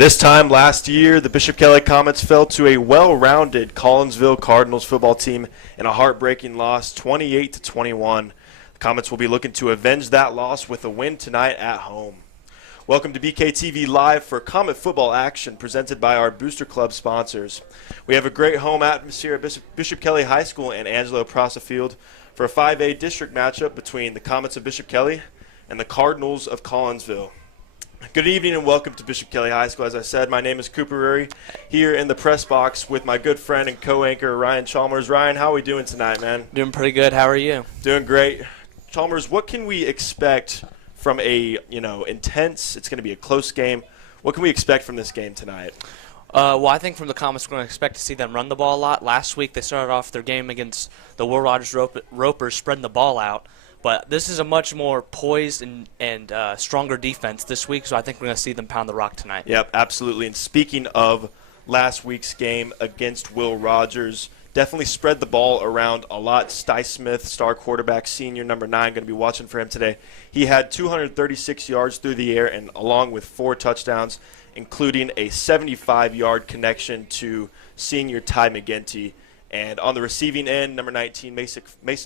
This time last year, the Bishop Kelly Comets fell to a well-rounded Collinsville Cardinals football team in a heartbreaking loss, 28-21. The Comets will be looking to avenge that loss with a win tonight at home. Welcome to BKTV Live for Comet football action presented by our Booster Club sponsors. We have a great home atmosphere at Bishop Kelly High School and Angelo Prasa Field for a 5A district matchup between the Comets of Bishop Kelly and the Cardinals of Collinsville. Good evening and welcome to Bishop Kelly High School. As I said, my name is Cooper Rury, here in the press box with my good friend and co-anchor Ryan Chalmers. Ryan, how are we doing tonight, man? Doing pretty good. How are you? Doing great. Chalmers, what can we expect from a, intense, it's going to be a close game. What can we expect from this game tonight? Well, I think from the Comets we're going to expect to see them run the ball a lot. Last week they started off their game against the Will Rogers Ropers spreading the ball out. But this is a much more poised and stronger defense this week, so I think we're going to see them pound the rock tonight. Yep, absolutely. And speaking of last week's game against Will Rogers, definitely spread the ball around a lot. Sty Smith, star quarterback, senior, number 9, going to be watching for him today. He had 236 yards through the air and along with 4 touchdowns, including a 75-yard connection to senior Ty McGinty. And on the receiving end, number 19, Mason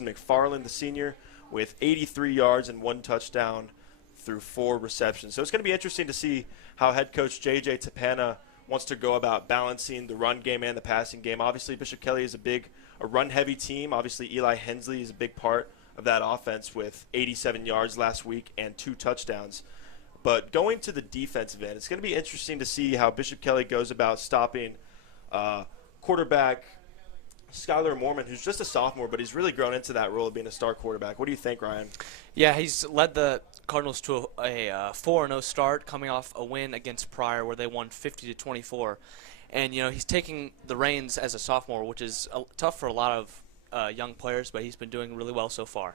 McFarland, the senior, with 83 yards and 1 touchdown through 4 receptions. So it's going to be interesting to see how head coach J.J. Tapana wants to go about balancing the run game and the passing game. Obviously, Bishop Kelly is a run-heavy team. Obviously, Eli Hensley is a big part of that offense with 87 yards last week and 2 touchdowns. But going to the defensive end, it's going to be interesting to see how Bishop Kelly goes about stopping quarterback Skylar Mormon, who's just a sophomore, but he's really grown into that role of being a star quarterback. What do you think, Ryan? Yeah, he's led the Cardinals to a 4-0 start, coming off a win against Pryor where they won 50-24. And, he's taking the reins as a sophomore, which is tough for a lot of young players, but he's been doing really well so far.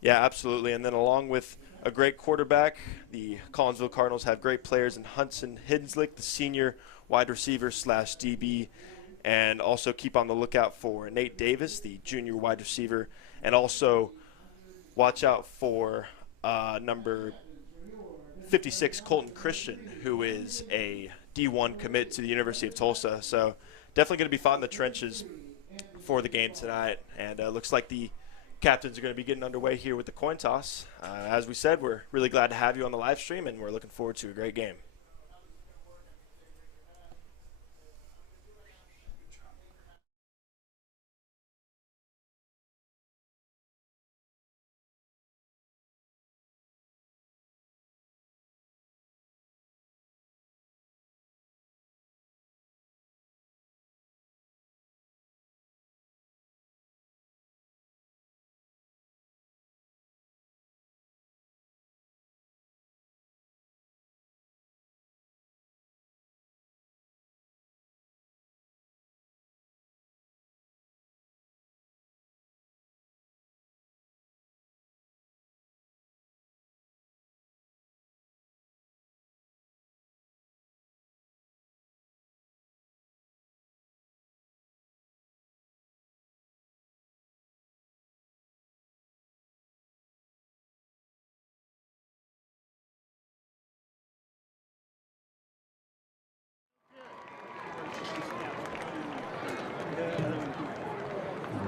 Yeah, absolutely. And then along with a great quarterback, the Collinsville Cardinals have great players in Hudson Hinslick, the senior wide receiver / DB, and also keep on the lookout for Nate Davis, the junior wide receiver, and also watch out for number 56, Colton Christian, who is a D1 commit to the University of Tulsa. So definitely going to be fought in the trenches for the game tonight. And looks like the captains are going to be getting underway here with the coin toss. As we said, we're really glad to have you on the live stream, and we're looking forward to a great game.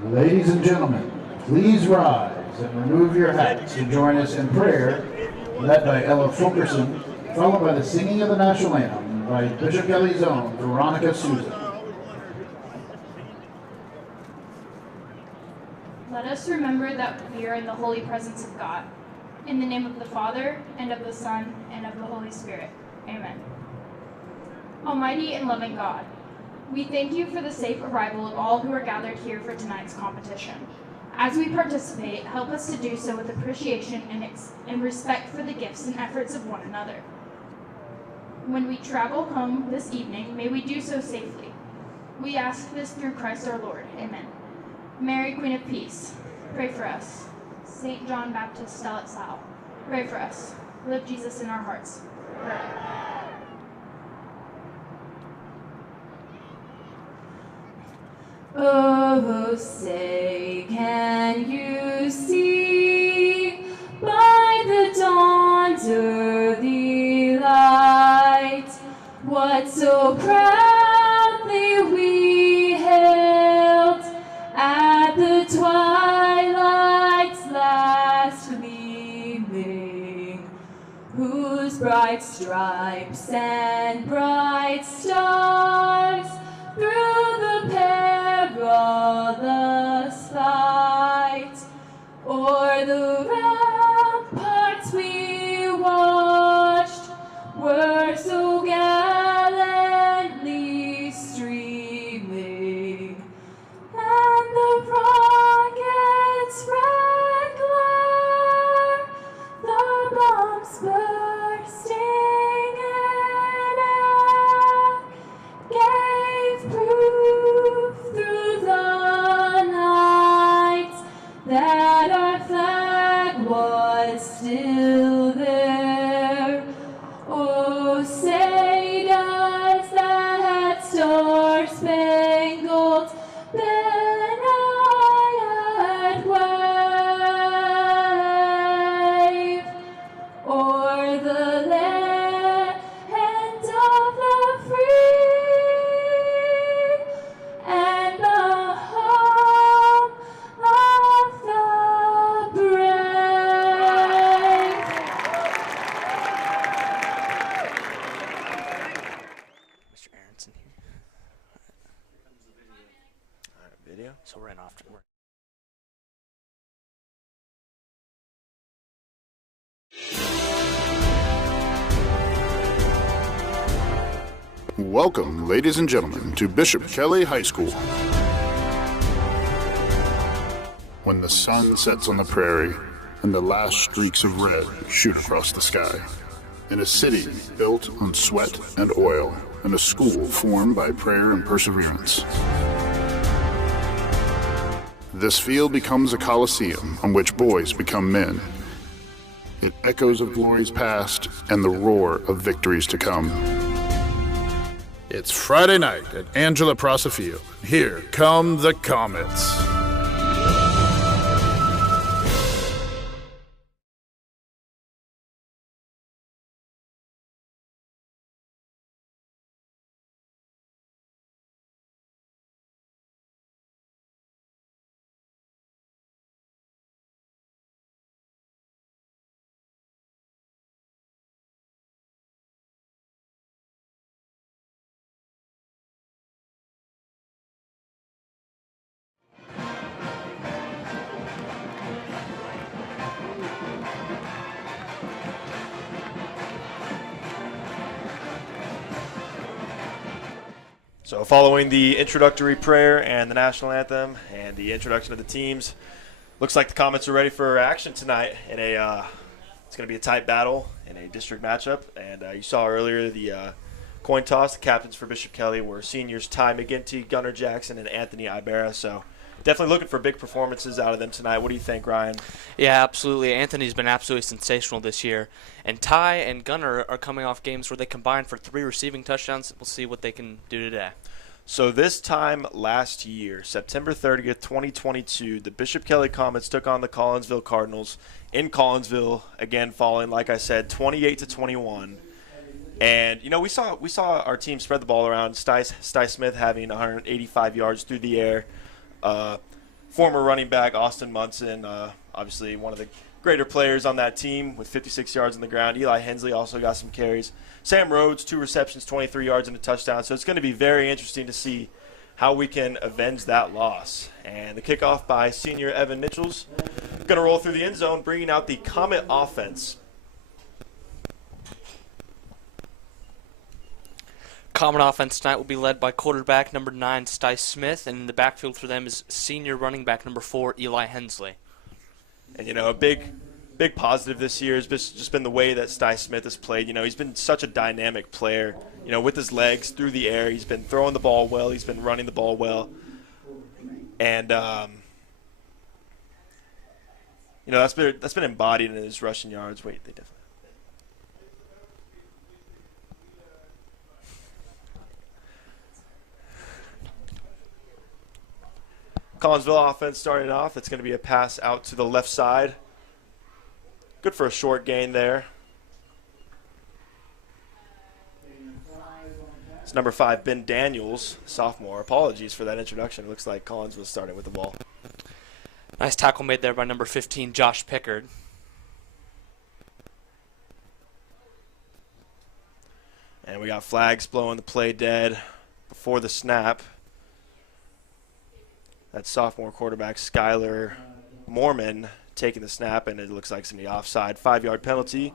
Ladies and gentlemen, please rise and remove your hats to join us in prayer, led by Ella Fulkerson, followed by the singing of the national anthem by Bishop Kelly's own Veronica Souza. Let us remember that we are in the holy presence of God. In the name of the Father, and of the Son, and of the Holy Spirit. Amen. Almighty and loving God, we thank you for the safe arrival of all who are gathered here for tonight's competition. As we participate, help us to do so with appreciation and respect for the gifts and efforts of one another. When we travel home this evening, may we do so safely. We ask this through Christ our Lord. Amen. Mary, Queen of Peace, pray for us. St. John Baptist, Stellet Sal, pray for us. Live Jesus in our hearts. Pray. Oh, say, can you see by the dawn's early light what so proudly we hailed at the twilight's last gleaming, whose bright stripes and bright stars through the perilous fight o'er the ramparts we watched were so gallantly streaming, and the rocket's red glare, the bombs bursting in air, gave proof through the night that our flag was still there. Oh, say does that star-spangled banner yet wave o'er the land of the free and the home of the brave. Mr. Aronson here. All right, video. So we're in off. Welcome, ladies and gentlemen, to Bishop Kelly High School. When the sun sets on the prairie and the last streaks of red shoot across the sky, in a city built on sweat and oil, and a school formed by prayer and perseverance, this field becomes a coliseum on which boys become men. It echoes of glories past and the roar of victories to come. It's Friday night at Angela Prasa Field. Here come the Comets. So following the introductory prayer and the national anthem and the introduction of the teams, looks like the Comets are ready for action tonight in a it's going to be a tight battle in a district matchup. And you saw earlier the coin toss. The captains for Bishop Kelly were seniors Ty McGinty, Gunnar Jackson, and Anthony Ibarra. So definitely looking for big performances out of them tonight. What do you think, Ryan? Yeah, absolutely. Anthony's been absolutely sensational this year. And Ty and Gunnar are coming off games where they combined for 3 receiving touchdowns. We'll see what they can do today. So this time last year, September 30th, 2022, the Bishop Kelly Comets took on the Collinsville Cardinals in Collinsville, again falling, like I said, 28-21. And, you know, we saw our team spread the ball around. Sty Smith having 185 yards through the air. Former running back Austin Munson, obviously one of the greater players on that team with 56 yards on the ground. Eli Hensley also got some carries. Sam Rhodes, 2 receptions, 23 yards and a touchdown. So it's going to be very interesting to see how we can avenge that loss. And the kickoff by senior Evan Mitchells. Going to roll through the end zone, bringing out the Comet offense. Common offense tonight will be led by quarterback number 9, Sty Smith, and in the backfield for them is senior running back number 4, Eli Hensley. And, you know, a big positive this year has just been the way that Sty Smith has played. You know, he's been such a dynamic player, you know, with his legs through the air. He's been throwing the ball well. He's been running the ball well. And, you know, that's been embodied in his rushing yards. Wait, they definitely. Collinsville offense starting off. It's going to be a pass out to the left side. Good for a short gain there. It's number 5, Ben Daniels, sophomore. Apologies for that introduction. It looks like Collins was starting with the ball. Nice tackle made there by number 15, Josh Pickard. And we got flags blowing the play dead before the snap. That's sophomore quarterback Skylar Mormon taking the snap, and it looks like it's going to be offside. 5-yard penalty,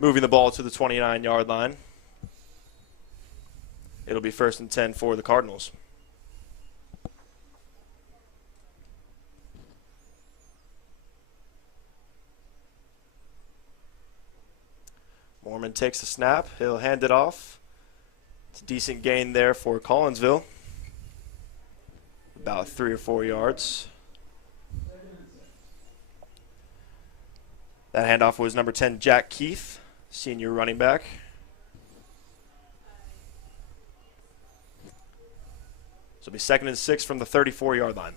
moving the ball to the 29-yard line. It'll be 1st and 10 for the Cardinals. Mormon takes the snap. He'll hand it off. It's a decent gain there for Collinsville. About 3 or 4 yards. That handoff was number 10, Jack Keith, senior running back. So it'll be 2nd and 6 from the 34-yard line.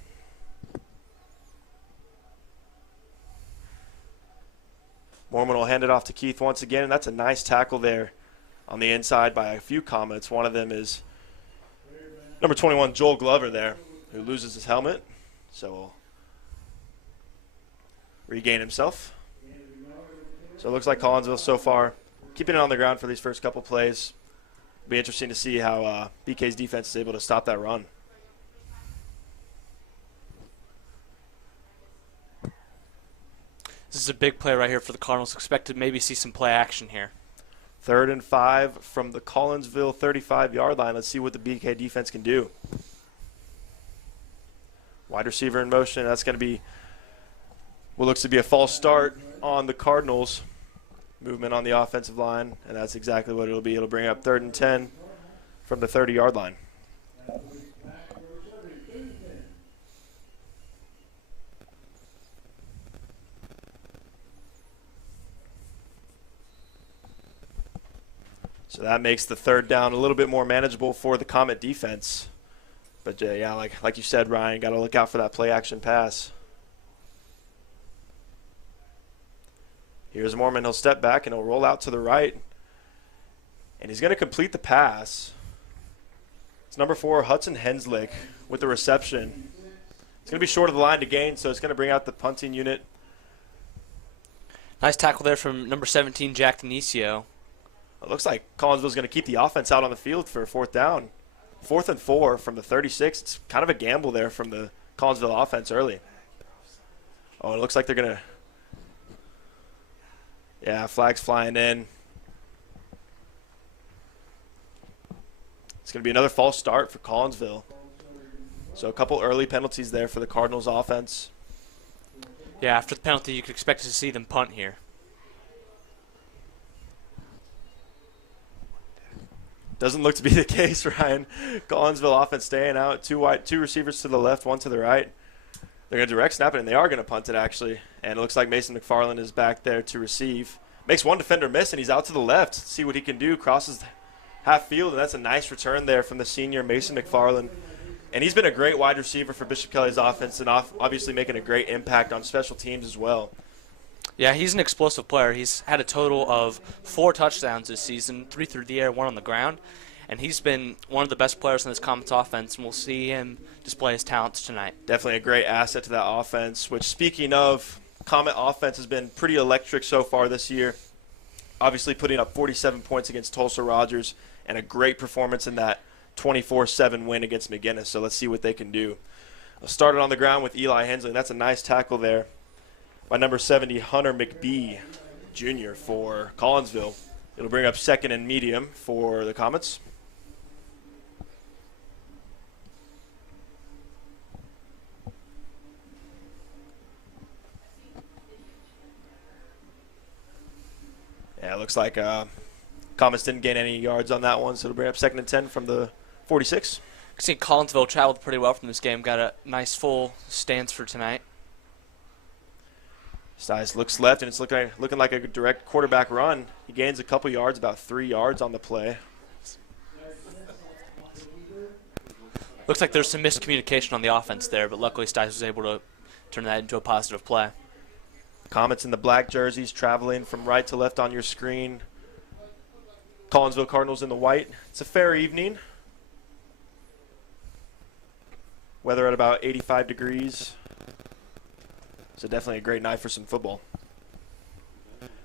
Mormon will hand it off to Keith once again, and that's a nice tackle there on the inside by a few Comets. One of them is number 21, Joel Glover there, who loses his helmet. So will regain himself. So it looks like Collinsville so far keeping it on the ground for these first couple plays. It'll be interesting to see how BK's defense is able to stop that run. This is a big play right here for the Cardinals. Expect to maybe see some play action here. 3rd and 5 from the Collinsville 35-yard line. Let's see what the BK defense can do. Wide receiver in motion. That's going to be what looks to be a false start on the Cardinals. Movement on the offensive line, and that's exactly what it'll be. It'll bring up 3rd and 10 from the 30-yard line. So that makes the 3rd down a little bit more manageable for the Comet defense. But, yeah, like you said, Ryan, got to look out for that play-action pass. Here's Mormon. He'll step back, and he'll roll out to the right. And he's going to complete the pass. It's number 4, Hudson Henslick, with the reception. It's going to be short of the line to gain, so it's going to bring out the punting unit. Nice tackle there from number 17, Jack Denisio. It looks like Collinsville's going to keep the offense out on the field for a 4th down. 4th and 4 from the 36. It's kind of a gamble there from the Collinsville offense early. Oh, it looks like they're going to... Yeah, flags flying in. It's going to be another false start for Collinsville. So a couple early penalties there for the Cardinals offense. Yeah, after the penalty, you could expect to see them punt here. Doesn't look to be the case, Ryan. Collinsville offense staying out. 2 receivers to the left, 1 to the right. They're going to direct snap it, and they are going to punt it, actually. And it looks like Mason McFarland is back there to receive. Makes one defender miss, and he's out to the left. See what he can do. Crosses half field, and that's a nice return there from the senior Mason McFarland. And he's been a great wide receiver for Bishop Kelly's offense and obviously making a great impact on special teams as well. Yeah, he's an explosive player. He's had a total of 4 touchdowns this season, 3 through the air, 1 on the ground. And he's been one of the best players in this Comets offense, and we'll see him display his talents tonight. Definitely a great asset to that offense, which, speaking of, Comet offense has been pretty electric so far this year. Obviously putting up 47 points against Tulsa Rogers and a great performance in that 24-7 win against McGinnis. So let's see what they can do. Started on the ground with Eli Hensley. That's a nice tackle there by number 70, Hunter McBee Jr. for Collinsville. It'll bring up 2nd and medium for the Comets. Yeah, it looks like Comets didn't gain any yards on that one, so it'll bring up 2nd and 10 from the 46. You can see Collinsville traveled pretty well from this game. Got a nice full stance for tonight. Stiles looks left, and it's looking like a direct quarterback run. He gains a couple yards, about 3 yards on the play. Looks like there's some miscommunication on the offense there, but luckily Stiles was able to turn that into a positive play. Comets in the black jerseys traveling from right to left on your screen. Collinsville Cardinals in the white. It's a fair evening. Weather at about 85 degrees. So definitely a great night for some football.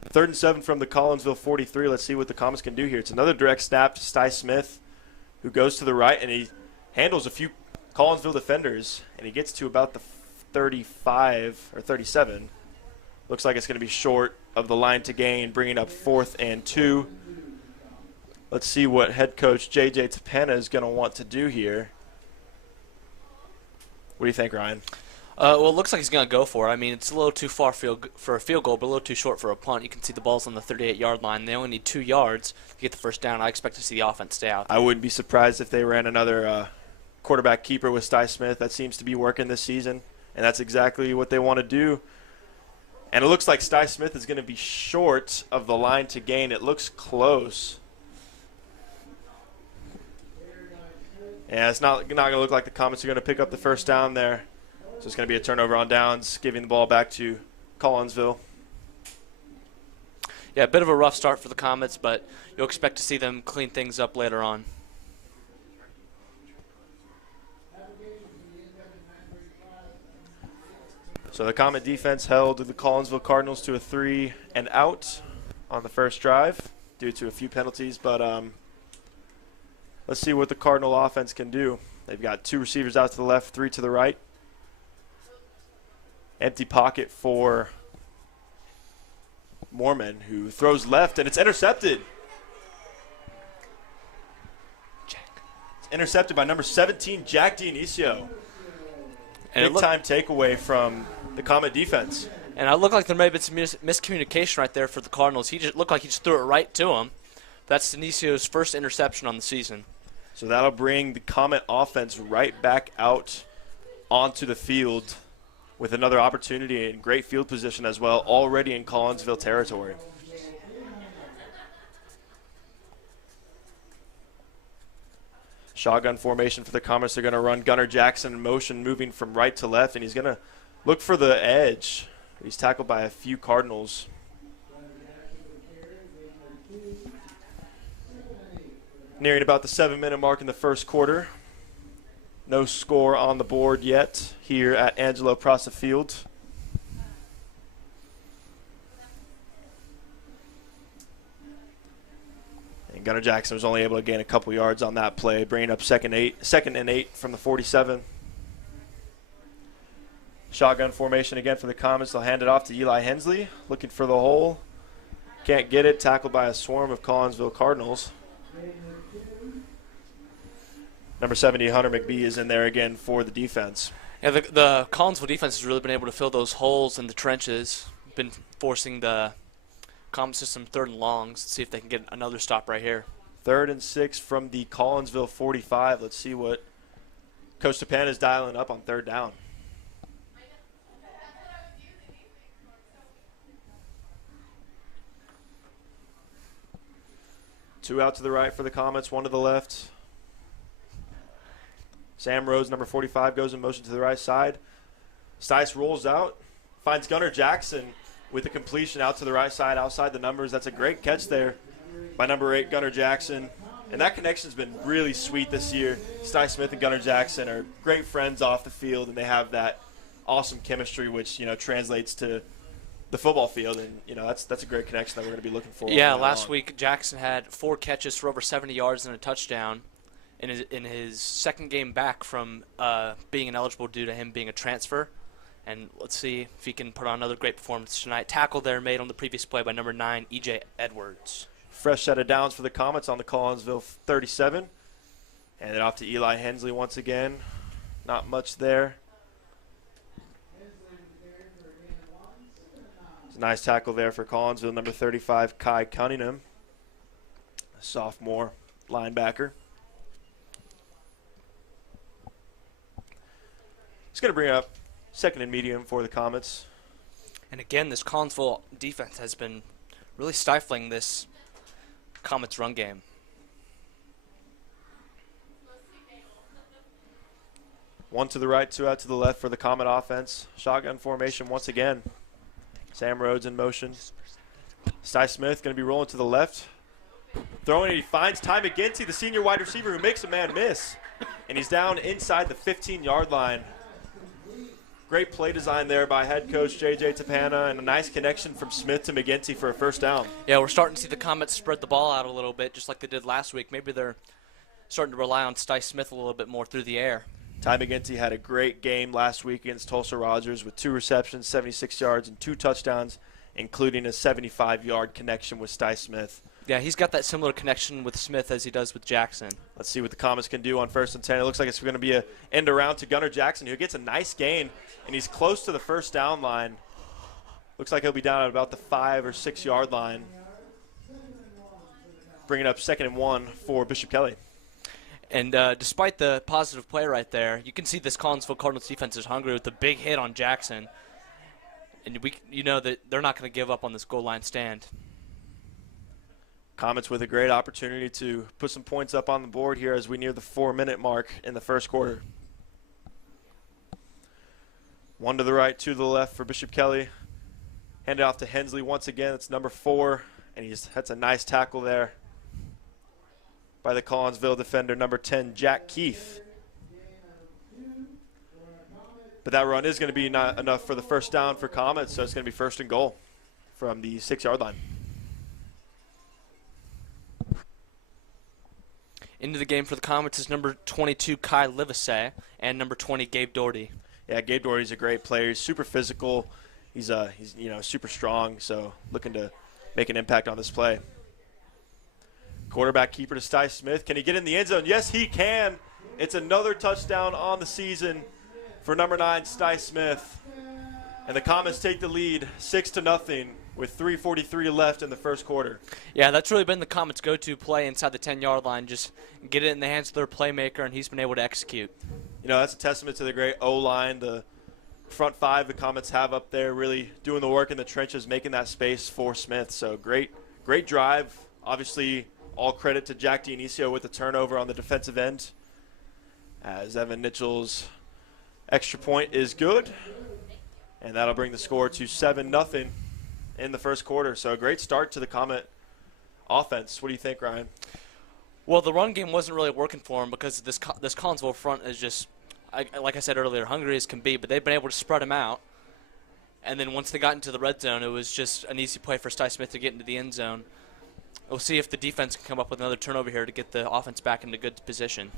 3rd and 7 from the Collinsville 43. Let's see what the Comets can do here. It's another direct snap to Sty Smith, who goes to the right, and he handles a few Collinsville defenders, and he gets to about the 35 or 37. Looks like it's going to be short of the line to gain, bringing up 4th and 2. Let's see what head coach J.J. Tapena is going to want to do here. What do you think, Ryan? Well, it looks like he's going to go for it. I mean, it's a little too far for a field goal, but a little too short for a punt. You can see the ball's on the 38-yard line. They only need 2 yards to get the first down. I expect to see the offense stay out. I wouldn't be surprised if they ran another quarterback keeper with Sty Smith. That seems to be working this season, and that's exactly what they want to do. And it looks like Sty Smith is going to be short of the line to gain. It looks close. Yeah, it's not going to look like the Comets are going to pick up the first down there. So it's going to be a turnover on downs, giving the ball back to Collinsville. Yeah, a bit of a rough start for the Comets, but you'll expect to see them clean things up later on. So the Comet defense held the Collinsville Cardinals to a 3 and out on the first drive due to a few penalties, but let's see what the Cardinal offense can do. They've got 2 receivers out to the left, 3 to the right. Empty pocket for Mormon, who throws left, and it's intercepted. It's intercepted by number 17, Jack Dionisio. Big-time takeaway from the Comet defense. And it looked like there may have been some miscommunication right there for the Cardinals. He just looked like he just threw it right to him. That's Denisio's first interception on the season. So that'll bring the Comet offense right back out onto the field with another opportunity and great field position as well, already in Collinsville territory. Shotgun formation for the Comets. They're going to run Gunnar Jackson in motion, moving from right to left, and he's going to look for the edge. He's tackled by a few Cardinals. Nearing about the 7-minute mark in the first quarter. No score on the board yet here at Angelo Prasa Field. And Gunnar Jackson was only able to gain a couple yards on that play, bringing up second and 8 from the 47. Shotgun formation again for the Comets. They'll hand it off to Eli Hensley, looking for the hole. Can't get it, tackled by a swarm of Collinsville Cardinals. Number 70, Hunter McBee, is in there again for the defense. Yeah, the Collinsville defense has really been able to fill those holes in the trenches, been forcing the Comet system 3rd and longs. Let's see if they can get another stop right here. 3rd and 6 from the Collinsville 45. Let's see what Coach Tapana is dialing up on 3rd down. Two out to the right for the Comets, 1 to the left. Sam Rhodes, number 45, goes in motion to the right side. Stice rolls out, finds Gunnar Jackson with the completion out to the right side, outside the numbers. That's a great catch there by number 8, Gunnar Jackson. And that connection's been really sweet this year. Stice Smith and Gunnar Jackson are great friends off the field, and they have that awesome chemistry, which, translates to the football field. And, that's a great connection that we're going to be looking for. Yeah, last week Jackson had 4 catches for over 70 yards and a touchdown in his second game back from being ineligible due to him being a transfer. And let's see if he can put on another great performance tonight. Tackle there made on the previous play by number 9, E.J. Edwards. Fresh set of downs for the Comets on the Collinsville 37. And it off to Eli Hensley once again. Not much there. It's a nice tackle there for Collinsville, number 35, Kai Cunningham, a sophomore linebacker. It's going to bring up 2nd and medium for the Comets. And again, this Collinsville defense has been really stifling this Comets run game. One to the right, 2 out to the left for the Comet offense. Shotgun formation once again. Sam Rhodes in motion. Sty Smith going to be rolling to the left. Throwing it, he finds Ty McGinty, the senior wide receiver, who makes a man miss. And he's down inside the 15-yard line. Great play design there by head coach J.J. Tapana, and a nice connection from Smith to McGinty for a first down. Yeah, we're starting to see the Comets spread the ball out a little bit, just like they did last week. Maybe they're starting to rely on Stice Smith a little bit more through the air. Ty McGinty had a great game last week against Tulsa Rogers with 2 receptions, 76 yards, and 2 touchdowns, including a 75-yard connection with Stice Smith. Yeah, he's got that similar connection with Smith as he does with Jackson. Let's see what the Comets can do on 1st and 10. It looks like it's going to be an end around to Gunnar Jackson, who gets a nice gain, and he's close to the first down line. Looks like he'll be down at about the 5 or 6 yard line. Bringing up 2nd and 1 for Bishop Kelly. And despite the positive play right there, you can see this Collinsville Cardinals defense is hungry with the big hit on Jackson. And you know that they're not going to give up on this goal line stand. Comets with a great opportunity to put some points up on the board here as we near the 4-minute mark in the first quarter. 1 to the right, 2 to the left for Bishop Kelly. Handed off to Hensley once again. It's number 4, and that's a nice tackle there by the Collinsville defender, number 10, Jack Keith. But that run is going to be not enough for the first down for Comets, so it's going to be 1st and goal from the 6-yard line. Into the game for the Comets is number 22, Kai Livesey, and number 20, Gabe Doherty. Yeah, Gabe Doherty's a great player. He's super physical. He's super strong, so looking to make an impact on this play. Quarterback keeper to Stice Smith. Can he get in the end zone? Yes, he can. It's another touchdown on the season for number 9, Stice Smith. And the Comets take the lead 6-0 with 3:43 left in the first quarter. Yeah, that's really been the Comets' go-to play inside the 10-yard line. Just get it in the hands of their playmaker, and he's been able to execute. You know, that's a testament to the great O-line, the front 5 the Comets have up there, really doing the work in the trenches, making that space for Smith. So great drive. Obviously, all credit to Jack Dionisio with the turnover on the defensive end, as Evan Mitchell's extra point is good, and that'll bring the score to 7-0 in the first quarter. So a great start to the Comet offense. What do you think, Ryan? Well, the run game wasn't really working for him because this Collinsville front is just, like I said earlier, hungry as can be, but they've been able to spread them out. And then once they got into the red zone, it was just an easy play for Stice Smith to get into the end zone. We'll see if the defense can come up with another turnover here to get the offense back into good position.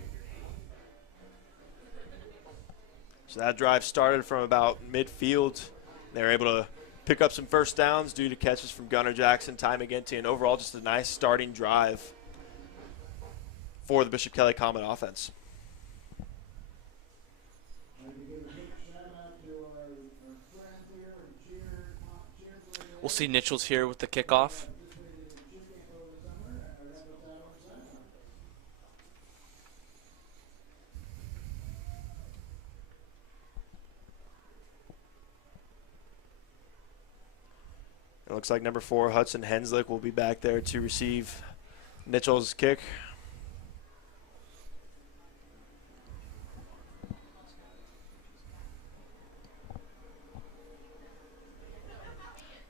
So that drive started from about midfield. They were able to pick up some first downs due to catches from Gunnar Jackson, Ty McGinty, and overall just a nice starting drive for the Bishop Kelly Comet offense. We'll see Nichols here with the kickoff. It looks like number 4, Hudson Henslick, will be back there to receive Mitchell's kick.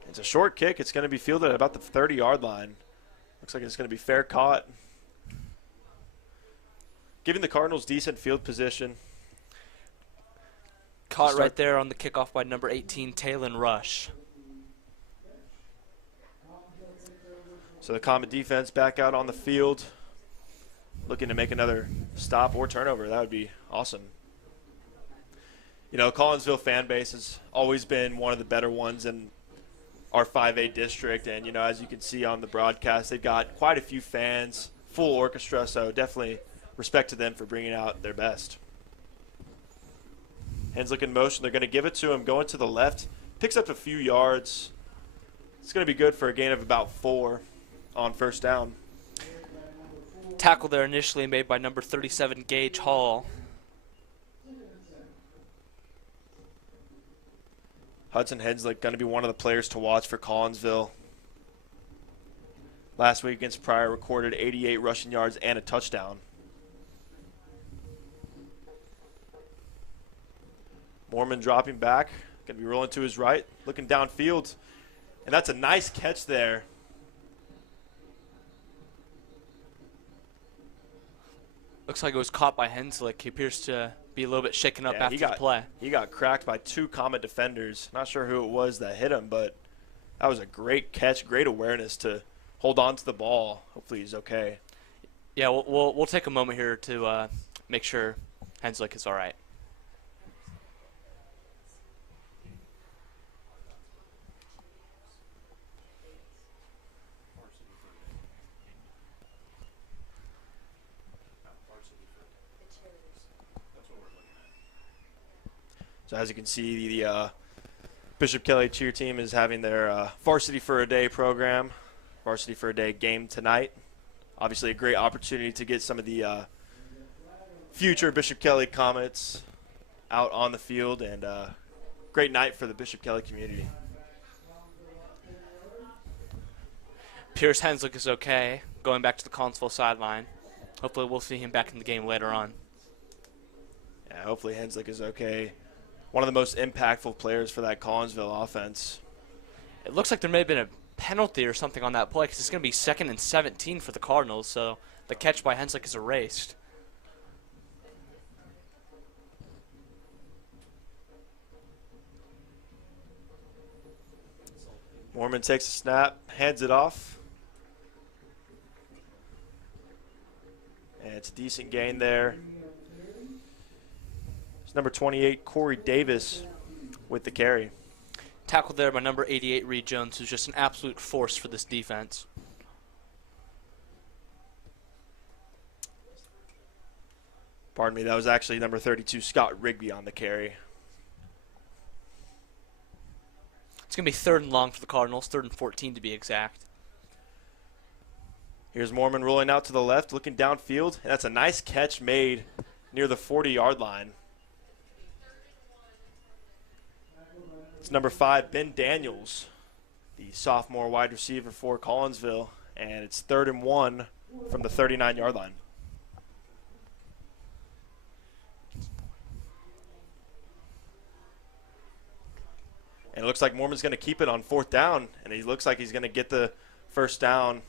It's a short kick. It's going to be fielded at about the 30-yard line. Looks like it's going to be fair caught, giving the Cardinals decent field position. Caught right there on the kickoff by number 18, Taylon Rush. So the Comet defense back out on the field, looking to make another stop or turnover. That would be awesome. You know, Collinsville fan base has always been one of the better ones in our 5A district. And, you know, as you can see on the broadcast, they've got quite a few fans, full orchestra. So definitely respect to them for bringing out their best. Henslick in motion. They're going to give it to him, going to the left. Picks up a few yards. It's going to be good for a gain of about 4 on first down. Tackle there initially made by number 37, Gage Hall. Hudson Henslick going to be one of the players to watch for Collinsville. Last week against Pryor, recorded 88 rushing yards and a touchdown. Mormon dropping back, going to be rolling to his right, looking downfield, and that's a nice catch there Looks like it was caught by Henslick. He appears to be a little bit shaken up after the play. He got cracked by 2 Comet defenders. Not sure who it was that hit him, but that was a great catch, great awareness to hold on to the ball. Hopefully he's okay. Yeah, we'll take a moment here to make sure Henslick is all right. So as you can see, the Bishop Kelly cheer team is having their Varsity for a Day program, Varsity for a Day game tonight. Obviously a great opportunity to get some of the future Bishop Kelly Comets out on the field, and great night for the Bishop Kelly community. Pierce Henslick is okay, going back to the Collinsville sideline. Hopefully we'll see him back in the game later on. Yeah, hopefully Henslick is okay. One of the most impactful players for that Collinsville offense. It looks like there may have been a penalty or something on that play because it's going to be 2nd and 17 for the Cardinals, so the catch by Henslick is erased. Mormon takes a snap, hands it off. And it's a decent gain there. It's number 28, Corey Davis, with the carry. Tackled there by number 88, Reed Jones, who's just an absolute force for this defense. Pardon me, that was actually number 32, Scott Rigby, on the carry. It's going to be 3rd and long for the Cardinals, 3rd and 14 to be exact. Here's Mormon rolling out to the left, looking downfield, and that's a nice catch made near the 40-yard line. It's number 5, Ben Daniels, the sophomore wide receiver for Collinsville, and it's 3rd and 1 from the 39-yard line. And it looks like Mormon's going to keep it on 4th down, and he looks like he's going to get the first down.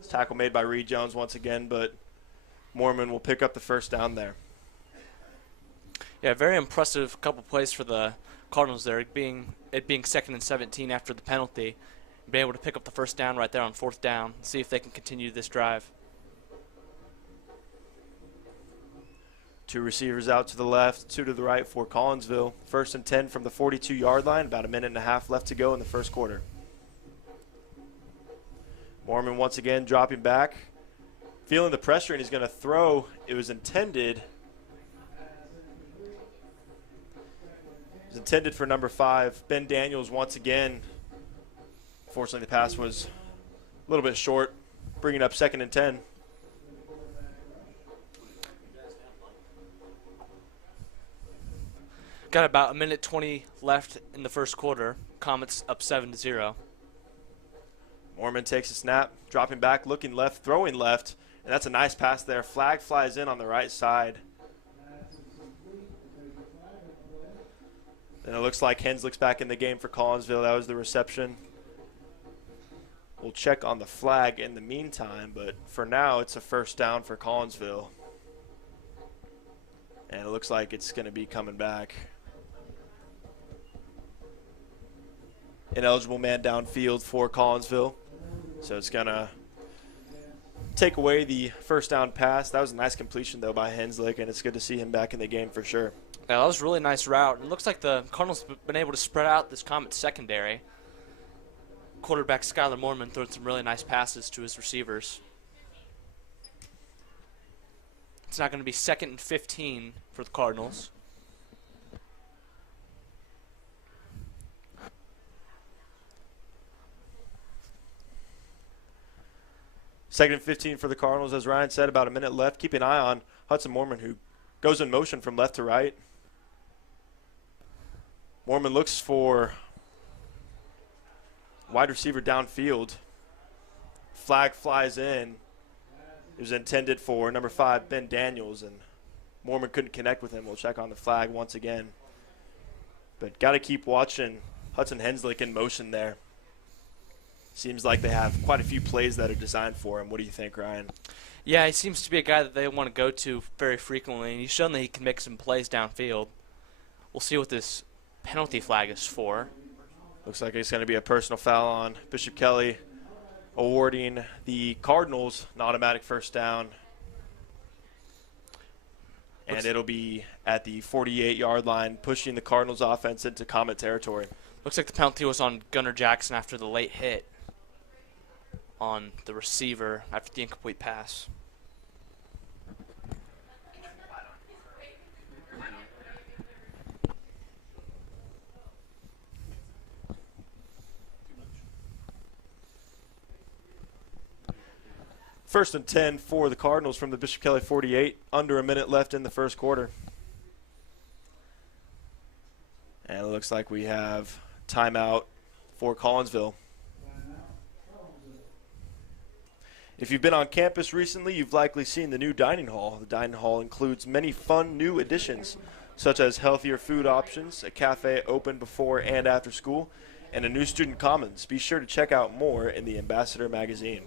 It's tackle made by Reed Jones once again, but Mormon will pick up the first down there. Yeah, very impressive couple plays for the Cardinals there, it being 2nd and 17 after the penalty, being able to pick up the first down right there on 4th down, see if they can continue this drive. 2 receivers out to the left, 2 to the right for Collinsville. 1st and 10 from the 42-yard line, about a minute and a half left to go in the first quarter. Mormon once again dropping back, feeling the pressure, and he's going to throw. It was intended for number 5, Ben Daniels once again. Fortunately, the pass was a little bit short, bringing up 2nd and 10. Got about a minute 20 left in the first quarter. Comets up 7-0. Mormon takes a snap, dropping back, looking left, throwing left, and that's a nice pass there. Flag flies in on the right side. And it looks like Henslick's back in the game for Collinsville. That was the reception. We'll check on the flag in the meantime, but for now it's a first down for Collinsville. And it looks like it's going to be coming back. Ineligible man downfield for Collinsville. So it's going to take away the first down pass. That was a nice completion, though, by Henslick, and it's good to see him back in the game for sure. Yeah, that was a really nice route. It looks like the Cardinals have been able to spread out this Comet secondary. Quarterback Skylar Mormon throwing some really nice passes to his receivers. It's not going to be 2nd and 15 for the Cardinals. Second and 15 for the Cardinals, as Ryan said, about a minute left. Keep an eye on Hudson Mormon, who goes in motion from left to right. Mormon looks for wide receiver downfield. Flag flies in. It was intended for number 5, Ben Daniels, and Mormon couldn't connect with him. We'll check on the flag once again. But got to keep watching Hudson Henslick in motion there. Seems like they have quite a few plays that are designed for him. What do you think, Ryan? Yeah, he seems to be a guy that they want to go to very frequently, and he's shown that he can make some plays downfield. We'll see what this penalty flag is for. Looks like it's going to be a personal foul on Bishop Kelly, awarding the Cardinals an automatic first down. And it'll be at the 48-yard line, pushing the Cardinals offense into Comet territory. Looks like the penalty was on Gunnar Jackson after the late hit on the receiver after the incomplete pass. First and 10 for the Cardinals from the Bishop Kelly 48. Under a minute left in the first quarter. And it looks like we have timeout for Collinsville. If you've been on campus recently, you've likely seen the new dining hall. The dining hall includes many fun new additions, such as healthier food options, a cafe open before and after school, and a new student commons. Be sure to check out more in the Ambassador magazine.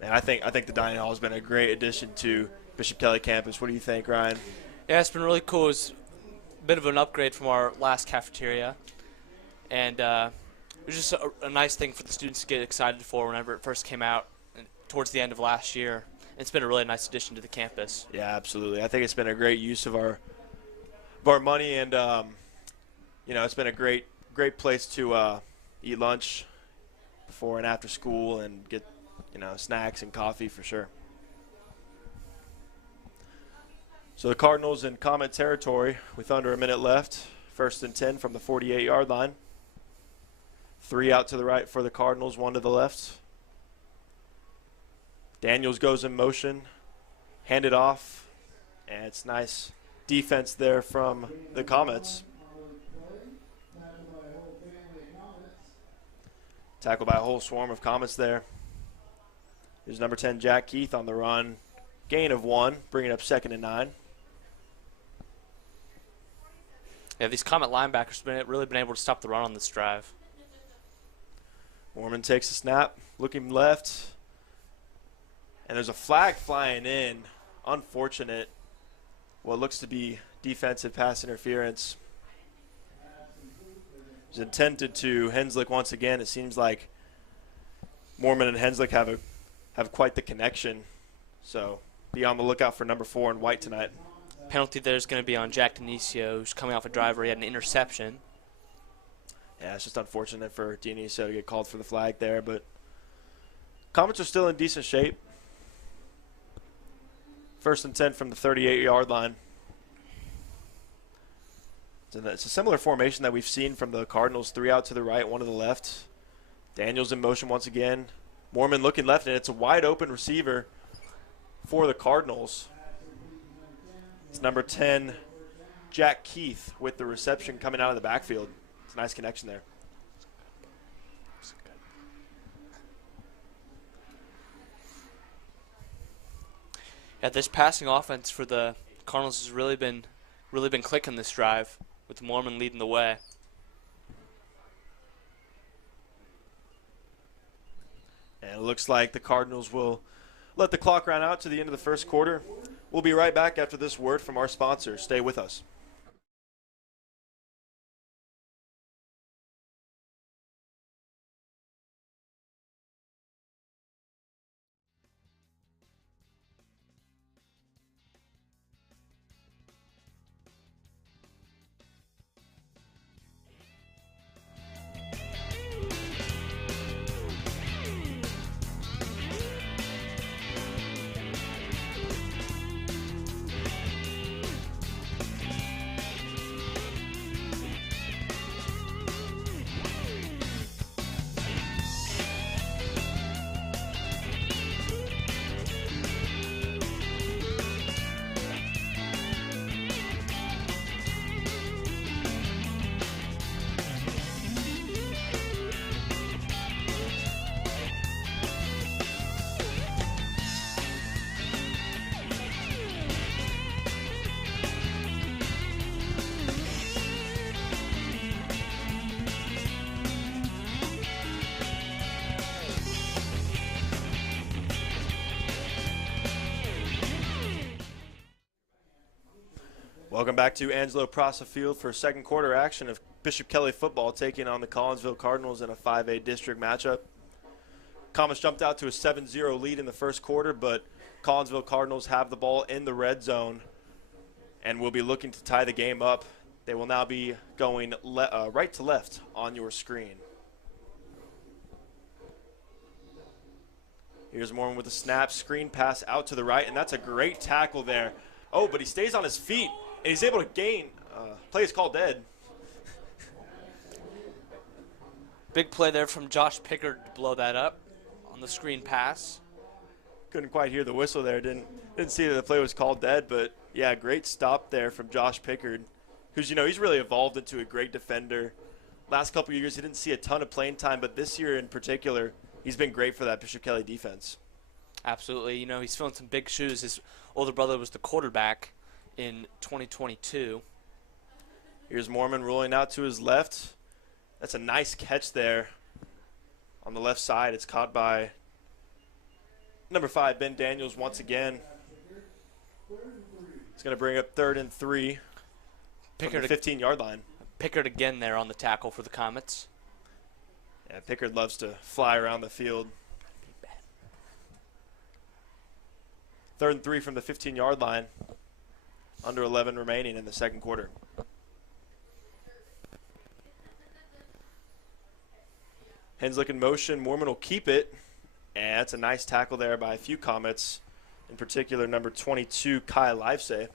And I think the dining hall has been a great addition to Bishop Kelly campus. What do you think, Ryan? Yeah, it's been really cool. It's a bit of an upgrade from our last cafeteria. And it was just a nice thing for the students to get excited for whenever it first came out towards the end of last year. It's been a really nice addition to the campus. Yeah, absolutely. I think it's been a great use of our money, and it's been a great place to eat lunch before and after school and get snacks and coffee for sure. So the Cardinals in Comet territory with under a minute left. First and 10 from the 48-yard line. 3 out to the right for the Cardinals, 1 to the left. Daniels goes in motion, handed off, and it's nice defense there from the Comets. Tackled by a whole swarm of Comets there. There's number 10, Jack Keith, on the run. Gain of 1, bringing up 2nd and 9. Yeah, these Comet linebackers have really been able to stop the run on this drive. Mormon takes a snap, looking left. And there's a flag flying in. Unfortunate. What looks to be defensive pass interference. It was intended to Henslick once again. It seems like Mormon and Henslick have quite the connection. So be on the lookout for number 4 in white tonight. Penalty there is going to be on Jack Dionisio, who's coming off a drive where he had an interception. Yeah, it's just unfortunate for Dionisio to get called for the flag there, but Comets are still in decent shape. First and 10 from the 38-yard line. It's a similar formation that we've seen from the Cardinals. 3 out to the right, 1 to the left. Daniels in motion once again. Mormon looking left, and it's a wide open receiver for the Cardinals. It's number 10, Jack Keith, with the reception coming out of the backfield. It's a nice connection there. Yeah, this passing offense for the Cardinals has really been clicking this drive, with Mormon leading the way. And it looks like the Cardinals will let the clock run out to the end of the first quarter. We'll be right back after this word from our sponsor. Stay with us. Welcome back to Angelo Prasa Field for second quarter action of Bishop Kelly football taking on the Collinsville Cardinals in a 5A district matchup. Comets jumped out to a 7-0 lead in the first quarter, but Collinsville Cardinals have the ball in the red zone and will be looking to tie the game up. They will now be going right to left on your screen. Here's Mormon with a snap, screen pass out to the right, and that's a great tackle there. Oh, but he stays on his feet, and he's able to gain. Play is called dead. Big play there from Josh Pickard to blow that up on the screen pass. Couldn't quite hear the whistle there. Didn't see that the play was called dead, but yeah, great stop there from Josh Pickard, who's, he's really evolved into a great defender. Last couple of years, he didn't see a ton of playing time, but this year in particular, he's been great for that Bishop Kelly defense. Absolutely. He's filling some big shoes. His older brother was the quarterback in 2022. Here's Mormon rolling out to his left. That's a nice catch there on the left side. It's caught by number 5, Ben Daniels, once again. It's going to bring up 3rd and 3 from the 15-yard line. Pickard again there on the tackle for the Comets. Yeah, Pickard loves to fly around the field. 3rd and 3 from the 15-yard line. Under 11 remaining in the second quarter. Henslick in motion. Mormon will keep it. And that's a nice tackle there by a few Comets. In particular, number 22, Kai Livesay.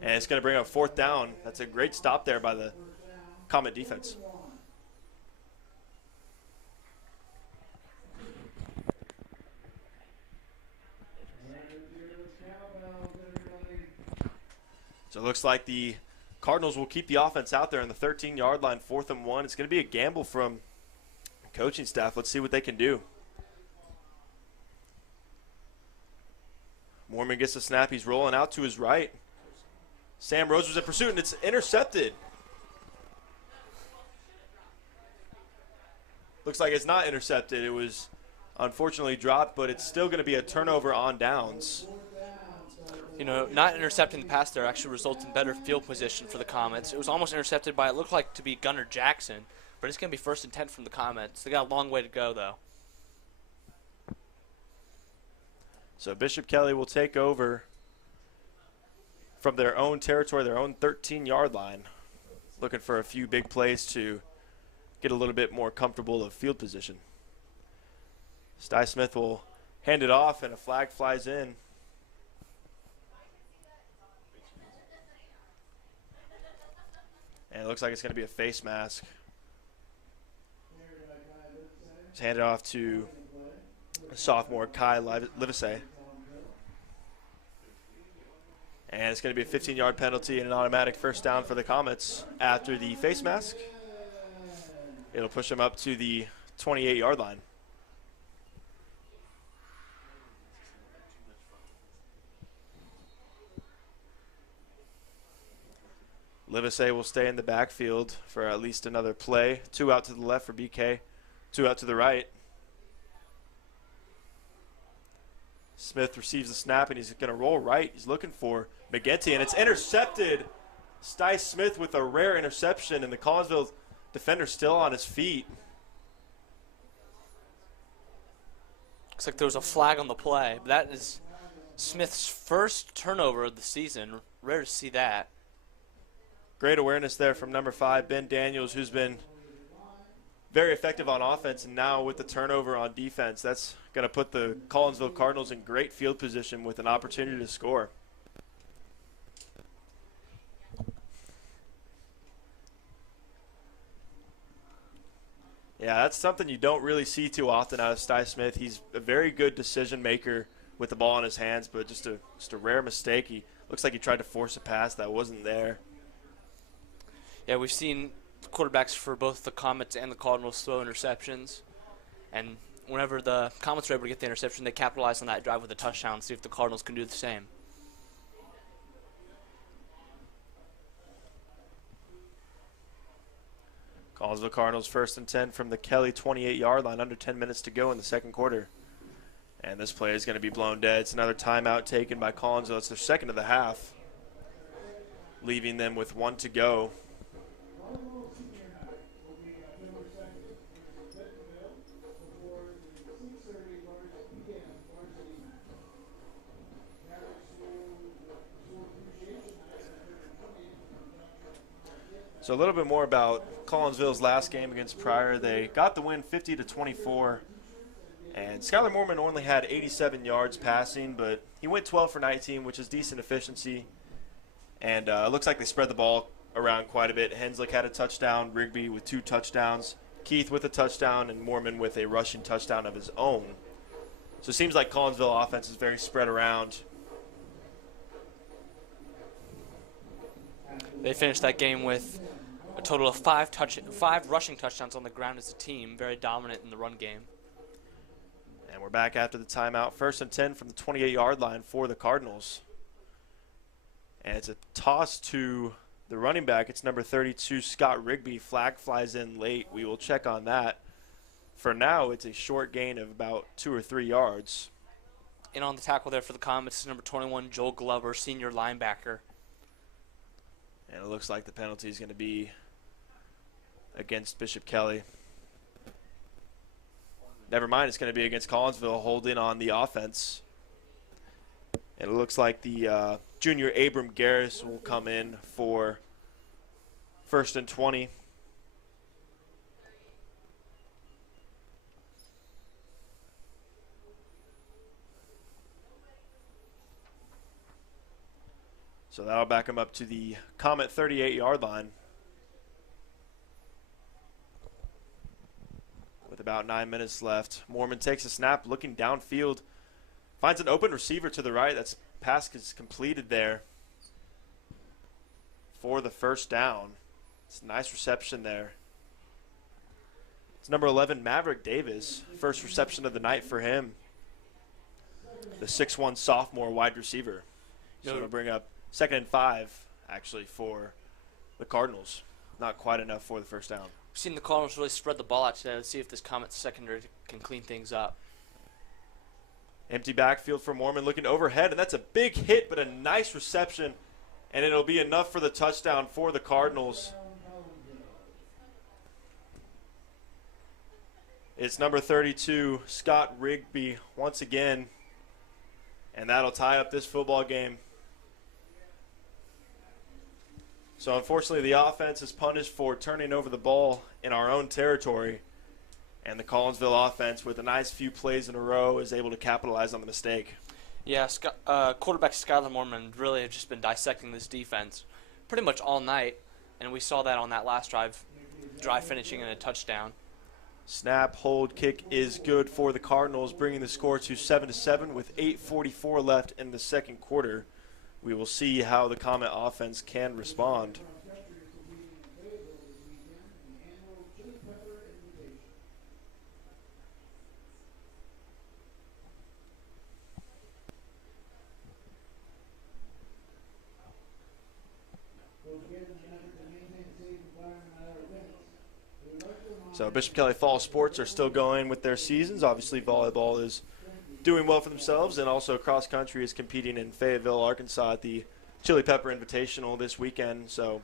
And it's going to bring up 4th down. That's a great stop there by the Comet defense. So it looks like the Cardinals will keep the offense out there on the 13-yard line, 4th and 1. It's going to be a gamble from coaching staff. Let's see what they can do. Mormon gets the snap. He's rolling out to his right. Sam Rose was in pursuit, and it's intercepted. Looks like it's not intercepted. It was unfortunately dropped, but it's still going to be a turnover on downs. Not intercepting the pass there actually results in better field position for the Comets. It was almost intercepted by, it looked like to be Gunnar Jackson, but it's going to be 1st and 10 from the Comets. They got a long way to go, though. So Bishop Kelly will take over from their own territory, their own 13-yard line, looking for a few big plays to get a little bit more comfortable of field position. Sty Smith will hand it off, and a flag flies in. And it looks like it's going to be a face mask. Just hand it off to sophomore Kai Livesay. And it's going to be a 15-yard penalty and an automatic 1st down for the Comets after the face mask. It'll push them up to the 28-yard line. Livesay will stay in the backfield for at least another play. 2 out to the left for BK, 2 out to the right. Smith receives the snap, and he's going to roll right. He's looking for McGinty, and it's intercepted. Sty Smith with a rare interception, and the Collinsville defender still on his feet. Looks like there was a flag on the play. That is Smith's first turnover of the season. Rare to see that. Great awareness there from number 5, Ben Daniels, who's been very effective on offense, and now with the turnover on defense, that's going to put the Collinsville Cardinals in great field position with an opportunity to score. Yeah, that's something you don't really see too often out of Sty Smith. He's a very good decision maker with the ball in his hands, but just a rare mistake. He looks like he tried to force a pass that wasn't there. Yeah, we've seen quarterbacks for both the Comets and the Cardinals throw interceptions. And whenever the Comets are able to get the interception, they capitalize on that drive with a touchdown, see if the Cardinals can do the same. Collinsville Cardinals 1st and 10 from the Kelly 28-yard line, under 10 minutes to go in the second quarter. And this play is going to be blown dead. It's another timeout taken by Collinsville. It's their second of the half. leaving them with 1 to go. So a little bit more about Collinsville's last game against Pryor. They got the win 50-24, and Skylar Mormon only had 87 yards passing, but he went 12 for 19, which is decent efficiency. And it looks like they spread the ball around quite a bit. Henslick had a touchdown, Rigby with 2 touchdowns, Keith with a touchdown, and Mormon with a rushing touchdown of his own. So it seems like Collinsville offense is very spread around. They finished that game with a total of 5 rushing touchdowns on the ground as a team, very dominant in the run game. And we're back after the timeout. 1st and 10 from the 28-yard line for the Cardinals. And it's a toss to the running back. It's number 32, Scott Rigby. Flag flies in late. We will check on that. For now, it's a short gain of about 2 or 3 yards. And on the tackle there for the Comets is number 21, Joel Glover, senior linebacker. And it looks like the penalty is going to be against Bishop Kelly. Never mind, it's going to be against Collinsville, holding on the offense. And it looks like the junior Abram Garris will come in for 1st and 20. So that'll back him up to the Comet 38-yard line. With about 9 minutes left. Mormon takes a snap, looking downfield. Finds an open receiver to the right. That's pass is completed there for the 1st down. It's a nice reception there. It's number 11, Maverick Davis. First reception of the night for him. The 6'1 sophomore wide receiver. So it'll bring up 2nd and 5, actually, for the Cardinals. Not quite enough for the 1st down. We've seen the Cardinals really spread the ball out today. Let's see if this Comet secondary can clean things up. Empty backfield for Mormon, looking overhead, and that's a big hit, but a nice reception, and it'll be enough for the touchdown for the Cardinals. It's number 32, Scott Rigby, once again, and that'll tie up this football game. So unfortunately, the offense is punished for turning over the ball in our own territory. And the Collinsville offense, with a nice few plays in a row, is able to capitalize on the mistake. Yeah, quarterback Skylar Mormon really have just been dissecting this defense pretty much all night. And we saw that on that last drive finishing in a touchdown. Snap, hold, kick is good for the Cardinals, bringing the score to 7-7 with 8:44 left in the 2nd quarter. We will see how the Comet offense can respond. So Bishop Kelly Fall Sports are still going with their seasons. Obviously, volleyball is doing well for themselves, and also cross country is competing in Fayetteville, Arkansas at the Chili Pepper Invitational this weekend. So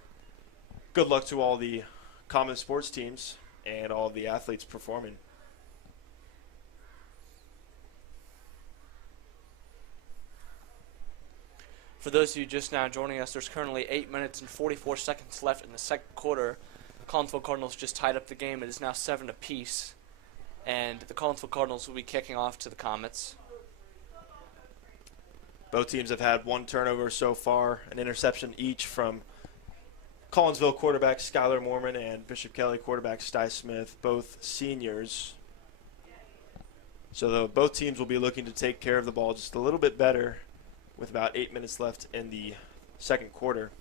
good luck to all the common sports teams and all of the athletes performing. For those of you just now joining us, there's currently 8 minutes and 44 seconds left in the 2nd quarter. The Collinsville Cardinals just tied up the game. It is now 7 apiece. And the Collinsville Cardinals will be kicking off to the Comets. Both teams have had 1 turnover so far, an interception each from Collinsville quarterback Skylar Mormon and Bishop Kelly quarterback Sty Smith, both seniors. So both teams will be looking to take care of the ball just a little bit better with about 8 minutes left in the 2nd quarter.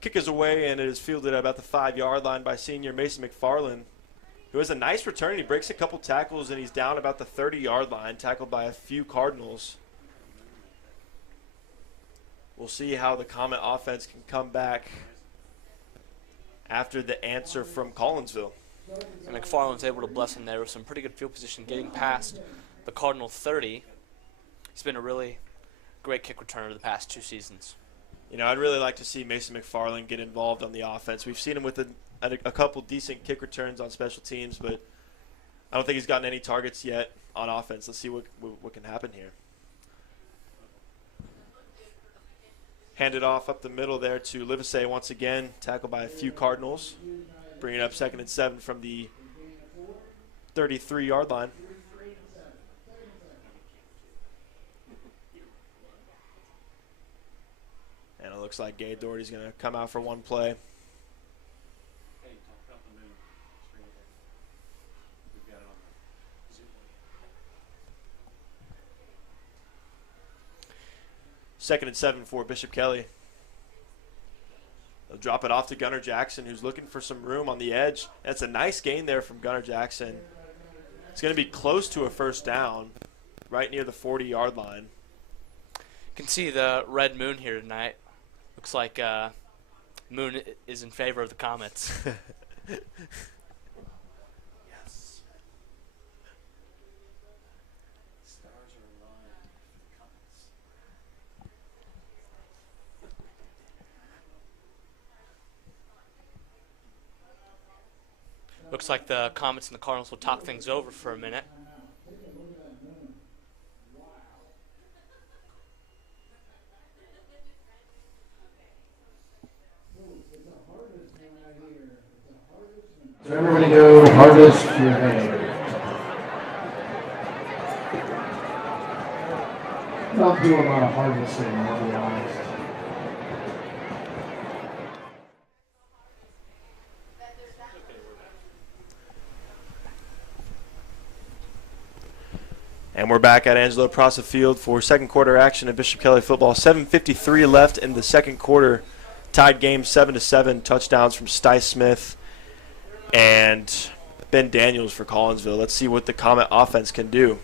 Kick is away, and it is fielded at about the 5-yard line by senior Mason McFarland, who has a nice return. He breaks a couple tackles, and he's down about the 30-yard line, tackled by a few Cardinals. We'll see how the Comet offense can come back after the answer from Collinsville. And McFarland's able to bless him there with some pretty good field position, getting past the Cardinal 30. He's been a really great kick returner the past 2 seasons. I'd really like to see Mason McFarland get involved on the offense. We've seen him with a couple decent kick returns on special teams, but I don't think he's gotten any targets yet on offense. Let's see what can happen here. Handed off up the middle there to Livesey once again, tackled by a few Cardinals. Bringing up 2nd and 7 from the 33-yard line. And it looks like Gabe Doherty's going to come out for one play. Second and 7 for Bishop Kelly. They'll drop it off to Gunnar Jackson, who's looking for some room on the edge. That's a nice gain there from Gunnar Jackson. It's going to be close to a first down, right near the 40-yard line. You can see the red moon here tonight. Looks like Moon is in favor of the Comets. Yes. Stars are aligned for the Comets. Looks like the Comets and the Cardinals will talk things over for a minute. So everybody go harvest your hay. Don't do a lot of harvesting, I'll be honest. And we're back at Angelo Prosa Field for second quarter action of Bishop Kelly football. 7:53 left in the second quarter. Tied game 7-7. Touchdowns from Sty Smith and Ben Daniels for Collinsville. Let's see what the Comet offense can do.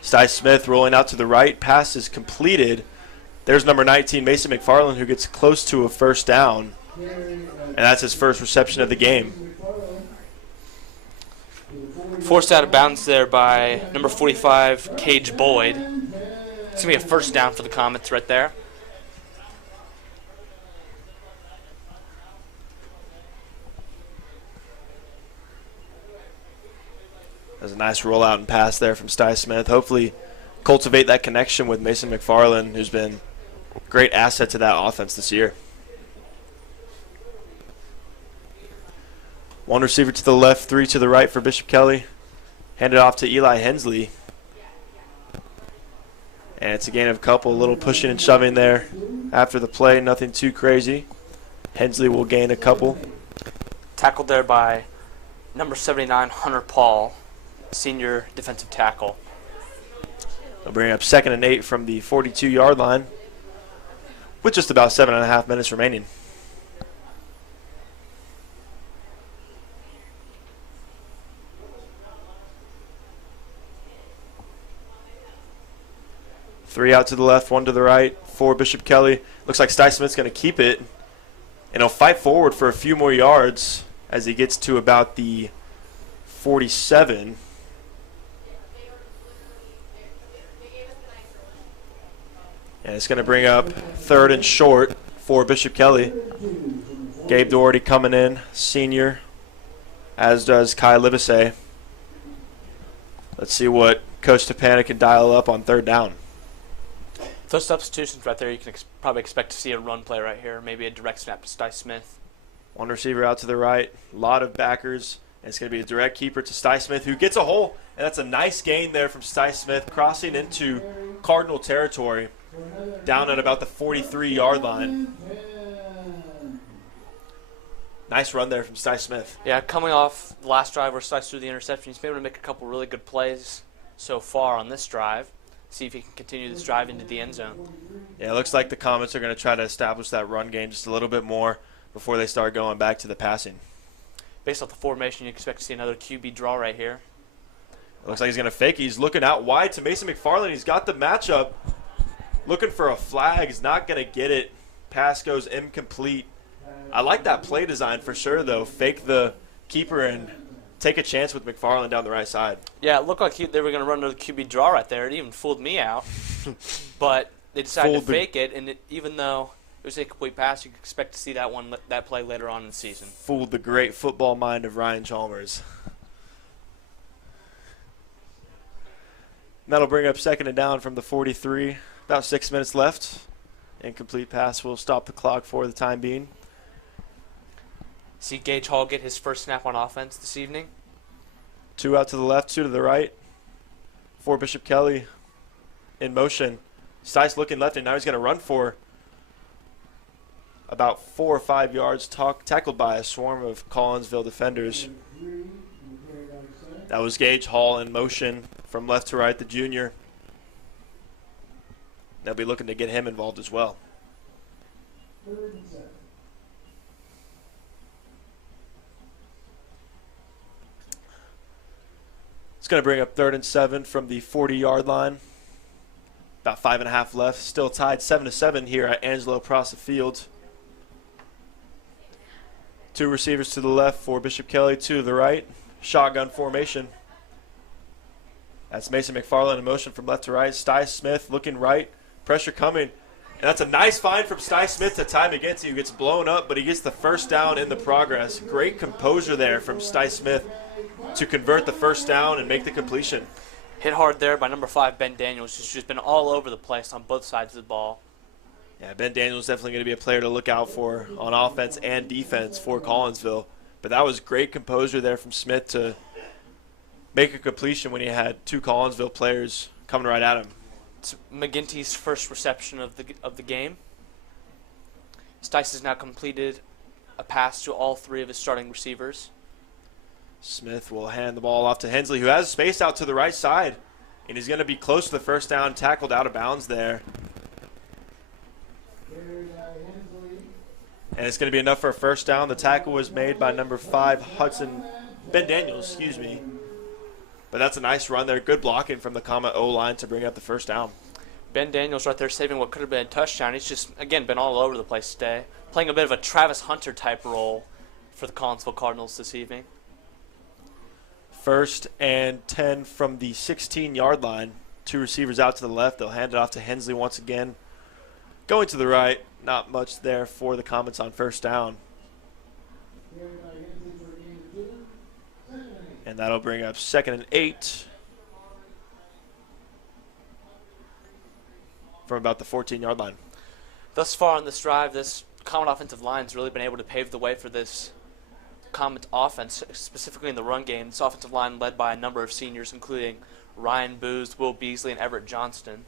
Sty Smith rolling out to the right. Pass is completed. There's number 19, Mason McFarland, who gets close to a first down. And that's his first reception of the game. Forced out of bounds there by number 45, Cage Boyd. It's going to be a first down for the Comets right there. There's a nice rollout and pass there from Sty Smith. Hopefully cultivate that connection with Mason McFarland, who's been a great asset to that offense this year. One receiver to the left, 3 to the right for Bishop Kelly. Handed off to Eli Hensley. And it's a gain of a couple, a little pushing and shoving there after the play, nothing too crazy. Hensley will gain a couple. Tackled there by number 79, Hunter Paul, senior defensive tackle. They'll bring up 2nd and 8 from the 42-yard line with just about 7.5 minutes remaining. Three out to the left, 1 to the right for Bishop Kelly. Looks like Sty Smith's going to keep it, and he'll fight forward for a few more yards as he gets to about the 47. And it's going to bring up 3rd and short for Bishop Kelly. Gabe Doherty coming in, senior, as does Kai Livesey. Let's see what Coach Tepana can dial up on 3rd down. Those substitutions right there, you can probably expect to see a run play right here, maybe a direct snap to Sty Smith. One receiver out to the right, a lot of backers, and it's going to be a direct keeper to Sty Smith, who gets a hole, and that's a nice gain there from Sty Smith, crossing into Cardinal territory, down at about the 43-yard line. Nice run there from Sty Smith. Yeah, coming off the last drive where Sty threw the interception, he's been able to make a couple really good plays so far on this drive. See if he can continue this drive into the end zone. Yeah, it looks like the Comets are going to try to establish that run game just a little bit more before they start going back to the passing. Based off the formation, you expect to see another QB draw right here. It looks like he's going to fake. He's looking out wide to Mason McFarland. He's got the matchup. Looking for a flag. He's not going to get it. Pass goes incomplete. I like that play design for sure, though. Fake the keeper and take a chance with McFarland down the right side. Yeah, it looked like they were going to run another QB draw right there. It even fooled me out. But they decided to fake it, and even though it was a complete pass. You could expect to see that play later on in the season. Fooled the great football mind of Ryan Chalmers. And that'll bring up 2nd and down from the 43. About 6 minutes left. Incomplete pass will stop the clock for the time being. See Gage Hall get his first snap on offense this evening. 2 out to the left, 2 to the right. For Bishop Kelly in motion. Stice looking left, and now he's going to run for about 4 or 5 yards, tackled by a swarm of Collinsville defenders. That was Gage Hall in motion from left to right, the junior. They'll be looking to get him involved as well. It's going to bring up 3rd and 7 from the 40-yard line. About 5.5 left. Still tied 7-7 here at Angelo Prosa Field. 2 receivers to the left for Bishop Kelly, 2 to the right. Shotgun formation. That's Mason McFarland in motion from left to right. Stice Smith looking right. Pressure coming. And that's a nice find from Stice Smith to time against him. He gets blown up, but he gets the first down in the progress. Great composure there from Stice Smith to convert the first down and make the completion. Hit hard there by number 5, Ben Daniels, who's just been all over the place on both sides of the ball. Yeah, Ben Daniels definitely going to be a player to look out for on offense and defense for Collinsville. But that was great composure there from Smith to make a completion when he had 2 Collinsville players coming right at him. It's McGinty's first reception of the game. Stice has now completed a pass to all 3 of his starting receivers. Smith will hand the ball off to Hensley, who has space out to the right side. And he's going to be close to the first down, tackled out of bounds there. And it's going to be enough for a first down. The tackle was made by number 5, Ben Daniels, excuse me. But that's a nice run there. Good blocking from the Comet O-line to bring up the first down. Ben Daniels right there saving what could have been a touchdown. He's just, again, been all over the place today. Playing a bit of a Travis Hunter type role for the Collinsville Cardinals this evening. 1st and 10 from the 16-yard line. 2 receivers out to the left. They'll hand it off to Hensley once again. Going to the right. Not much there for the Comets on first down. And that'll bring up 2nd and 8 from about the 14-yard line. Thus far on this drive, this Comet offensive line has really been able to pave the way for this Comet offense, specifically in the run game. This offensive line led by a number of seniors, including Ryan Booth, Will Beasley, and Everett Johnston.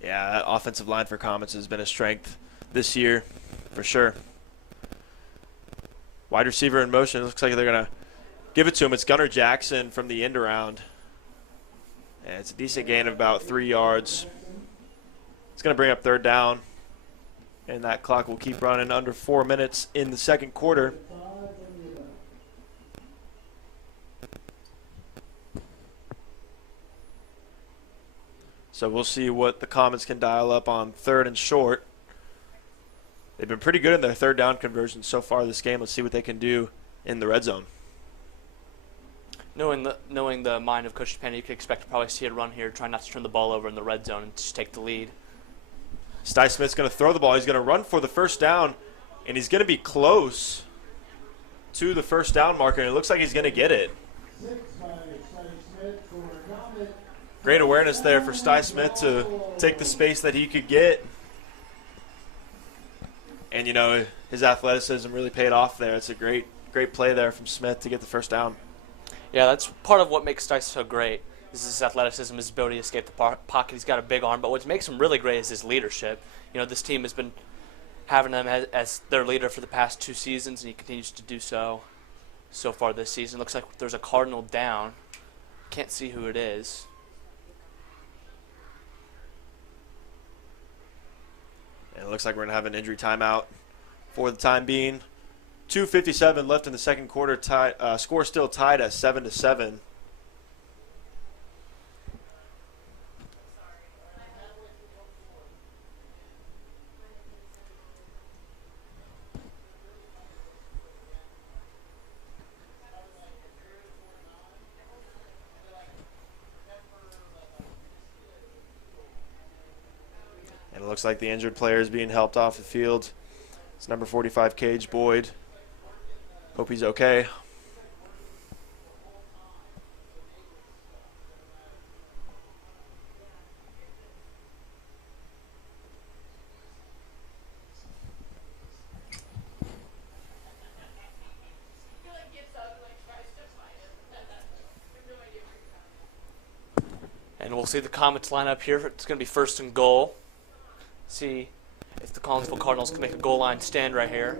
Yeah, that offensive line for Comets has been a strength this year, for sure. Wide receiver in motion. It looks like they're going to give it to him. It's Gunnar Jackson from the end around. And it's a decent gain of about 3 yards. It's going to bring up 3rd down. And that clock will keep running under 4 minutes in the second quarter. So we'll see what the Comets can dial up on 3rd and short. They've been pretty good in their 3rd down conversions so far this game. Let's see what they can do in the red zone. Knowing the mind of Coach Penny, you could expect to probably see a run here, try not to turn the ball over in the red zone and just take the lead. Stice Smith's going to throw the ball. He's going to run for the first down, and he's going to be close to the first down marker, and it looks like he's going to get it. Great awareness there for Stice Smith to take the space that he could get. And, you know, his athleticism really paid off there. It's a great play there from Smith to get the first down. Yeah, that's part of what makes Stice so great is his athleticism, his ability to escape the pocket. He's got a big arm, but what makes him really great is his leadership. You know, this team has been having him as their leader for the past 2 seasons, and he continues to do so far this season. Looks like there's a Cardinal down. Can't see who it is. And it looks like we're going to have an injury timeout for the time being. 2:57 left in the second quarter. Score still tied at 7-7. looks like the injured player is being helped off the field. It's number 45, Cage Boyd. Hope he's okay. And we'll see the Comets line up here. It's going to be first and goal. See if the Collinsville Cardinals can make a goal line stand right here.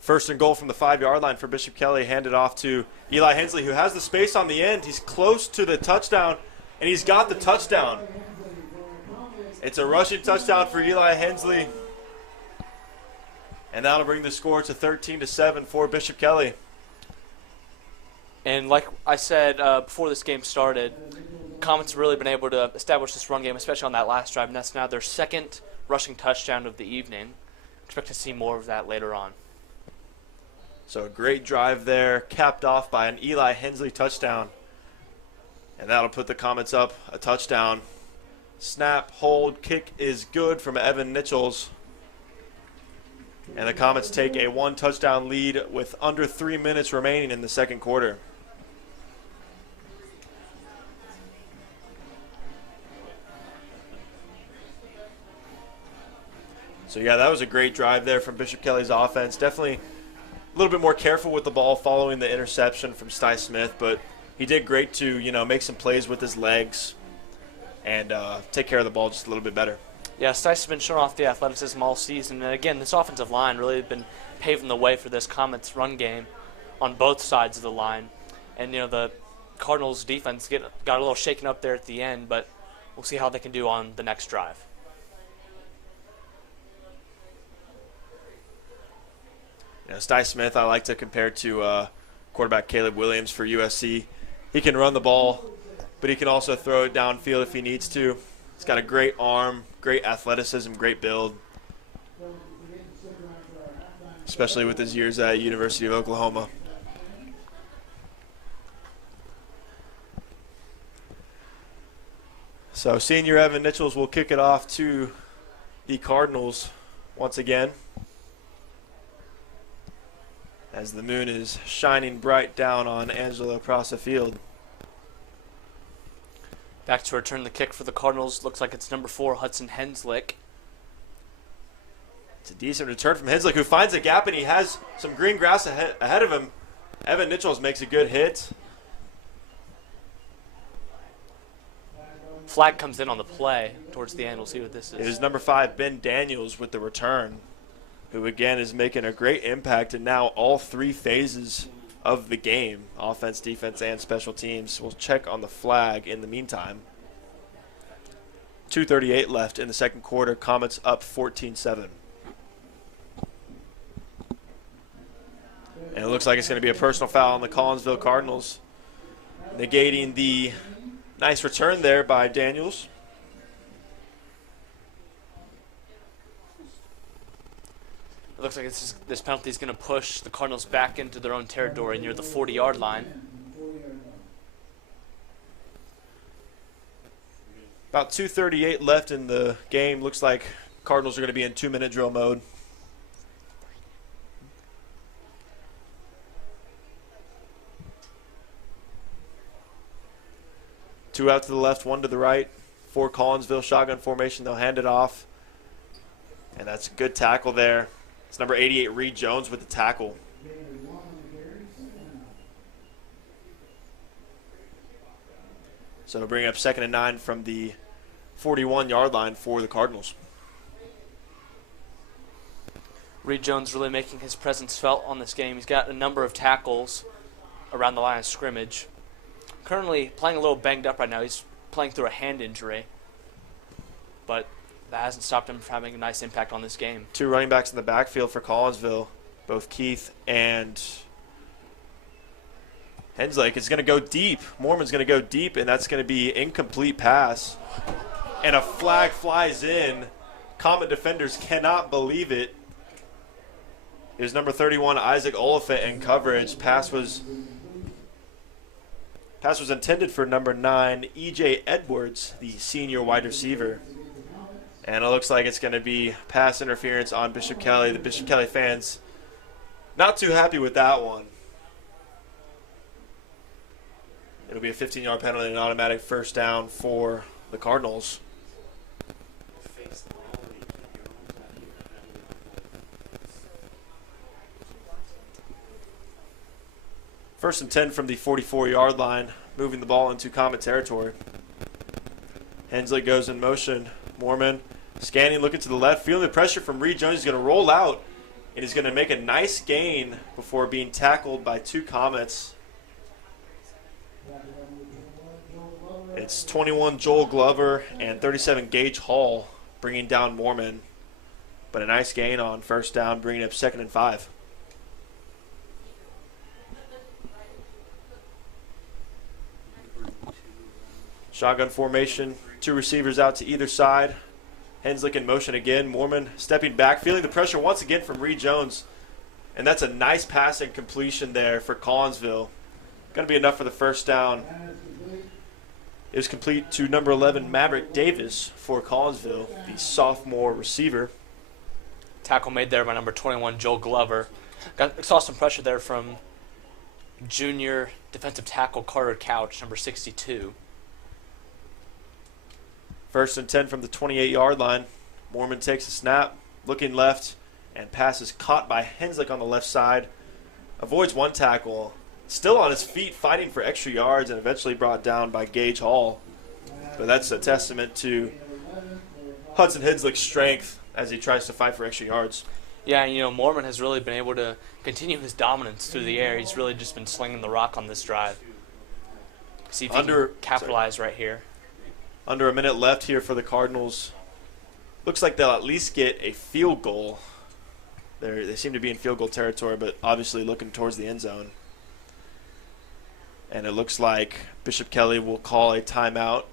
First and goal from the 5-yard line for Bishop Kelly. Handed off to Eli Hensley, who has the space on the end. He's close to the touchdown, and he's got the touchdown. It's a rushing touchdown for Eli Hensley. And that'll bring the score to 13-7 for Bishop Kelly. And like I said before this game started, Comets have really been able to establish this run game, especially on that last drive, and that's now their second rushing touchdown of the evening. Expect to see more of that later on. So a great drive there, capped off by an Eli Hensley touchdown. And that'll put the Comets up a touchdown. Snap, hold, kick is good from Evan Nichols. And the Comets take a 1-touchdown lead with under 3 minutes remaining in the second quarter. So yeah, that was a great drive there from Bishop Kelly's offense. Definitely a little bit more careful with the ball following the interception from Sty Smith, but he did great to, make some plays with his legs and take care of the ball just a little bit better. Yeah, Stice has been showing off the athleticism all season, and again, this offensive line really has been paving the way for this Comets run game on both sides of the line. And the Cardinals defense got a little shaken up there at the end, but we'll see how they can do on the next drive. Sty Smith, I like to compare to quarterback Caleb Williams for USC. He can run the ball, but he can also throw it downfield if he needs to. He's got a great arm, great athleticism, great build, especially with his years at University of Oklahoma. So senior Evan Nichols will kick it off to the Cardinals once again, as the moon is shining bright down on Angelo Prasa Field. Back to return the kick for the Cardinals. Looks like it's number 4, Hudson Henslick. It's a decent return from Henslick, who finds a gap, and he has some green grass ahead of him. Evan Nichols makes a good hit. Flag comes in on the play towards the end. We'll see what this is. It is number 5, Ben Daniels, with the return, who again is making a great impact in now all 3 phases of the game, offense, defense, and special teams. We'll check on the flag in the meantime. 2:38 left in the second quarter. Comets up 14-7. And it looks like it's going to be a personal foul on the Collinsville Cardinals, negating the nice return there by Daniels. It looks like this penalty is going to push the Cardinals back into their own territory near the 40-yard line. About 2:38 left in the game. Looks like Cardinals are going to be in 2-minute drill mode. Two out to the left, one to the right. For Collinsville, shotgun formation. They'll hand it off. And that's a good tackle there. It's number 88, Reed Jones, with the tackle. So it'll bring up 2nd and 9 from the 41-yard line for the Cardinals. Reed Jones really making his presence felt on this game. He's got a number of tackles around the line of scrimmage. Currently playing a little banged up right now. He's playing through a hand injury, but that hasn't stopped him from having a nice impact on this game. 2 running backs in the backfield for Collinsville, both Keith and Henslake. It's going to go deep. Mormon's going to go deep, and that's going to be incomplete pass. And a flag flies in. Comet defenders cannot believe it. It was number 31, Isaac Oliphant, in coverage. Pass was Pass was intended for number 9, E.J. Edwards, the senior wide receiver. And it looks like it's going to be pass interference on Bishop Kelly. The Bishop Kelly fans not too happy with that one. It'll be a 15-yard penalty and an automatic first down for the Cardinals. First and 10 from the 44-yard line, moving the ball into Comet territory. Hensley goes in motion. Mormon scanning, looking to the left, feeling the pressure from Reed Jones. He's going to roll out, and he's going to make a nice gain before being tackled by 2 Comets. It's 21 Joel Glover and 37 Gage Hall bringing down Mormon. But a nice gain on first down, bringing up 2nd and 5. Shotgun formation, 2 receivers out to either side. Henslick in motion again. Mormon stepping back, feeling the pressure once again from Reed Jones. And that's a nice passing completion there for Collinsville. Going to be enough for the first down. It was complete to number 11, Maverick Davis for Collinsville, the sophomore receiver. Tackle made there by number 21, Joel Glover. Saw some pressure there from junior defensive tackle Carter Couch, number 62. First and 10 from the 28-yard line. Mormon takes a snap, looking left, and pass is caught by Henslick on the left side. Avoids 1 tackle. Still on his feet, fighting for extra yards, and eventually brought down by Gage Hall. But that's a testament to Hudson Henslick's strength as he tries to fight for extra yards. Yeah, you know, Mormon has really been able to continue his dominance through the air. He's really just been slinging the rock on this drive. See if he can capitalize right here. Under a minute left here for the Cardinals. Looks like they'll at least get a field goal. They seem to be in field goal territory, but obviously looking towards the end zone. And it looks like Bishop Kelly will call a timeout.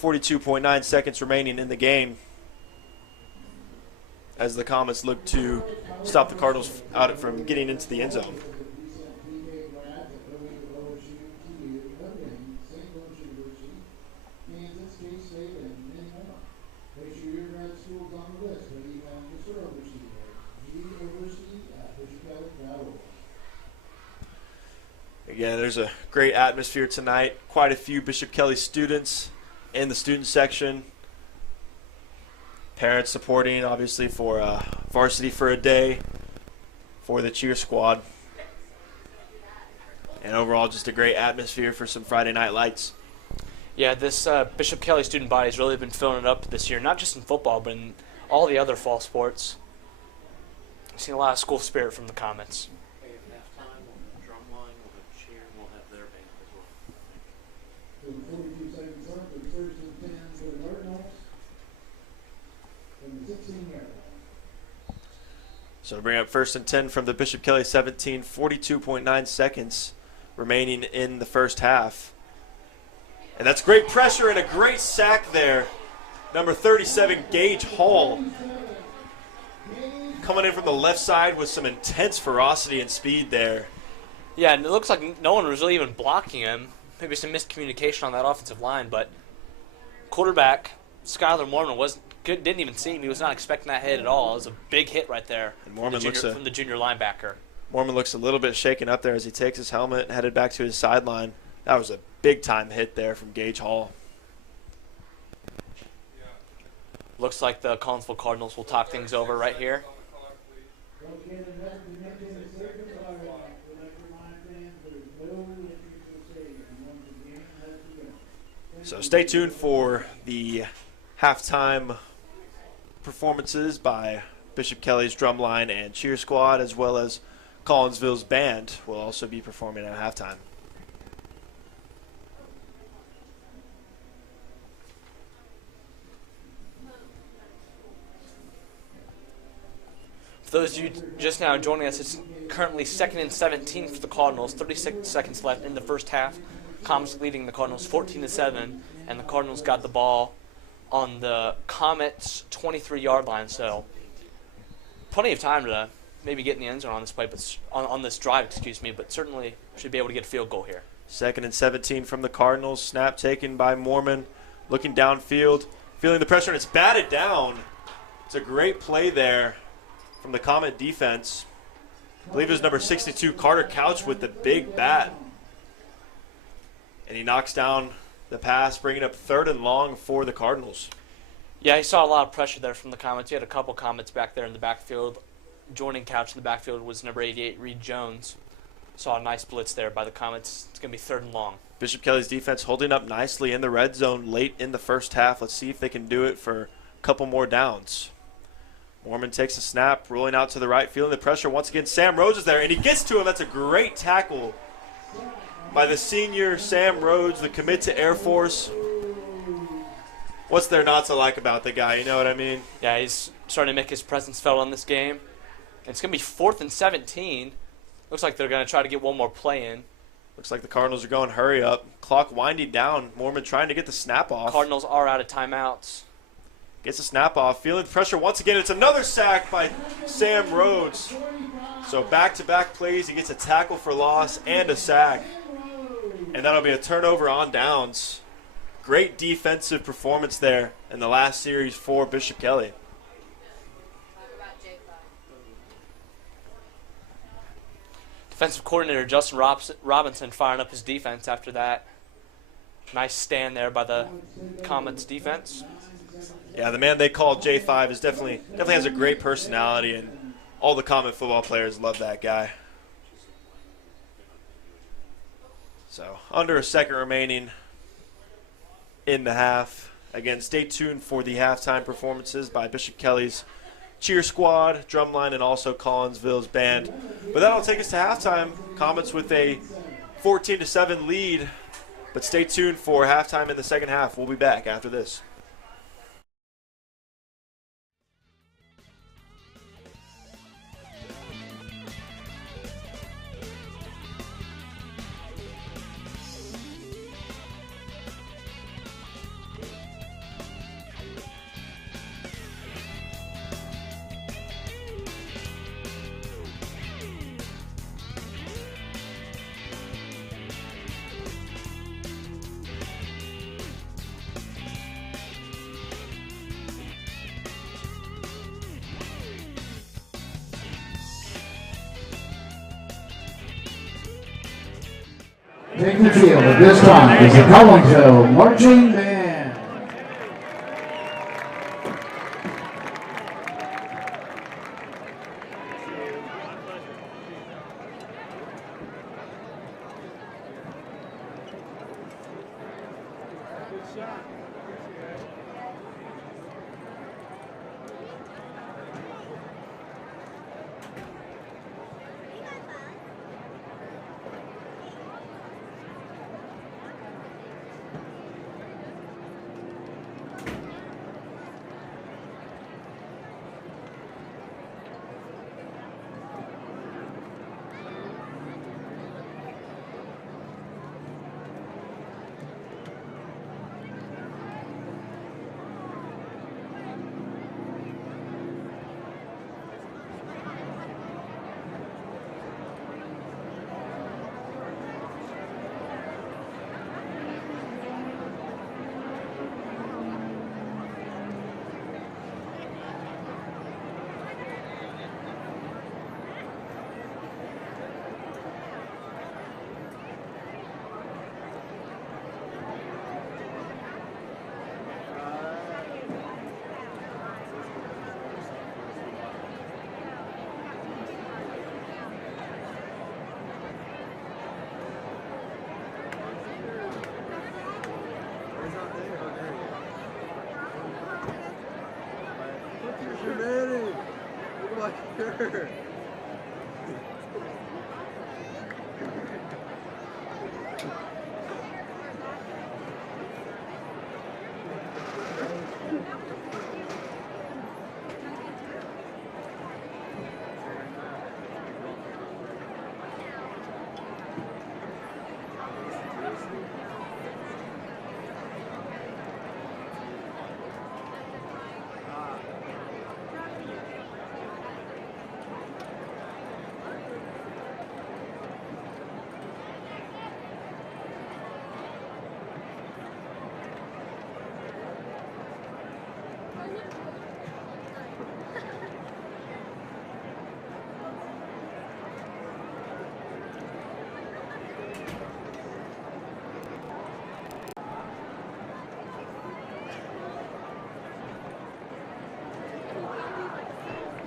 42.9 seconds remaining in the game as the Comets look to stop the Cardinals out from getting into the end zone. Again, there's a great atmosphere tonight. Quite a few Bishop Kelly students in the student section. Parents supporting, obviously, for Varsity for a Day for the cheer squad. And overall, just a great atmosphere for some Friday night lights. Yeah, this Bishop Kelly student body has really been filling it up this year, not just in football, but in all the other fall sports. I've seen a lot of school spirit from the Comets. So bring up first and 10 from the Bishop Kelly 17, 42.9 seconds remaining in the first half. And that's great pressure and a great sack there. Number 37, Gage Hall, coming in from the left side with some intense ferocity and speed there. Yeah, and it looks like no one was really even blocking him. Maybe some miscommunication on that offensive line, but quarterback Skylar Mormon didn't even see him. He was not expecting that hit at all. It was a big hit right there from the junior linebacker. Mormon looks a little bit shaken up there as he takes his helmet and headed back to his sideline. That was a big-time hit there from Gage Hall. Looks like the Collinsville Cardinals will talk things over right here. So stay tuned for the halftime performances by Bishop Kelly's drumline and cheer squad, as well as Collinsville's band will also be performing at halftime. For those of you just now joining us, it's currently 2nd and 17 for the Cardinals. 36 seconds left in the first half. Comets leading the Cardinals 14-7, and the Cardinals got the ball on the Comets' 23-yard line. So plenty of time to maybe get in the end zone on this play, but on this drive, excuse me, but certainly should be able to get a field goal here. 2nd and 17 from the Cardinals. Snap taken by Mormon. Looking downfield, feeling the pressure, and it's batted down. It's a great play there from the Comet defense. I believe it was number 62, Carter Couch, with the big bat. And he knocks down the pass, bringing up 3rd and long for the Cardinals. Yeah, he saw a lot of pressure there from the Comets. He had a couple Comets back there in the backfield. Joining Couch in the backfield was number 88, Reed Jones. Saw a nice blitz there by the Comets. It's going to be 3rd and long. Bishop Kelly's defense holding up nicely in the red zone late in the first half. Let's see if they can do it for a couple more downs. Mormon takes a snap, rolling out to the right, feeling the pressure. Once again, Sam Rhodes is there, and he gets to him. That's a great tackle by the senior Sam Rhodes, the commit to Air Force. What's there not to like about the guy, you know what I mean? Yeah, he's starting to make his presence felt on this game. And it's going to be 4th and 17. Looks like they're going to try to get one more play in. Looks like the Cardinals are going hurry up. Clock winding down. Mormon trying to get the snap off. Cardinals are out of timeouts. Gets the snap off. Feeling the pressure once again. It's another sack by Sam Rhodes. So back-to-back plays. He gets a tackle for loss and a sack. And that'll be a turnover on downs. Great defensive performance there in the last series for Bishop Kelly. Defensive coordinator Justin Robinson firing up his defense after that. Nice stand there by the Comets defense. Yeah, the man they call J5 is definitely has a great personality, and all the Comet football players love that guy. So, under a second remaining in the half. Again, stay tuned for the halftime performances by Bishop Kelly's cheer squad, drumline, and also Collinsville's band. But that'll take us to halftime. Comets with a 14-7 lead. But stay tuned for halftime in the second half. We'll be back after this. Taking the field at this time is the Collinsville Marching Band.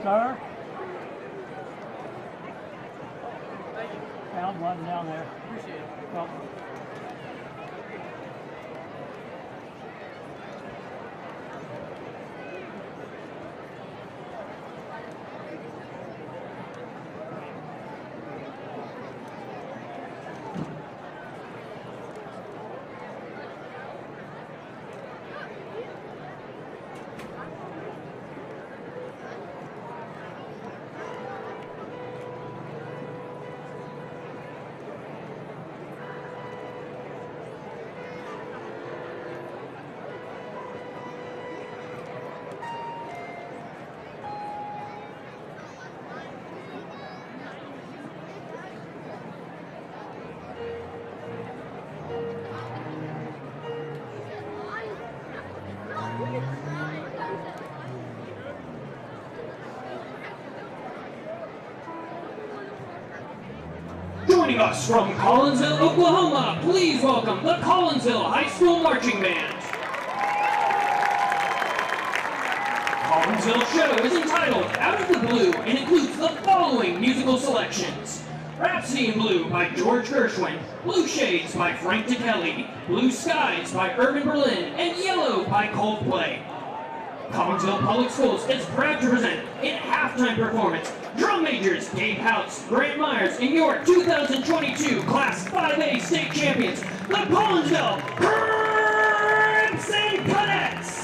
Sir? Found one down there. Appreciate it. Welcome. Joining us from Collinsville, Oklahoma, please welcome the Collinsville High School Marching Band. Collinsville show is entitled Out of the Blue and includes the following musical selections. Rhapsody in Blue by George Gershwin, Blue Shades by Frank DeKelly, Blue Skies by Irving Berlin, and Yellow by Coldplay. Collinsville Public Schools is proud to present in halftime performance drum majors Gabe House, Grant Myers, and your 2022 Class 5A state champions, the Collinsville Crimson Cadets!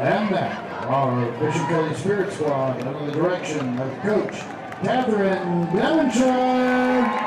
And now, our Bishop Kelly Spirit Squad under the direction of Coach Catherine Devonshire.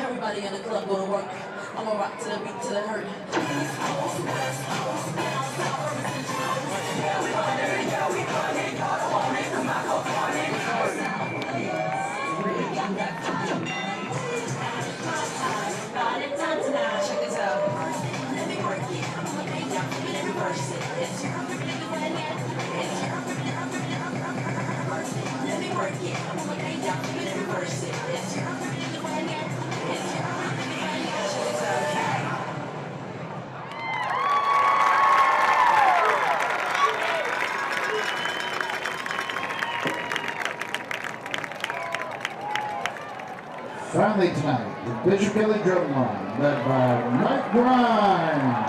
Everybody in the club go to work. I'ma rock to the beat to the hurt. Check this out. Let me work it. I'ma bang down, give it and reverse it. It's your let me work it. I'ma bang down, give it and reverse it. It's your Finally tonight, the Bishop Kelly drum line, led by Mike Grimes.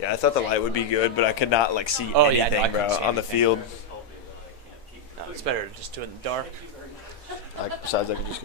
Yeah, I thought the light would be good, but I could not see Oh, yeah, no, anything, I couldn't bro, see on the anything. field. No, it's better to just do it in the dark. Besides, I could just.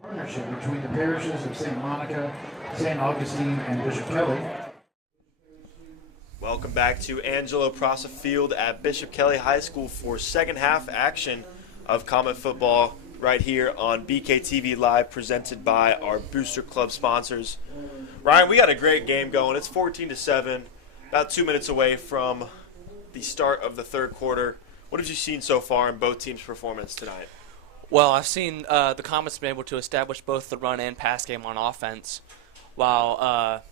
Partnership between the parishes of St. Monica, St. Augustine, and Bishop Kelly. Welcome back to Angelo Prosa Field at Bishop Kelly High School for second half action of Comet Football right here on BKTV Live, presented by our Booster Club sponsors. Ryan, we got a great game going. It's 14-7, about 2 minutes away from the start of the third quarter. What have you seen so far in both teams' performance tonight? Well, I've seen the Comets been able to establish both the run and pass game on offense, while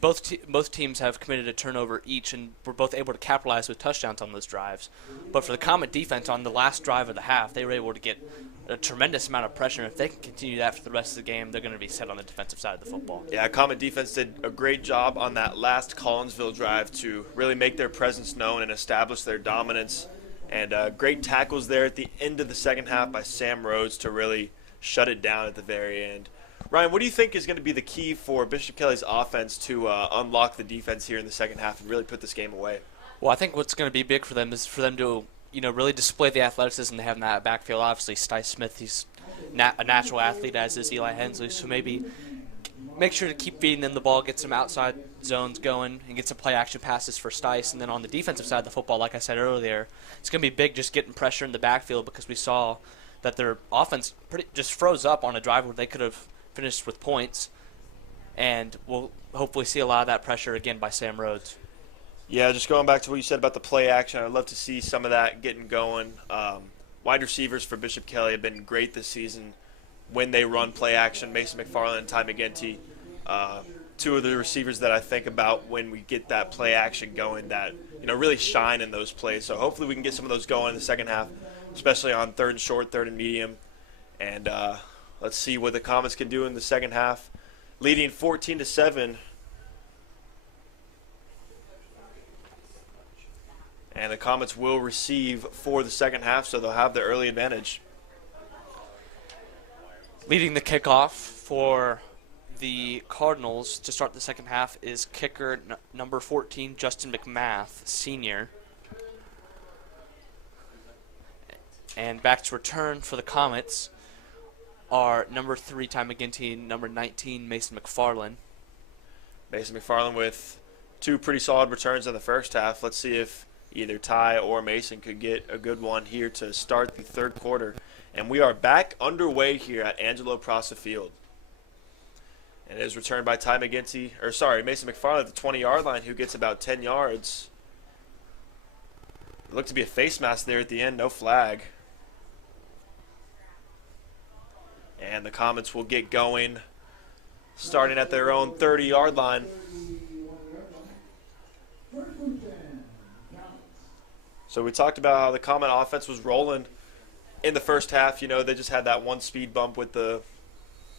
both teams have committed a turnover each, and were both able to capitalize with touchdowns on those drives. But for the Comet defense, on the last drive of the half, they were able to get a tremendous amount of pressure. If they can continue that for the rest of the game, they're going to be set on the defensive side of the football. Yeah, Comet defense did a great job on that last Collinsville drive to really make their presence known and establish their dominance. And great tackles there at the end of the second half by Sam Rhodes to really shut it down at the very end. Ryan, what do you think is going to be the key for Bishop Kelly's offense to unlock the defense here in the second half and really put this game away? Well, I think what's going to be big for them is for them to, really display the athleticism they have in that backfield. Obviously, Stice Smith, he's a natural athlete, as is Eli Hensley, so maybe make sure to keep feeding them the ball, get some outside zones going, and get some play-action passes for Stice. And then on the defensive side of the football, like I said earlier, it's going to be big just getting pressure in the backfield because we saw that their offense just froze up on a drive where they could have finished with points. And we'll hopefully see a lot of that pressure again by Sam Rhodes. Yeah, just going back to what you said about the play action, I'd love to see some of that getting going. Wide receivers for Bishop Kelly have been great this season when they run play action. Mason McFarland and Ty McGinty, two of the receivers that I think about when we get that play action going that really shine in those plays. So hopefully we can get some of those going in the second half, especially on third and short, third and medium. And let's see what the Comets can do in the second half, leading 14-7. And the Comets will receive for the second half, so they'll have the early advantage. Leading the kickoff for the Cardinals to start the second half is kicker number 14, Justin McMath, senior. And back to return for the Comets are number 3, Ty McGinty, number 19, Mason McFarland. Mason McFarland with 2 pretty solid returns in the first half. Let's see if either Ty or Mason could get a good one here to start the third quarter. And we are back underway here at Angelo Prasa Field. And it is returned by Mason McFarland at the 20-yard line, who gets about 10 yards. It looked to be a face mask there at the end, no flag. And the Comets will get going, starting at their own 30-yard line. So we talked about how the Comet offense was rolling in the first half. They just had that one speed bump with the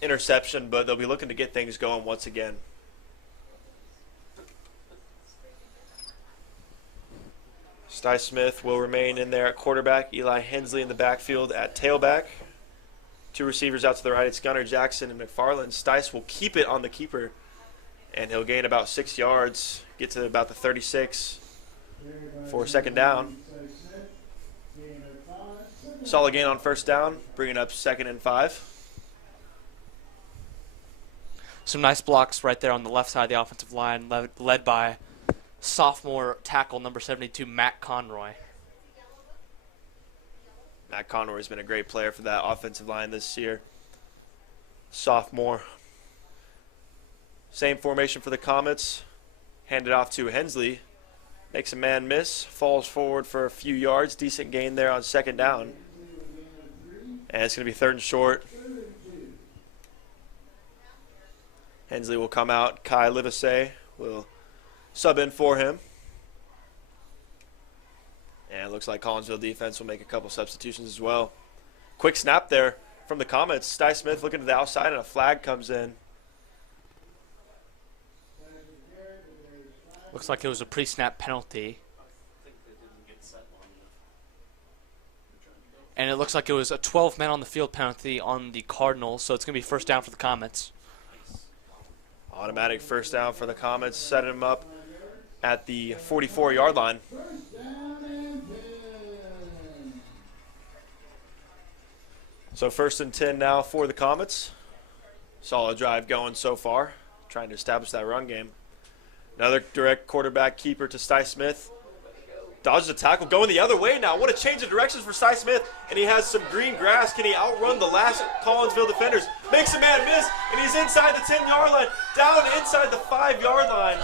interception, but they'll be looking to get things going once again. Stice Smith will remain in there at quarterback. Eli Hensley in the backfield at tailback. 2 receivers out to the right. It's Gunnar Jackson and McFarland. Stice will keep it on the keeper, and he'll gain about 6 yards, get to about the 36 for a second down. Solid gain on first down, bringing up 2nd and 5. Some nice blocks right there on the left side of the offensive line, led by sophomore tackle number 72, Matt Conroy. Matt Conroy has been a great player for that offensive line this year. Sophomore. Same formation for the Comets. Handed off to Hensley. Makes a man miss. Falls forward for a few yards. Decent gain there on second down. And it's going to be 3rd and short. Hensley will come out. Kai Livesey will sub in for him. And it looks like Collinsville defense will make a couple substitutions as well. Quick snap there from the Comets. Stice Smith looking to the outside, and a flag comes in. Looks like it was a pre-snap penalty. And it looks like it was a 12-man on the field penalty on the Cardinals, so it's going to be first down for the Comets. Automatic first down for the Comets, setting them up at the 44-yard line. So 1st and 10 now for the Comets. Solid drive going so far, trying to establish that run game. Another direct quarterback keeper to Stice Smith. Dodges a tackle, going the other way now. What a change of directions for Stice Smith. And he has some green grass. Can he outrun the last Collinsville defenders? Makes a man miss, and he's inside the 10-yard line, down inside the 5-yard line.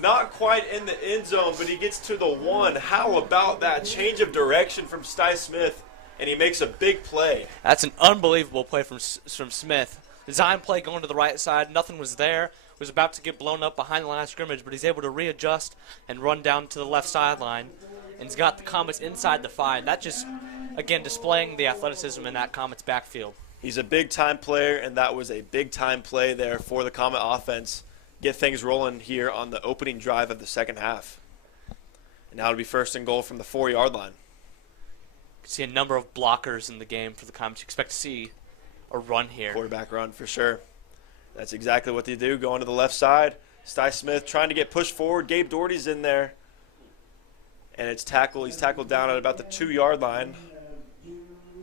Not quite in the end zone, but he gets to the 1. How about that change of direction from Stice Smith? And he makes a big play. That's an unbelievable play from Smith. Design play going to the right side. Nothing was there. Was about to get blown up behind the line of scrimmage, but he's able to readjust and run down to the left sideline. And he's got the Comets inside the 5. That just, again, displaying the athleticism in that Comets backfield. He's a big-time player, and that was a big-time play there for the Comet offense. Get things rolling here on the opening drive of the second half. And now it'll be first and goal from the 4-yard line. See a number of blockers in the game for the Comets. You expect to see a run here. Quarterback run for sure. That's exactly what they do. Going to the left side. Sty Smith trying to get pushed forward. Gabe Doherty's in there. And it's tackle. He's tackled down at about the 2-yard line.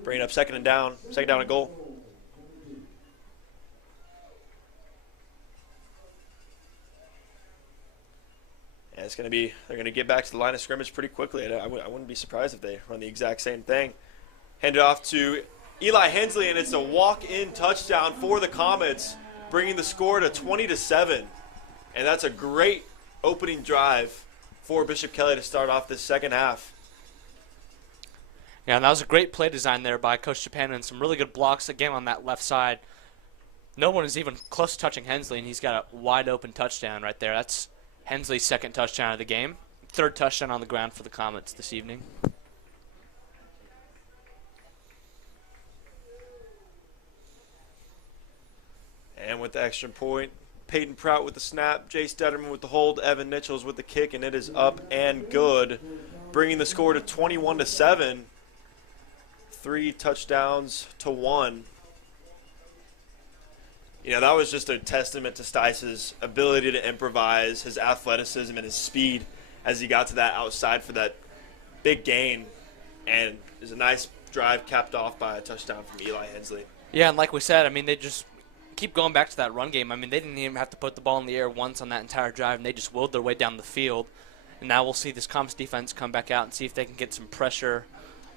Bringing up second down and goal. And it's going to be, they're going to get back to the line of scrimmage pretty quickly. I wouldn't be surprised if they run the exact same thing. Hand it off to Eli Hensley, and it's a walk-in touchdown for the Comets, bringing the score to 20-7. And that's a great opening drive for Bishop Kelly to start off this second half. Yeah, and that was a great play design there by Coach Japan and some really good blocks again on that left side. No one is even close to touching Hensley, and he's got a wide-open touchdown right there. That's Hensley's second touchdown of the game. Third touchdown on the ground for the Comets this evening. And with the extra point, Peyton Prout with the snap, Jay Stederman with the hold, Evan Nichols with the kick, and it is up and good, bringing the score to 21-7. 3 touchdowns to 1. You know, that was just a testament to Stice's ability to improvise, his athleticism and his speed as he got to that outside for that big gain. And it was a nice drive capped off by a touchdown from Eli Hensley. Yeah, and like we said, I mean, they just keep going back to that run game. I mean, they didn't even have to put the ball in the air once on that entire drive, and they just willed their way down the field. And now we'll see this Comets defense come back out and see if they can get some pressure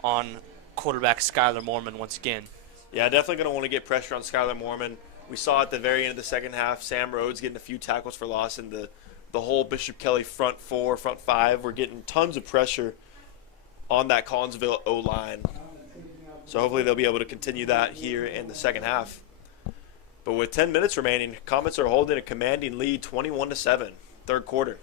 on quarterback Skylar Mormon once again. Yeah, definitely going to want to get pressure on Skylar Mormon. We saw at the very end of the second half, Sam Rhodes getting a few tackles for loss, and the whole Bishop Kelly front 4, front 5 were getting tons of pressure on that Collinsville O-line. So hopefully they'll be able to continue that here in the second half. But with 10 minutes remaining, Comets are holding a commanding lead 21-7, third quarter.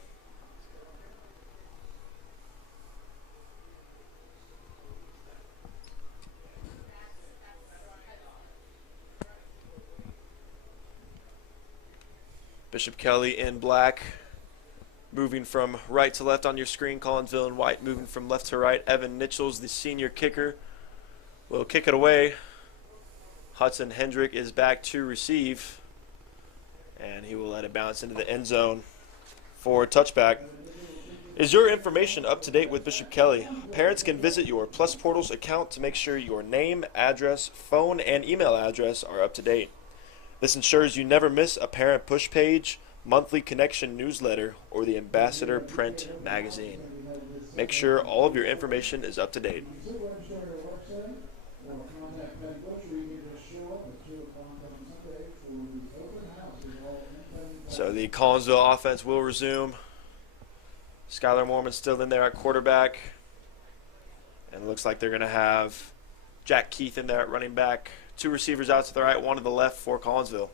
Bishop Kelly in black, moving from right to left on your screen. Collinsville in white, moving from left to right. Evan Nichols, the senior kicker, will kick it away. Hudson Hendrick is back to receive, and he will let it bounce into the end zone for a touchback. Is your information up to date with Bishop Kelly? Parents can visit your Plus Portals account to make sure your name, address, phone, and email address are up to date. This ensures you never miss a parent push page, monthly connection newsletter, or the Ambassador print magazine. Make sure all of your information is up to date. So the Collinsville offense will resume. Skylar Mormon still in there at quarterback. And it looks like they're going to have Jack Keith in there at running back. 2 receivers out to the right, 1 to the left for Collinsville.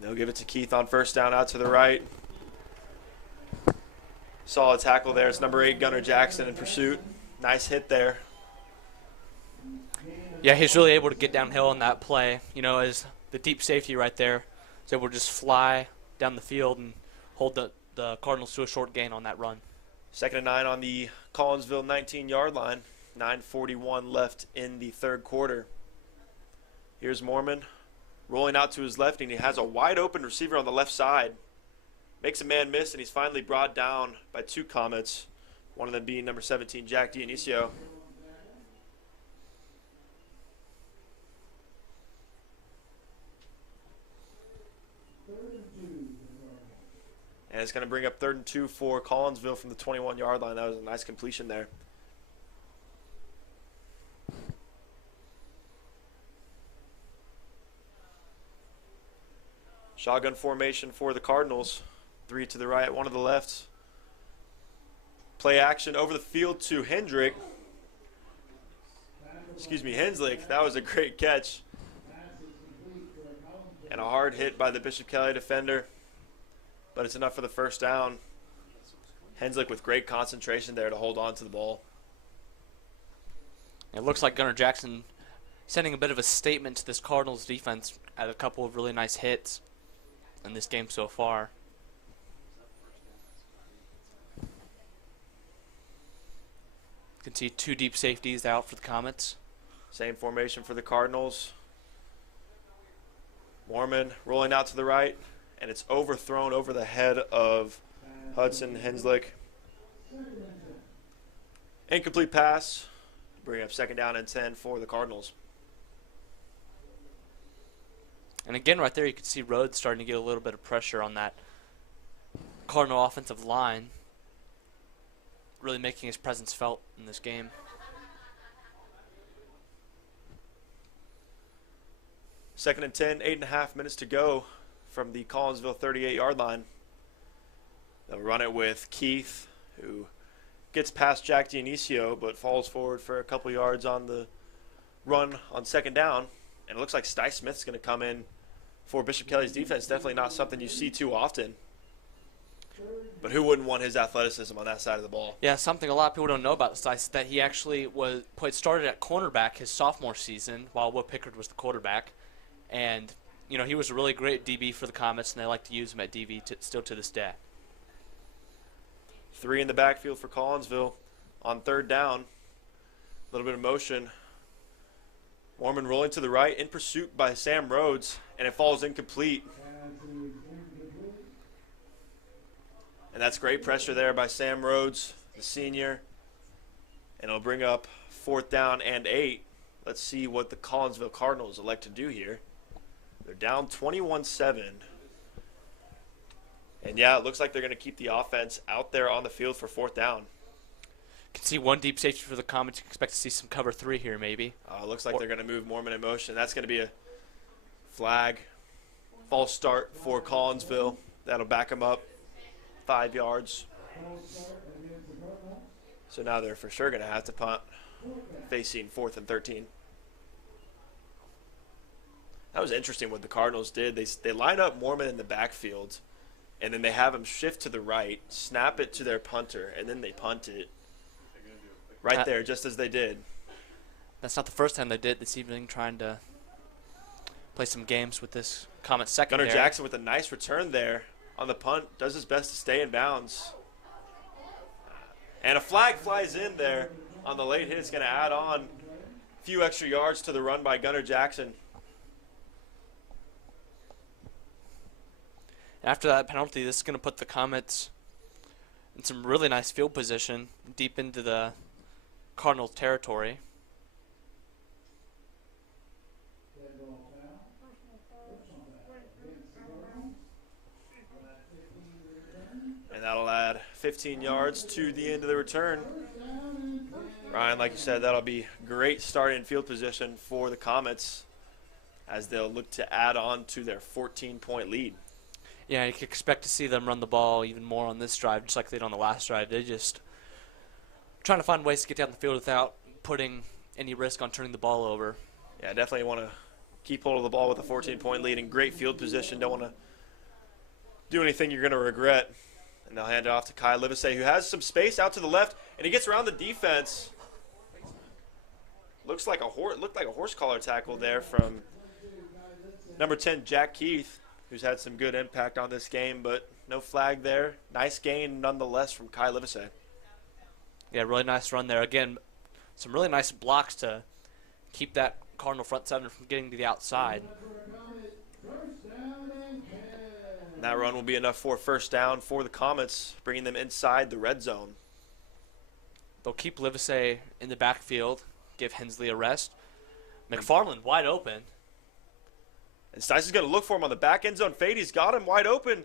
They'll give it to Keith on first down out to the right. Solid tackle there. It's number 8, Gunnar Jackson in pursuit. Nice hit there. Yeah, he's really able to get downhill on that play. You know, as the deep safety right there, he's able to just fly down the field and hold the Cardinals to a short gain on that run. 2nd and 9 on the Collinsville 19-yard line. 9:41 left in the third quarter. Here's Mormon rolling out to his left, and he has a wide open receiver on the left side. Makes a man miss, and he's finally brought down by 2 Comets, one of them being number 17, Jack Dionisio. And it's going to bring up 3rd and 2 for Collinsville from the 21-yard line. That was a nice completion there. Shotgun formation for the Cardinals. 3 to the right, 1 to the left. Play action over the field to Hendrick. Henslick. That was a great catch. And a hard hit by the Bishop Kelly defender. But it's enough for the first down. Henslick with great concentration there to hold on to the ball. It looks like Gunnar Jackson sending a bit of a statement to this Cardinals defense at a couple of really nice hits. in this game so far. can see 2 deep safeties out for the Comets. Same formation for the Cardinals. Mormon rolling out to the right, and it's overthrown over the head of Hudson Henslick. Incomplete pass. Bring up 2nd down and 10 for the Cardinals. And again, right there, you can see Rhodes starting to get a little bit of pressure on that Cardinal offensive line, really making his presence felt in this game. Second and 10, 8.5 minutes to go from the Collinsville 38-yard line. They'll run it with Keith, who gets past Jack Dionisio, but falls forward for a couple yards on the run on 2nd down. And it looks like Sty Smith's going to come in for Bishop Kelly's defense. Definitely not something you see too often. But who wouldn't want his athleticism on that side of the ball? Yeah, something a lot of people don't know about Sty is that he actually started at cornerback his sophomore season while Will Pickard was the quarterback. And, you know, he was a really great DB for the Comets, and they like to use him at DB still to this day. 3 in the backfield for Collinsville on 3rd down. A little bit of motion. Mormon rolling to the right in pursuit by Sam Rhodes, and it falls incomplete. And that's great pressure there by Sam Rhodes, the senior. And it'll bring up 4th down and 8. Let's see what the Collinsville Cardinals elect to do here. They're down 21-7. And yeah, it looks like they're going to keep the offense out there on the field for 4th down. You can see 1 deep safety for the Comets. You can expect to see some cover 3 here maybe. Looks like they're going to move Mormon in motion. That's going to be a flag. False start for Collinsville. That'll back them up 5 yards. So now they're for sure going to have to punt, facing 4th and 13. That was interesting what the Cardinals did. They line up Mormon in the backfield, and then they have him shift to the right, snap it to their punter, and then they punt it right there, just as they did. That's not the first time they did it this evening, trying to play some games with this Comet secondary. Gunnar Jackson with a nice return there on the punt, does his best to stay in bounds. And a flag flies in there on the late hit. It's going to add on a few extra yards to the run by Gunnar Jackson. After that penalty, this is going to put the Comets in some really nice field position deep into the Cardinals territory. And that'll add 15 yards to the end of the return. Ryan, like you said, that'll be great starting field position for the Comets as they'll look to add on to their 14-point lead. Yeah, you can expect to see them run the ball even more on this drive, just like they did on the last drive. They're just trying to find ways to get down the field without putting any risk on turning the ball over. Yeah, definitely want to keep hold of the ball with a 14-point lead in great field position. Don't want to do anything you're going to regret. And they'll hand it off to Kai Livesey, who has some space out to the left, and he gets around the defense. Looked like a horse collar tackle there from number 10, Jack Keith, who's had some good impact on this game, but no flag there. Nice gain nonetheless from Kai Livesey. Yeah, really nice run there. Again, some really nice blocks to keep that Cardinal front seven from getting to the outside. And that run will be enough for 1st down for the Comets, bringing them inside the red zone. They'll keep Livesey in the backfield, give Hensley a rest. McFarland wide open. And Stice is going to look for him on the back end zone fade. He's got him wide open,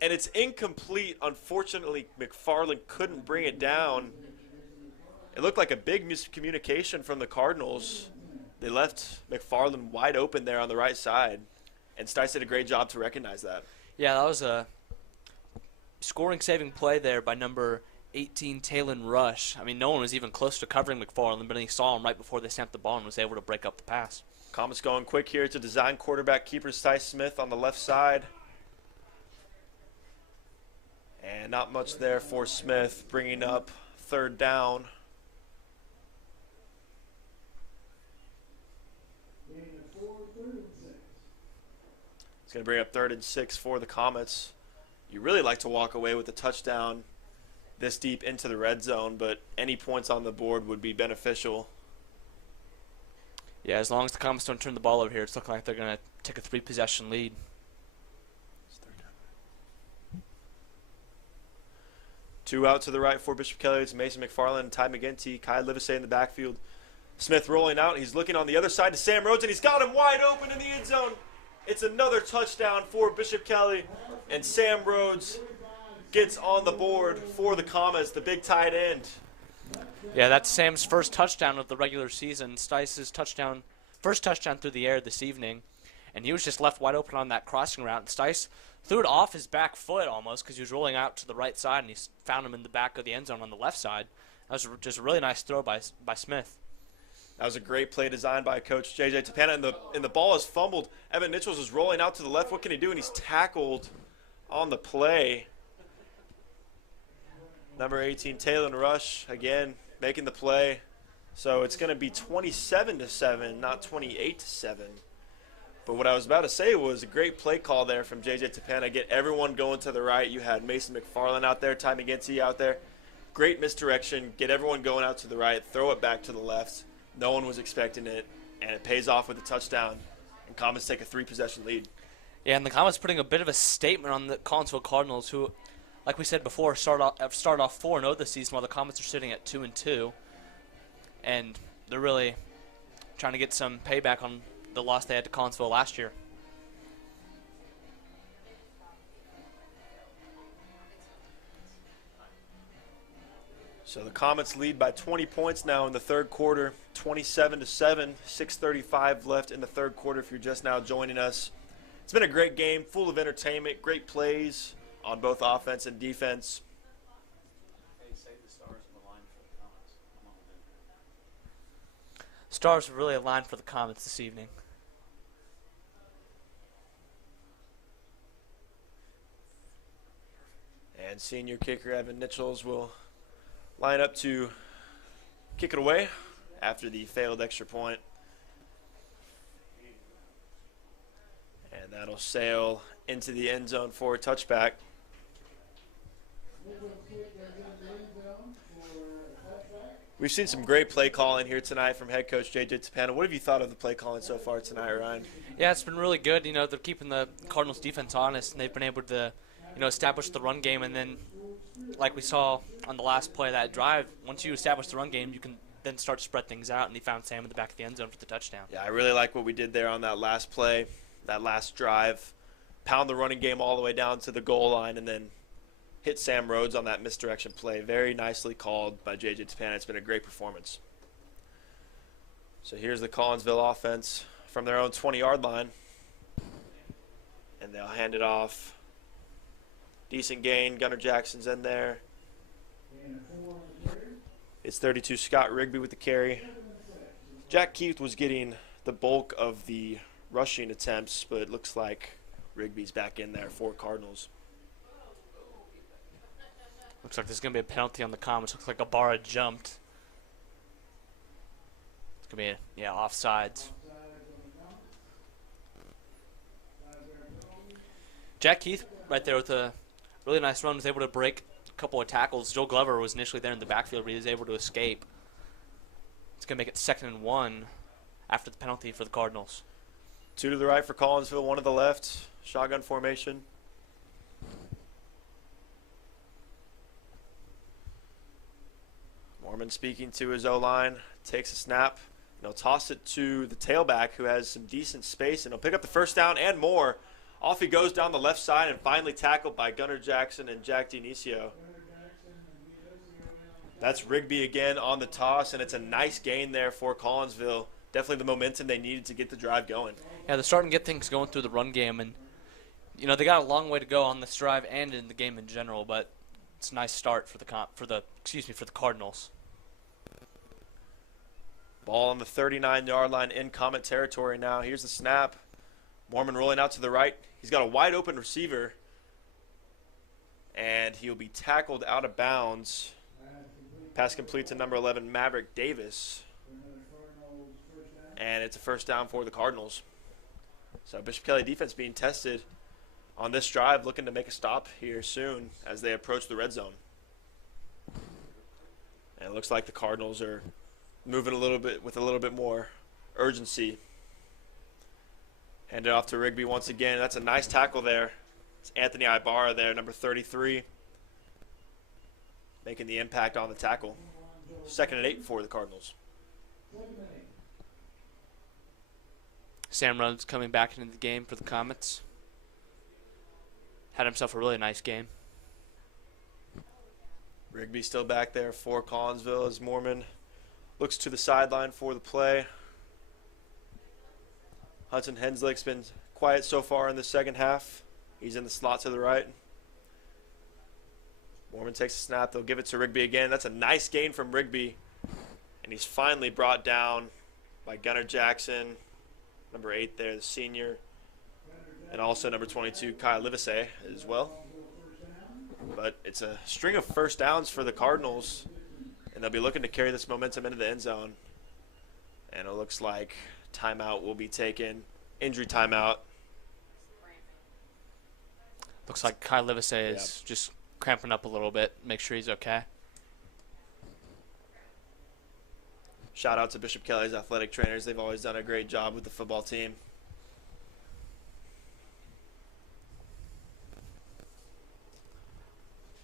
and it's incomplete. Unfortunately, McFarland couldn't bring it down. It looked like a big miscommunication from the Cardinals. They left McFarland wide open there on the right side, and Stice did a great job to recognize that. Yeah, that was a scoring-saving play there by number 18, Talon Rush. I mean, no one was even close to covering McFarland, but he saw him right before they snapped the ball and was able to break up the pass. Comets going quick here to design quarterback keeper Ty Smith on the left side. And not much there for Smith, bringing up 3rd down. It's going to bring up 3rd and 6 for the Comets. You really like to walk away with a touchdown this deep into the red zone, but any points on the board would be beneficial. Yeah, as long as the Comets don't turn the ball over here, it's looking like they're going to take a 3-possession lead. Two out to the right for Bishop Kelly. It's Mason McFarland, Ty McGinty, Kai Livesay in the backfield. Smith rolling out. He's looking on the other side to Sam Rhodes, and he's got him wide open in the end zone. It's another touchdown for Bishop Kelly, and Sam Rhodes gets on the board for the Comets, the big tight end. Yeah, that's Sam's first touchdown of the regular season. Stice's first touchdown through the air this evening, and he was just left wide open on that crossing route. And Stice threw it off his back foot almost because he was rolling out to the right side, and he found him in the back of the end zone on the left side. That was just a really nice throw by Smith. That was a great play designed by Coach J.J. Tapana, and the ball is fumbled. Evan Nichols is rolling out to the left. What can he do? And he's tackled on the play. Number 18, Taylor Rush, again, making the play. So it's going to be 27-7, not 28-7. But what I was about to say was a great play call there from J.J. Tapana. Get everyone going to the right. You had Mason McFarland out there, Ty McGinty out there. Great misdirection. Get everyone going out to the right. Throw it back to the left. No one was expecting it, and it pays off with a touchdown. And Comets take a 3-possession lead. Yeah, and the Comets putting a bit of a statement on the Collinsville Cardinals, who, like we said before, start off 4-0 this season, while the Comets are sitting at 2-2, and they're really trying to get some payback on the loss they had to Collinsville last year. So the Comets lead by 20 points now in the third quarter, 27-7, 6:35 left in the third quarter if you're just now joining us. It's been a great game, full of entertainment, great plays on both offense and defense. Stars are really aligned for the Comets this evening. And senior kicker Evan Nichols will line up to kick it away after the failed extra point. And that'll sail into the end zone for a touchback. We've seen some great play calling here tonight from head coach J.J. Tapana. What have you thought of the play calling so far tonight, Ryan? Yeah, it's been really good. You know, they're keeping the Cardinals defense honest, and they've been able to, establish the run game. And then, like we saw on the last play of that drive, once you establish the run game, you can then start to spread things out. And they found Sam in the back of the end zone for the touchdown. Yeah, I really like what we did there on that last play, that last drive. Pound the running game all the way down to the goal line, and then hit Sam Rhodes on that misdirection play. Very nicely called by J.J. Tapana. It's been a great performance. So here's the Collinsville offense from their own 20-yard line. And they'll hand it off. Decent gain. Gunnar Jackson's in there. It's 32 Scott Rigby with the carry. Jack Keith was getting the bulk of the rushing attempts, but it looks like Rigby's back in there for Cardinals. Looks like there's going to be a penalty on the Comets. Looks like Ibarra jumped. It's going to be, offsides. Jack Keith right there with a really nice run was able to break a couple of tackles. Joel Glover was initially there in the backfield, but he was able to escape. It's going to make it 2nd and 1 after the penalty for the Cardinals. 2 to the right for Collinsville, 1 to the left. Shotgun formation. Mormon speaking to his O-line, takes a snap, and he'll toss it to the tailback who has some decent space, and he'll pick up the first down and more. Off he goes down the left side and finally tackled by Gunnar Jackson and Jack Dionisio. That's Rigby again on the toss, and it's a nice gain there for Collinsville. Definitely the momentum they needed to get the drive going. Yeah, they're starting to get things going through the run game, and they got a long way to go on this drive and in the game in general, but it's a nice start for the Cardinals. Ball on the 39-yard line in Comet territory now. Here's the snap. Mormon rolling out to the right. He's got a wide open receiver, and he'll be tackled out of bounds. Pass complete to number 11, Maverick Davis. And it's a first down for the Cardinals. So Bishop Kelly defense being tested on this drive, looking to make a stop here soon as they approach the red zone. And it looks like the Cardinals are moving a little bit with a little bit more urgency. Hand it off to Rigby once again. That's a nice tackle there. It's Anthony Ibarra there, number 33, making the impact on the tackle. 2nd and 8 for the Cardinals. Sam Rhodes coming back into the game for the Comets. Had himself a really nice game. Rigby still back there for Collinsville as Mormon looks to the sideline for the play. Hudson Henslick's been quiet so far in the second half. He's in the slot to the right. Mormon takes a snap. They'll give it to Rigby again. That's a nice gain from Rigby. And he's finally brought down by Gunnar Jackson, number 8 there, the senior. And also number 22, Kyle Livesey as well. But it's a string of first downs for the Cardinals. And they'll be looking to carry this momentum into the end zone. And it looks like timeout will be taken. Injury timeout. Looks like Kyle Livesey is just cramping up a little bit. Make sure he's okay. Shout out to Bishop Kelly's athletic trainers. They've always done a great job with the football team.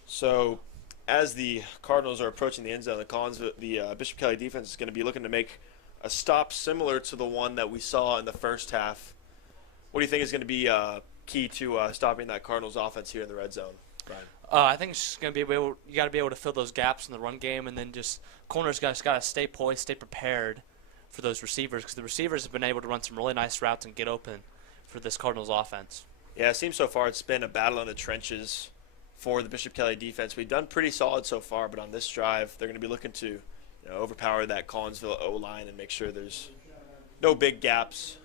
So as the Cardinals are approaching the end zone, the Bishop Kelly defense is going to be looking to make a stop similar to the one that we saw in the first half. What do you think is going to be key to stopping that Cardinals offense here in the red zone, Brian? I think it's just going to be you got to be able to fill those gaps in the run game, and then just corners got to stay poised, stay prepared for those receivers, because the receivers have been able to run some really nice routes and get open for this Cardinals offense. Yeah, it seems so far it's been a battle in the trenches for the Bishop Kelly defense. We've done pretty solid so far, but on this drive, they're going to be looking to overpower that Collinsville O-line and make sure there's no big gaps.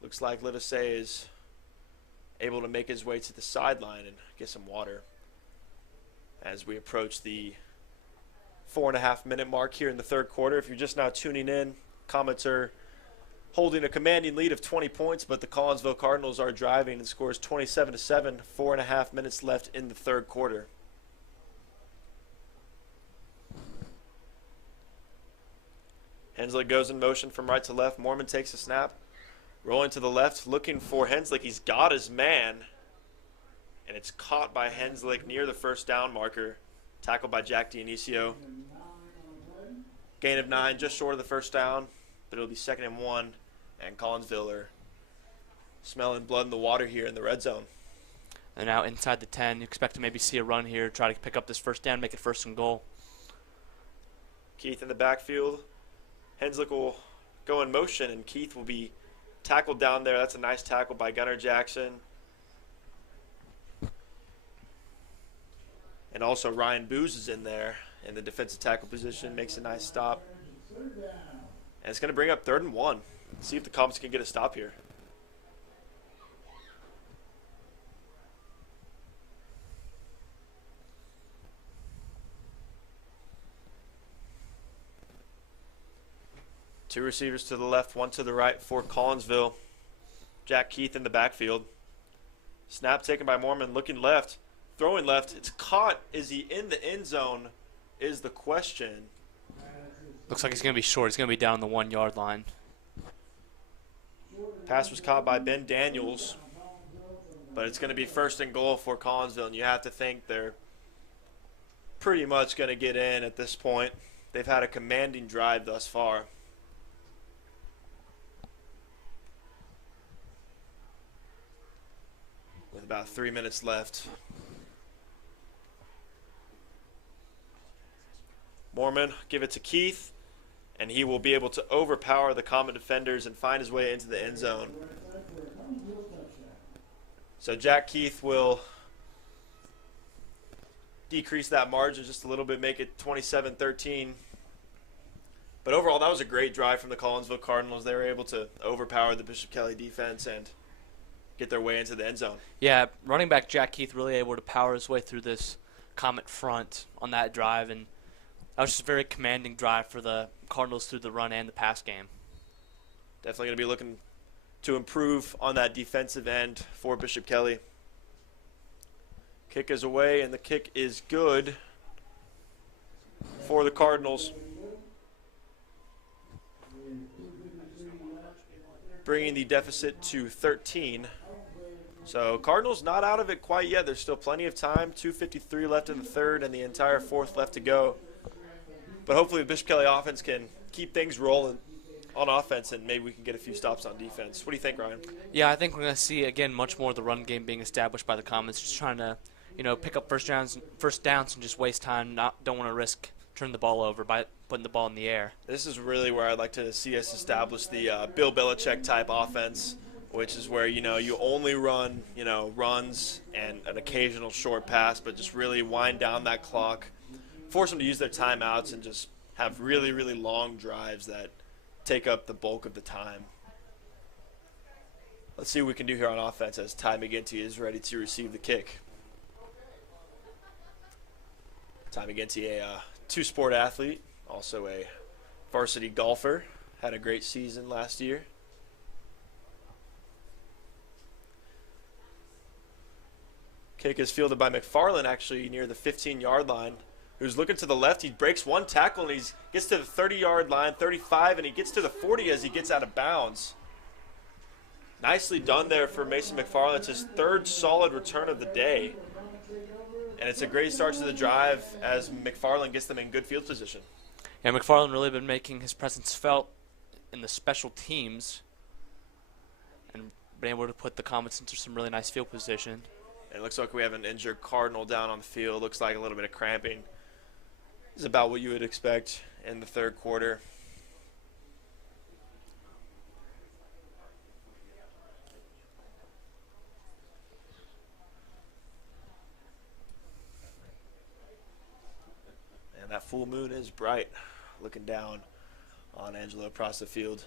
Looks like Livesey is able to make his way to the sideline and get some water as we approach the 4.5-minute mark here in the third quarter. If you're just now tuning in, Comets are holding a commanding lead of 20 points, but the Collinsville Cardinals are driving and scores 27-7, 4.5 minutes left in the third quarter. Henslick goes in motion from right to left. Mormon takes a snap. Rolling to the left, looking for Henslick. He's got his man, and it's caught by Henslick near the first down marker. Tackled by Jack Dionisio. Gain of 9, just short of the first down, but it'll be 2nd and 1, and Collinsville are smelling blood in the water here in the red zone. And now inside the 10, you expect to maybe see a run here, try to pick up this first down, make it 1st and goal. Keith in the backfield. Henslick will go in motion, and Keith will be tackled down there. That's a nice tackle by Gunnar Jackson. And also Ryan Booz is in there in the defensive tackle position, makes a nice stop. And it's going to bring up 3rd and 1. See if the Comets can get a stop here. Two receivers to the left, one to the right for Collinsville. Jack Keith in the backfield. Snap taken by Mormon, looking left, throwing left. It's caught. Is he in the end zone is the question. Looks like he's going to be short. He's going to be down the 1-yard line. Pass was caught by Ben Daniels, but it's going to be 1st and goal for Collinsville, and you have to think they're pretty much going to get in at this point. They've had a commanding drive thus far. With about 3 minutes left. Mormon give it to Keith, and he will be able to overpower the Comet defenders and find his way into the end zone. So Jack Keith will decrease that margin just a little bit, make it 27-13. But overall, that was a great drive from the Collinsville Cardinals. They were able to overpower the Bishop Kelly defense and get their way into the end zone. Yeah, running back Jack Keith really able to power his way through this Comet front on that drive, and that was just a very commanding drive for the Cardinals through the run and the pass game. Definitely going to be looking to improve on that defensive end for Bishop Kelly. Kick is away, and the kick is good for the Cardinals, bringing the deficit to 13. So Cardinals not out of it quite yet. There's still plenty of time. 2:53 left in the third and the entire fourth left to go. But hopefully the Bishop Kelly offense can keep things rolling on offense, and maybe we can get a few stops on defense. What do you think, Ryan? Yeah, I think we're going to see, again, much more of the run game being established by the Comets, just trying to, pick up first downs and just waste time. Don't want to risk turning the ball over by putting the ball in the air. This is really where I'd like to see us establish the Bill Belichick type offense, which is where, you only run, runs and an occasional short pass, but just really wind down that clock, force them to use their timeouts, and just have really, really long drives that take up the bulk of the time. Let's see what we can do here on offense as Ty McGinty is ready to receive the kick. Ty McGinty, a two-sport athlete, also a varsity golfer, had a great season last year. Kick is fielded by McFarland, actually near the 15-yard line, who's looking to the left. He breaks one tackle, and he gets to the 30-yard line, 35, and he gets to the 40 as he gets out of bounds. Nicely done there for Mason McFarland. It's his third solid return of the day. And it's a great start to the drive as McFarland gets them in good field position. Yeah, McFarland really been making his presence felt in the special teams and been able to put the Comets into some really nice field position. And it looks like we have an injured Cardinal down on the field. Looks like a little bit of cramping. It's about what you would expect in the third quarter. And that full moon is bright, looking down on Angelo across the field.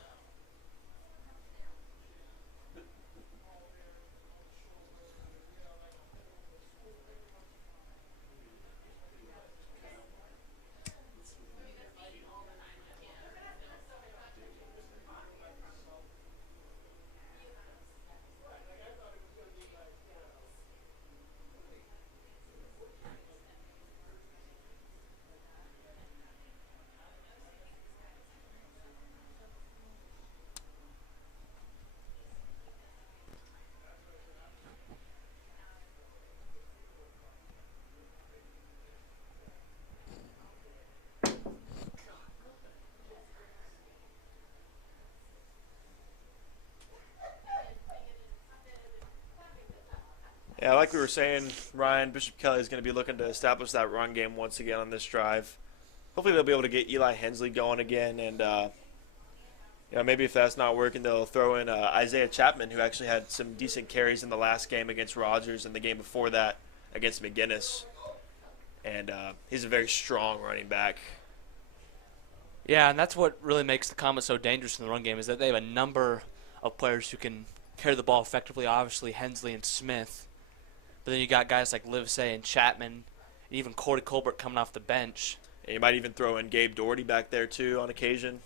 Yeah, like we were saying, Ryan, Bishop Kelly is going to be looking to establish that run game once again on this drive. Hopefully they'll be able to get Eli Hensley going again, and maybe if that's not working, they'll throw in Isaiah Chapman, who actually had some decent carries in the last game against Rogers and the game before that against McGinnis. And he's a very strong running back. Yeah, and that's what really makes the Comets so dangerous in the run game is that they have a number of players who can carry the ball effectively, obviously Hensley and Smith. But then you got guys like Livesay and Chapman, and even Corey Colbert coming off the bench. And you might even throw in Gabe Doherty back there, too, on occasion.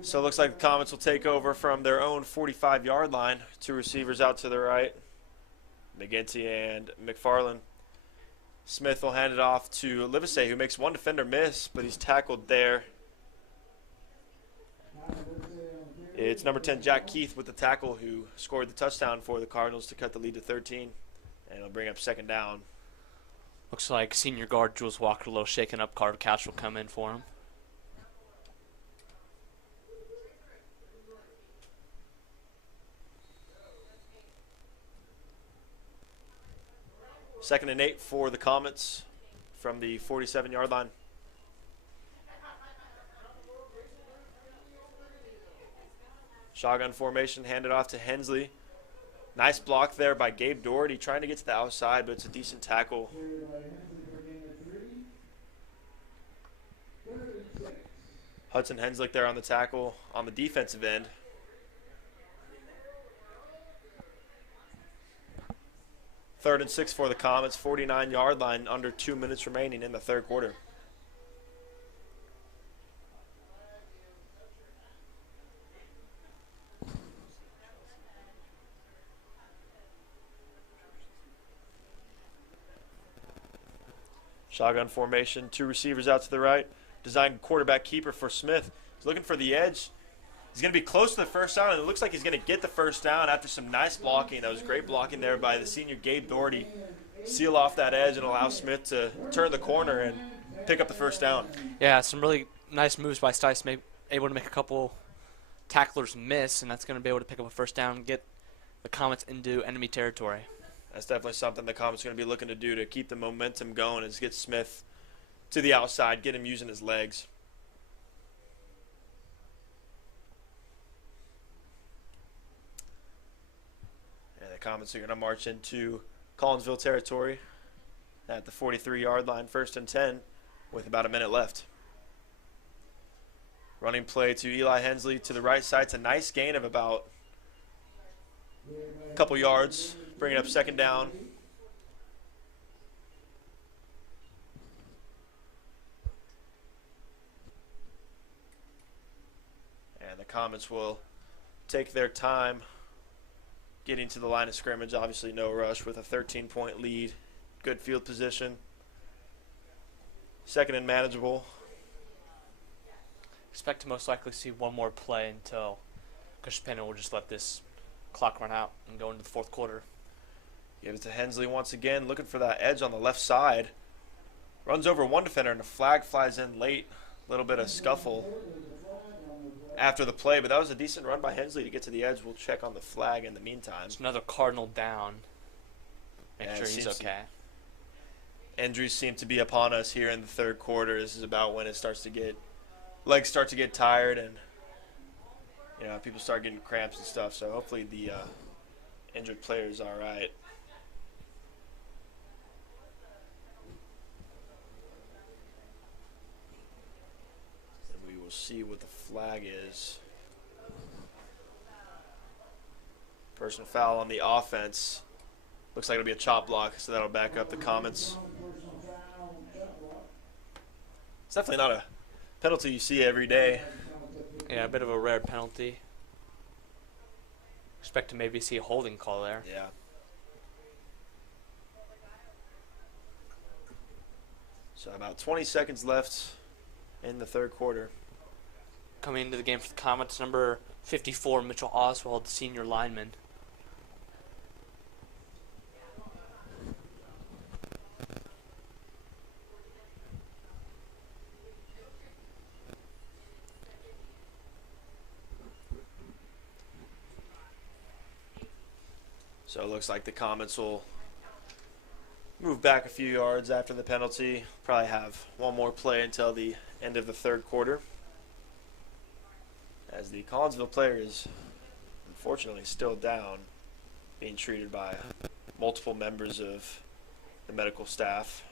So it looks like the Comets will take over from their own 45-yard line. Two receivers out to the right, McGinty and McFarland. Smith will hand it off to Livesay, who makes one defender miss, but he's tackled there. It's number 10, Jack Keith, with the tackle, who scored the touchdown for the Cardinals to cut the lead to 13. And it'll bring up second down. Looks like senior guard Jules Walker, a little shaken up. Carter Couch will come in for him. Second and 8 for the Comets from the 47-yard line. Shotgun formation, handed off to Hensley. Nice block there by Gabe Doherty, trying to get to the outside, but it's a decent tackle. Hudson Henslick there on the tackle on the defensive end. Third and 6 for the Comets, 49-yard line, under 2 minutes remaining in the third quarter. Shotgun formation, 2 receivers out to the right. Designed quarterback keeper for Smith. He's looking for the edge. He's going to be close to the first down, and it looks like he's going to get the first down after some nice blocking. That was great blocking there by the senior Gabe Doherty. Seal off that edge and allow Smith to turn the corner and pick up the first down. Yeah, some really nice moves by Stice, able to make a couple tacklers miss, and that's going to be able to pick up a first down and get the Comets into enemy territory. That's definitely something the Comets are going to be looking to do to keep the momentum going, is get Smith to the outside, get him using his legs. And the Comets are going to march into Collinsville territory at the 43-yard line, 1st and 10, with about a minute left. Running play to Eli Hensley to the right side. It's a nice gain of about a couple yards, bringing up 2nd down. And the Comets will take their time getting to the line of scrimmage. Obviously no rush with a 13-point lead. Good field position. 2nd and manageable. Expect to most likely see one more play until Coach Pena will just let this clock run out and go into the 4th quarter. Give it to Hensley once again, looking for that edge on the left side. Runs over one defender and a flag flies in late. A little bit of scuffle after the play, but that was a decent run by Hensley to get to the edge. We'll check on the flag in the meantime. It's another Cardinal down. Make sure he's okay. Injuries seem to be upon us here in the 3rd quarter. This is about when it starts to get, legs start to get tired, and people start getting cramps and stuff. So hopefully the injured player is all right. And we will see what the flag is. Personal foul on the offense. Looks like it'll be a chop block, so that'll back up the Comets. It's definitely not a penalty you see every day. Yeah, a bit of a rare penalty. Expect to maybe see a holding call there. Yeah. So about 20 seconds left in the 3rd quarter. Coming into the game for the Comets, number 54, Mitchell Oswald, the senior lineman. So it looks like the Comets will move back a few yards after the penalty. Probably have one more play until the end of the 3rd quarter, as the Collinsville player is unfortunately still down, being treated by multiple members of the medical staff.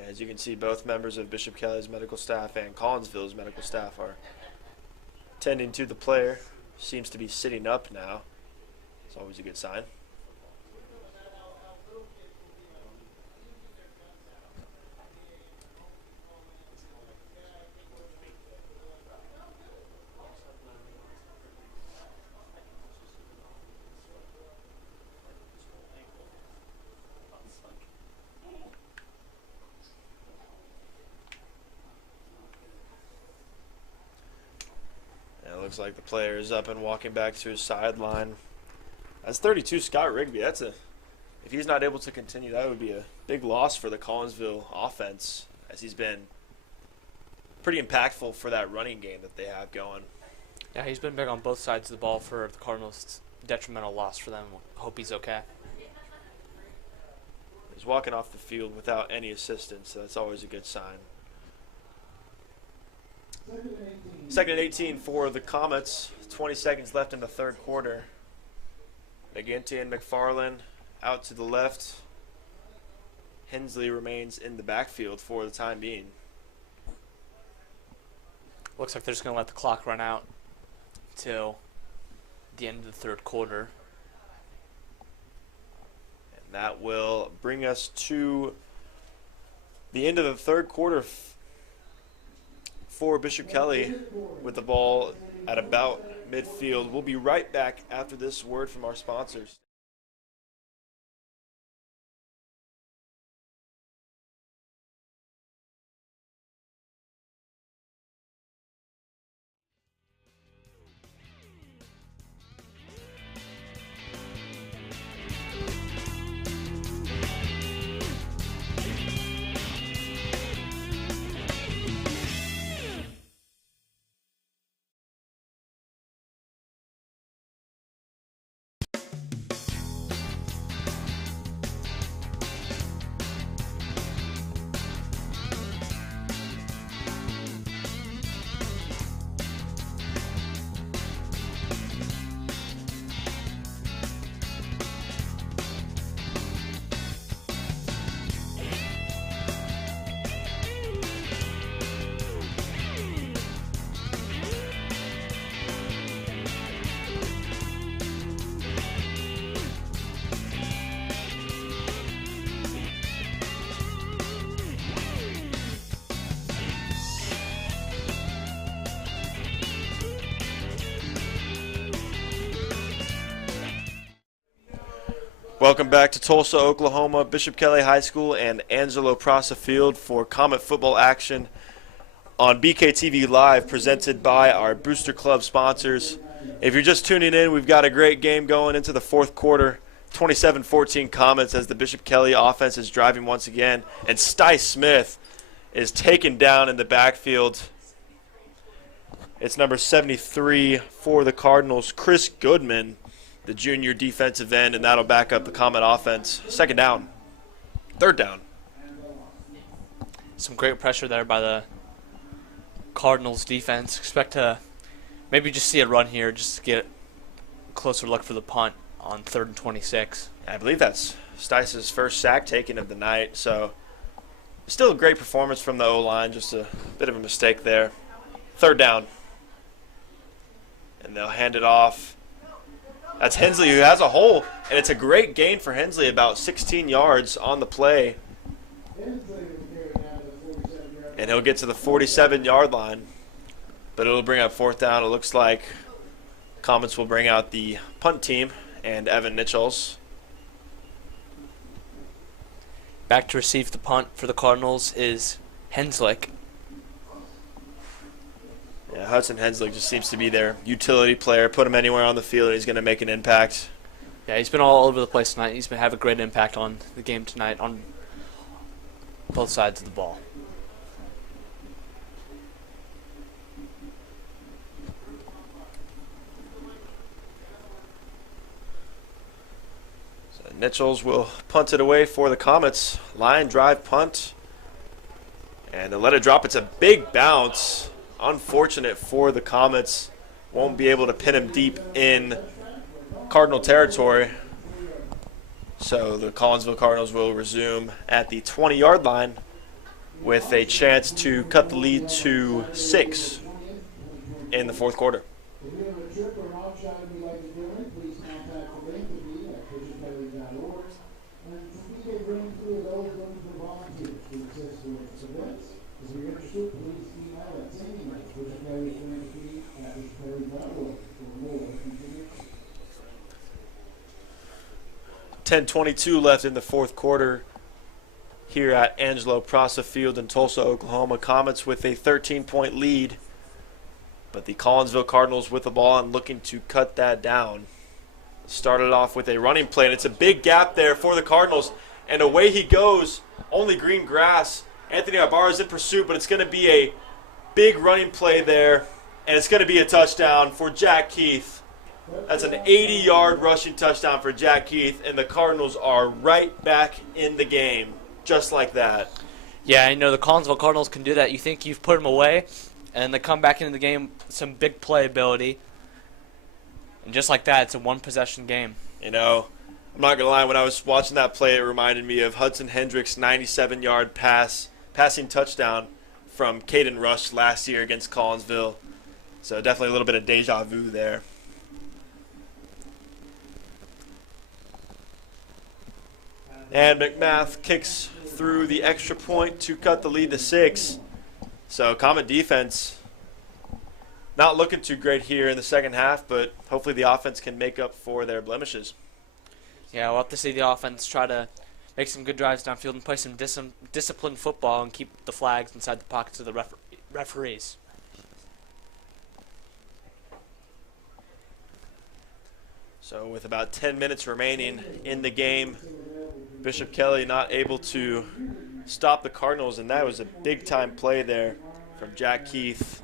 As you can see, both members of Bishop Kelly's medical staff and Collinsville's medical staff are tending to the player. Seems to be sitting up now. It's always a good sign. Looks like the player is up and walking back to his sideline. That's 32, Scott Rigby. If he's not able to continue, that would be a big loss for the Collinsville offense, as he's been pretty impactful for that running game that they have going. Yeah, he's been big on both sides of the ball for the Cardinals. Detrimental loss for them. Hope he's okay. He's walking off the field without any assistance, so that's always a good sign. 2nd and 18 for the Comets. 20 seconds left in the 3rd quarter. McGinty and McFarland out to the left. Hensley remains in the backfield for the time being. Looks like they're just going to let the clock run out till the end of the 3rd quarter. that will bring us to the end of the third quarter for Bishop Kelly with the ball at about midfield. We'll be right back after this word from our sponsors. Welcome back to Tulsa, Oklahoma, Bishop Kelly High School and Angelo Prasa Field for Comet football action on BKTV Live, presented by our Booster Club sponsors. If you're just tuning in, we've got a great game going into the fourth quarter. 27-14 Comets as the Bishop Kelly offense is driving once again. And Stice Smith is taken down in the backfield. It's number 73 for the Cardinals, Chris Goodman, the junior defensive end, and that'll back up the Comet offense. Second down. Third down. Some great pressure there by the Cardinals defense. Expect to maybe just see a run here just to get a closer look for the punt on 3rd and 26. I believe that's Stice's first sack taken of the night, so still a great performance from the O-line, just a bit of a mistake there. Third down. And they'll hand it off. That's Hensley, who has a hole, and it's a great gain for Hensley, about 16 yards on the play. And he'll get to the 47-yard line, but it'll bring up fourth down. It looks like Comets will bring out the punt team and Evan Nichols. Back to receive the punt for the Cardinals is Henslick. Yeah, Hudson Hensley just seems to be their utility player. Put him anywhere on the field, and he's going to make an impact. Yeah, he's been all over the place tonight. He's been having a great impact on the game tonight on both sides of the ball. So Nichols will punt it away for the Comets. Line drive punt. And they'll let it drop. It's a big bounce. Unfortunate for the Comets. Won't be able to pin him deep in Cardinal territory. So the Collinsville Cardinals will resume at the 20-yard line with a chance to cut the lead to 6 in the fourth quarter. If you have a trip or an offshot you'd like to donate, please contact the link to be at bishopkelly.org. And to be a bring through those looking for volunteers to assist with events. If you're interested, please email at same email, bishopkelly@bishopkelly.org for more information. 10:22 left in the fourth quarter here at Angelo Prasa Field in Tulsa, Oklahoma. Comets with a 13-point lead, but the Collinsville Cardinals with the ball and looking to cut that down. Started off with a running play, and it's a big gap there for the Cardinals, and away he goes. Only green grass. Anthony Ibarra is in pursuit, but it's going to be a big running play there, and it's going to be a touchdown for Jack Keith. That's an 80-yard rushing touchdown for Jack Keith, and the Cardinals are right back in the game, just like that. Yeah, I know the Collinsville Cardinals can do that. You think you've put them away, and they come back into the game with some big playability. And just like that, it's a one-possession game. You know, I'm not going to lie, when I was watching that play, it reminded me of Hudson Hendricks' 97-yard passing touchdown from Caden Rush last year against Collinsville. So definitely a little bit of deja vu there. And McMath kicks through the extra point to cut the lead to 6. So Comet defense not looking too great here in the second half, but hopefully the offense can make up for their blemishes. Yeah, we'll have to see the offense try to make some good drives downfield and play some disciplined football and keep the flags inside the pockets of the referees. So with about 10 minutes remaining in the game, Bishop Kelly not able to stop the Cardinals, and that was a big-time play there from Jack Keith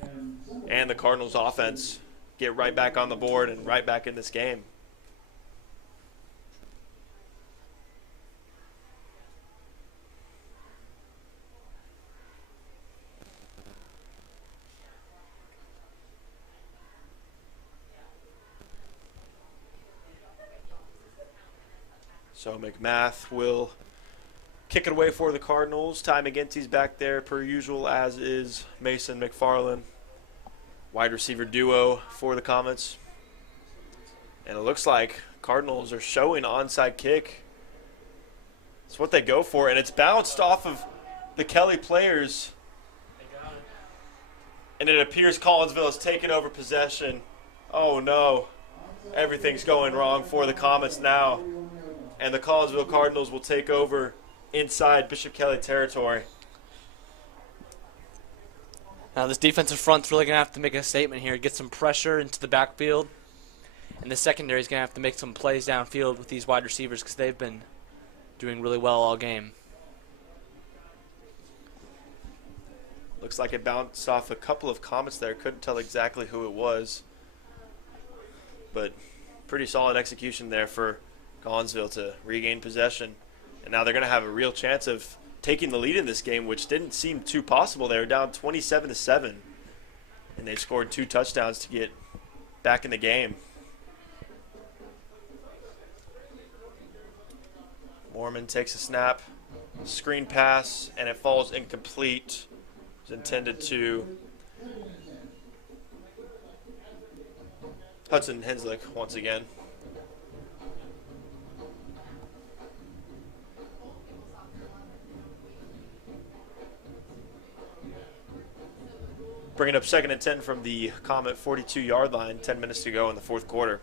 and the Cardinals offense. Get right back on the board and right back in this game. So McMath will kick it away for the Cardinals. Ty McGinty's back there per usual, as is Mason McFarland. Wide receiver duo for the Comets. And it looks like Cardinals are showing onside kick. It's what they go for, and it's bounced off of the Kelly players. And it appears Collinsville has taken over possession. Oh no, everything's going wrong for the Comets now. And the Collinsville Cardinals will take over inside Bishop Kelly territory. Now this defensive front's really going to have to make a statement here, get some pressure into the backfield. And the secondary is going to have to make some plays downfield with these wide receivers because they've been doing really well all game. Looks like it bounced off a couple of Comets there. Couldn't tell exactly who it was. But pretty solid execution there for Collinsville to regain possession. And now they're going to have a real chance of taking the lead in this game, which didn't seem too possible. They were down 27-7, and they've scored 2 touchdowns to get back in the game. Mormon takes a snap, screen pass, and it falls incomplete. It was intended to Hudson Henslick once again. Bringing up 2nd and 10 from the Comet 42-yard line, 10 minutes to go in the fourth quarter.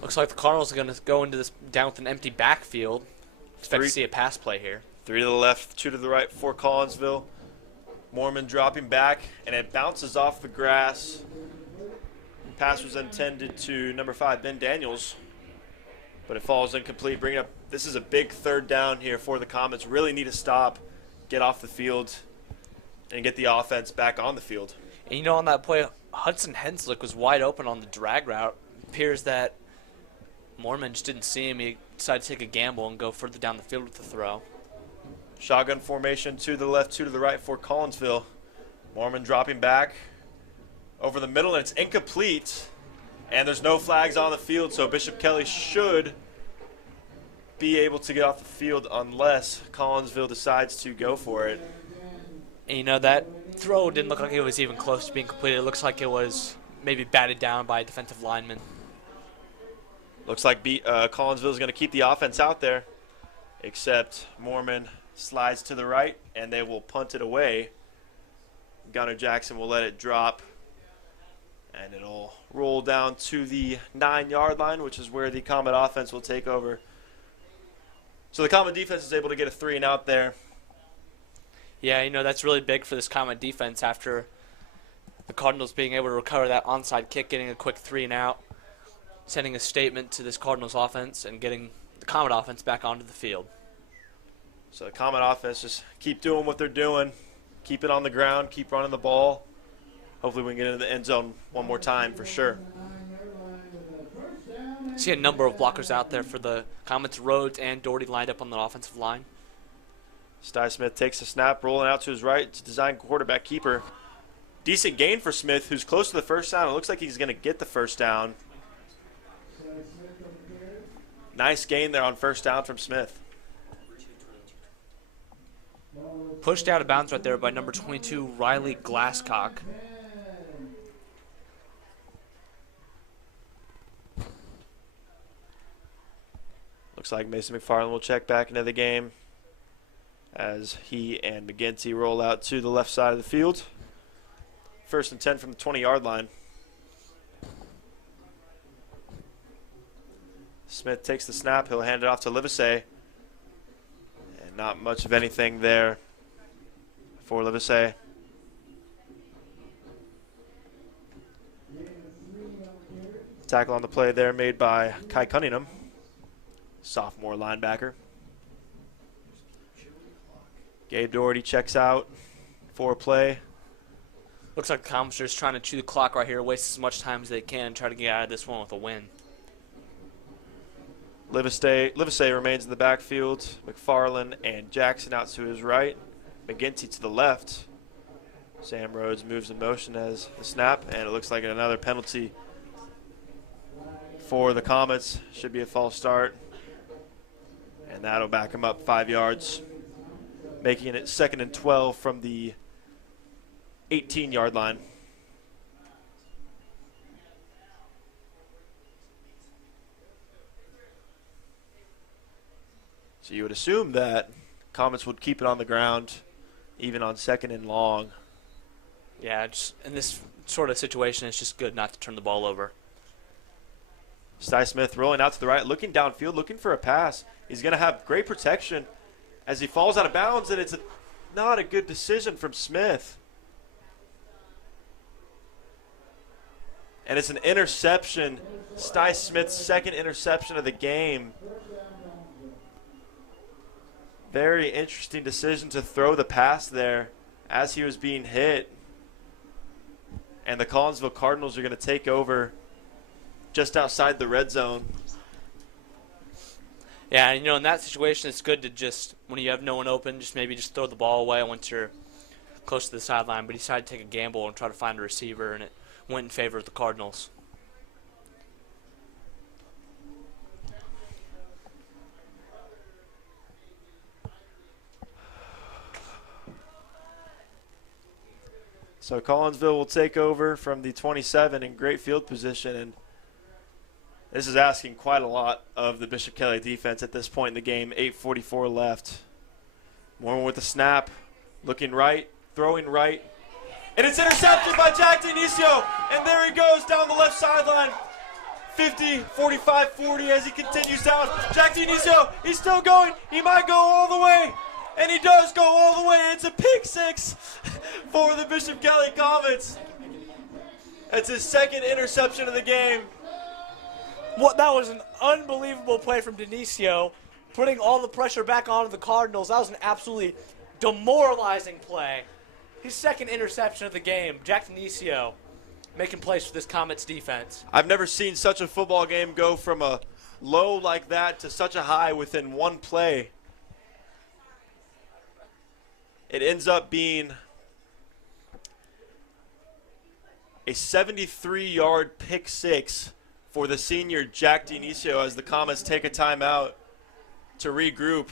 Looks like the Cardinals are going to go into this down with an empty backfield. Expect to see a pass play here. 3 to the left, 2 to the right for Collinsville. Mormon dropping back, and it bounces off the grass. Pass was intended to number 5, Ben Daniels, but it falls incomplete. Bringing up, this is a big 3rd down here for the Comets. Really need to stop, get off the field, and get the offense back on the field. And you know, on that play, Hudson Henslick was wide open on the drag route. It appears that Mormon just didn't see him. He decided to take a gamble and go further down the field with the throw. Shotgun formation, 2 to the left, 2 to the right for Collinsville. Mormon dropping back over the middle, and it's incomplete. And there's no flags on the field, so Bishop Kelly should be able to get off the field unless Collinsville decides to go for it. And you know, that throw didn't look like it was even close to being completed. It looks like it was maybe batted down by a defensive lineman. Looks like Collinsville is going to keep the offense out there, except Mormon slides to the right, and they will punt it away. Gunnar Jackson will let it drop, and it'll roll down to the 9-yard line, which is where the Comet offense will take over. So the Comet defense is able to get a 3 and out there. Yeah, you know, that's really big for this Comet defense after the Cardinals being able to recover that onside kick, getting a quick 3 and out, sending a statement to this Cardinals offense and getting the Comet offense back onto the field. So the Comet offense just keep doing what they're doing, keep it on the ground, keep running the ball. Hopefully we can get into the end zone one more time for sure. See a number of blockers out there for the Comets. Rhodes and Doherty lined up on the offensive line. Sty Smith takes a snap, rolling out to his right to design quarterback keeper. Decent gain for Smith, who's close to the first down. It looks like he's going to get the first down. Nice gain there on first down from Smith. Pushed out of bounds right there by number 22, Riley Glasscock. Looks like Mason McFarland will check back into the game as he and McGinty roll out to the left side of the field. 1st and 10 from the 20-yard line. Smith takes the snap. He'll hand it off to Livesey. And not much of anything there for Livesey. Tackle on the play there made by Kai Cunningham, sophomore linebacker. Gabe Doherty checks out for a play. Looks like the Comets are just trying to chew the clock right here, waste as much time as they can, try to get out of this one with a win. Livesey remains in the backfield. McFarland and Jackson out to his right. McGinty to the left. Sam Rhodes moves in motion as the snap, and it looks like another penalty for the Comets. Should be a false start. And that'll back him up 5 yards, making it 2nd and 12 from the 18-yard line. So you would assume that Comets would keep it on the ground even on 2nd and long. Yeah, just in this sort of situation, it's just good not to turn the ball over. Sty Smith rolling out to the right, looking downfield, looking for a pass. He's going to have great protection as he falls out of bounds, and it's not a good decision from Smith. And it's an interception. Sty Smith's 2nd interception of the game. Very interesting decision to throw the pass there as he was being hit. And the Collinsville Cardinals are going to take over just outside the red zone. Yeah, and, in that situation, it's good to just, when you have no one open, maybe throw the ball away once you're close to the sideline. But he decided to take a gamble and try to find a receiver, and it went in favor of the Cardinals. So Collinsville will take over from the 27 in great field position, and this is asking quite a lot of the Bishop Kelly defense at this point in the game. 8:44 left. Mormon with the snap, looking right, throwing right, and it's intercepted by Jack Dionisio, and there he goes down the left sideline. 50, 45, 40 as he continues down. Jack Dionisio, he's still going. He might go all the way. And he does go all the way. It's a pick 6 for the Bishop Kelly Comets. It's his 2nd interception of the game. That was an unbelievable play from Dionisio, putting all the pressure back onto the Cardinals. That was an absolutely demoralizing play. His 2nd interception of the game. Jack Dionisio making plays for this Comets defense. I've never seen such a football game go from a low like that to such a high within one play. It ends up being a 73-yard pick 6 for the senior Jack Dionisio as the Comets take a timeout to regroup.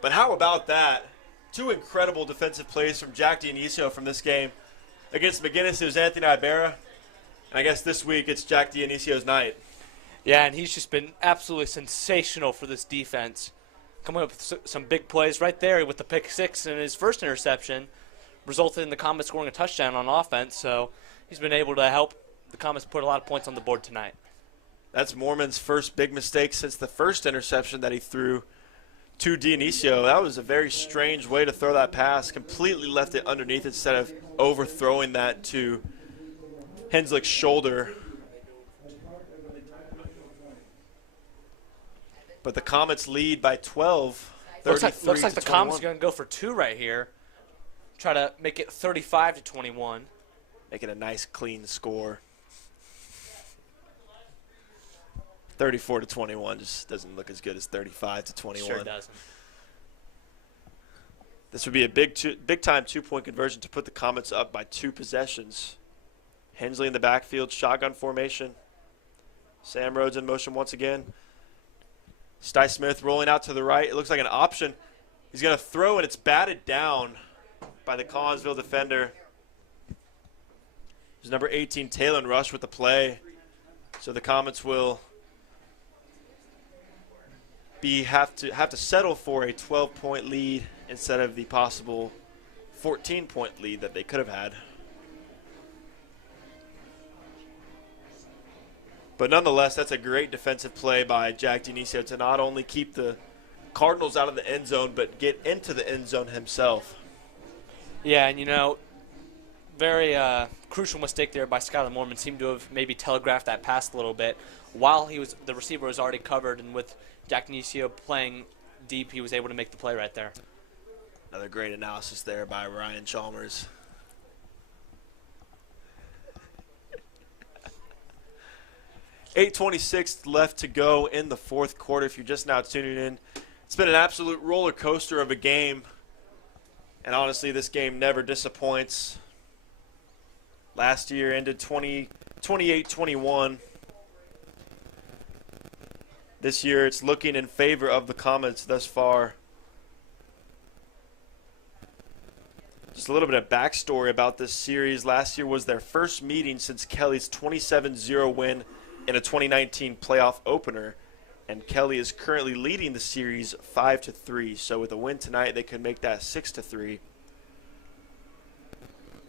But how about that? 2 incredible defensive plays from Jack Dionisio from this game. Against McGinnis, it was Anthony Ibarra. And I guess this week it's Jack Dionisio's night. Yeah, and he's just been absolutely sensational for this defense. Coming up with some big plays right there with the pick 6, and his 1st interception resulted in the Comets scoring a touchdown on offense. So he's been able to help the Comets put a lot of points on the board tonight. That's Mormon's first big mistake since the 1st interception that he threw to Dionisio. That was a very strange way to throw that pass. Completely left it underneath instead of overthrowing that to Henslick's shoulder. But the Comets lead by 12, 33 Looks like the to Comets 21. are going to go for 2 right here. Try to make it 35-21. Make it a nice, clean score. 34-21 just doesn't look as good as 35-21. Sure doesn't. This would be a big-time 2-point conversion to put the Comets up by 2 possessions. Hensley in the backfield, shotgun formation. Sam Rhodes in motion once again. Sty Smith rolling out to the right. It looks like an option. He's going to throw, and it's batted down by the Collinsville defender. There's number 18, Taylor Rush, with the play. So the Comets will have to settle for a 12-point lead instead of the possible 14-point lead that they could have had. But nonetheless, that's a great defensive play by Jack Dionisio to not only keep the Cardinals out of the end zone, but get into the end zone himself. Yeah, and very crucial mistake there by Skylar Mormon. Seemed to have maybe telegraphed that pass a little bit while the receiver was already covered, and with Jack Dionisio playing deep, he was able to make the play right there. Another great analysis there by Ryan Chalmers. .8:26 left to go in the fourth quarter. If you're just now tuning in, it's been an absolute roller coaster of a game. And honestly, this game never disappoints. Last year ended 28-21. This year it's looking in favor of the Comets thus far. Just a little bit of backstory about this series. Last year was their first meeting since Kelly's 27-0 win in a 2019 playoff opener, and Kelly is currently leading the series 5-3. So with a win tonight, they could make that 6-3.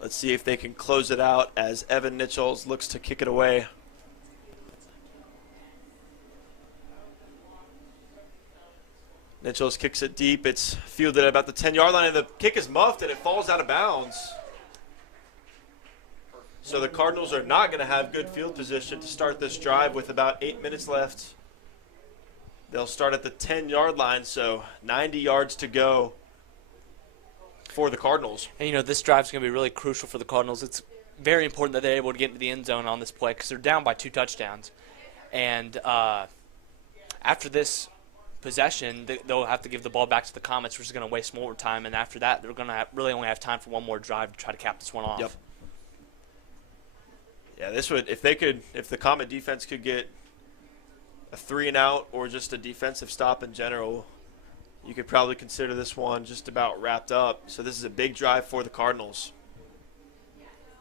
Let's see if they can close it out as Evan Nichols looks to kick it away. Nichols kicks it deep. It's fielded at about the 10-yard line, and the kick is muffed, and it falls out of bounds. So the Cardinals are not going to have good field position to start this drive with about 8 minutes left. They'll start at the 10-yard line, so 90 yards to go for the Cardinals. And, this drive's going to be really crucial for the Cardinals. It's very important that they're able to get into the end zone on this play because they're down by 2 touchdowns. And after this possession, they'll have to give the ball back to the Comets, which is going to waste more time. And after that, they're going to really only have time for one more drive to try to cap this one off. Yep. Yeah, this would if the Comet defense could get a 3-and-out or just a defensive stop in general, you could probably consider this one just about wrapped up. So this is a big drive for the Cardinals.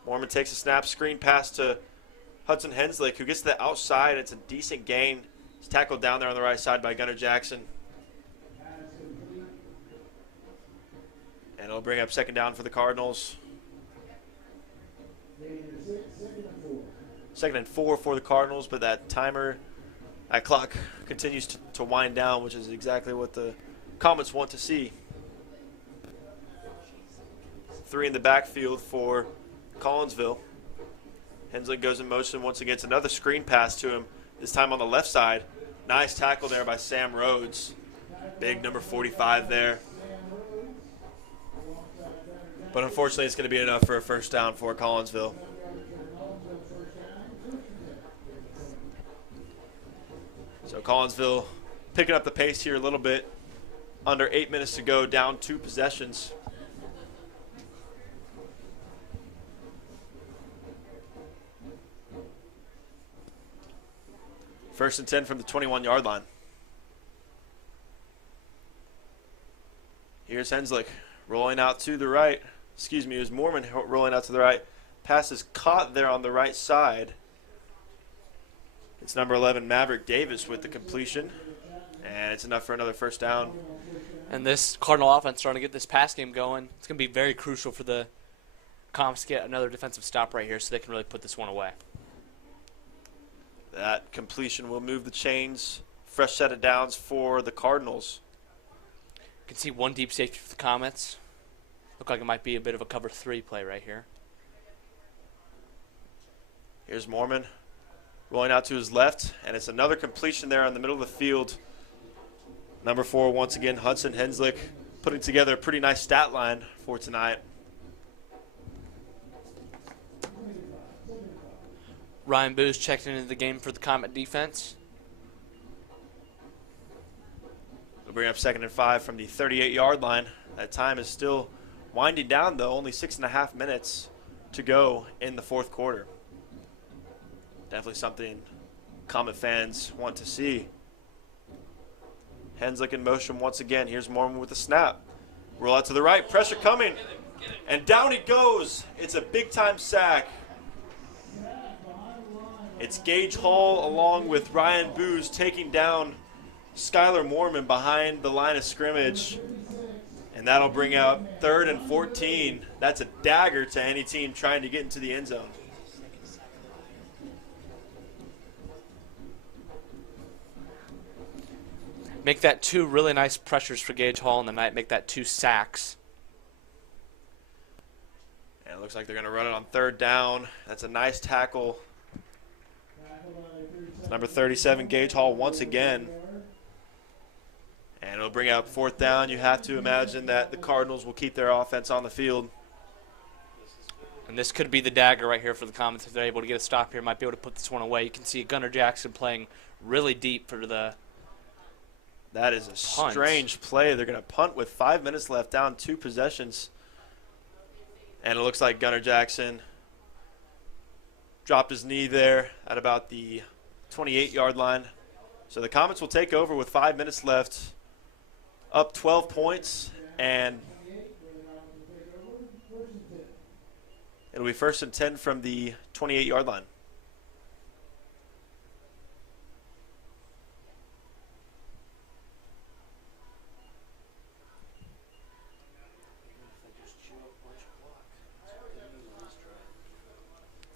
Mormon takes a snap, screen pass to Hudson Henslick, who gets to the outside. It's a decent gain. He's tackled down there on the right side by Gunnar Jackson. And it'll bring up second down for the Cardinals. 2nd and 4 for the Cardinals, but that clock continues to wind down, which is exactly what the Comets want to see. 3 in the backfield for Collinsville. Henslick goes in motion once again. It's another screen pass to him, this time on the left side. Nice tackle there by Sam Rhodes. Big number 45 there. But unfortunately, it's going to be enough for a first down for Collinsville. So Collinsville picking up the pace here a little bit. Under 8 minutes to go, down 2 possessions. First and 10 from the 21-yard line. Here's Henslick rolling out to the right. Excuse me, it was Mormon rolling out to the right. Pass is caught there on the right side. It's number 11, Maverick Davis, with the completion. And it's enough for another first down. And this Cardinal offense starting to get this pass game going. It's going to be very crucial for the Comets to get another defensive stop right here so they can really put this one away. That completion will move the chains. Fresh set of downs for the Cardinals. You can see one deep safety for the Comets. Look like it might be a bit of a cover 3 play right here. Here's Mormon rolling out to his left, and it's another completion there in the middle of the field. Number 4, once again, Hudson Henslick, putting together a pretty nice stat line for tonight. Ryan Booz checked into the game for the Comet defense. We'll bring up 2nd and 5 from the 38-yard line. That time is still winding down, though. Only 6.5 minutes to go in the fourth quarter. Definitely something Comet fans want to see. Henslick in motion once again. Here's Mormon with the snap. Roll out to the right. Pressure coming. And down he goes. It's a big-time sack. It's Gage Hall along with Ryan Booz taking down Skylar Mormon behind the line of scrimmage. And that'll bring out 3rd and 14. That's a dagger to any team trying to get into the end zone. Make that 2 really nice pressures for Gage Hall, and they might make that 2 sacks. And it looks like they're going to run it on 3rd down. That's a nice tackle. Number 37, Gage Hall, once again. And it'll bring out 4th down. You have to imagine that the Cardinals will keep their offense on the field. And this could be the dagger right here for the Comets. If they're able to get a stop here, might be able to put this one away. You can see Gunnar Jackson playing really deep for the That is a punt. strange play. They're going to punt with 5 minutes left, down 2 possessions. And it looks like Gunnar Jackson dropped his knee there at about the 28-yard line. So the Comets will take over with 5 minutes left, up 12 points, and it'll be 1st and 10 from the 28-yard line.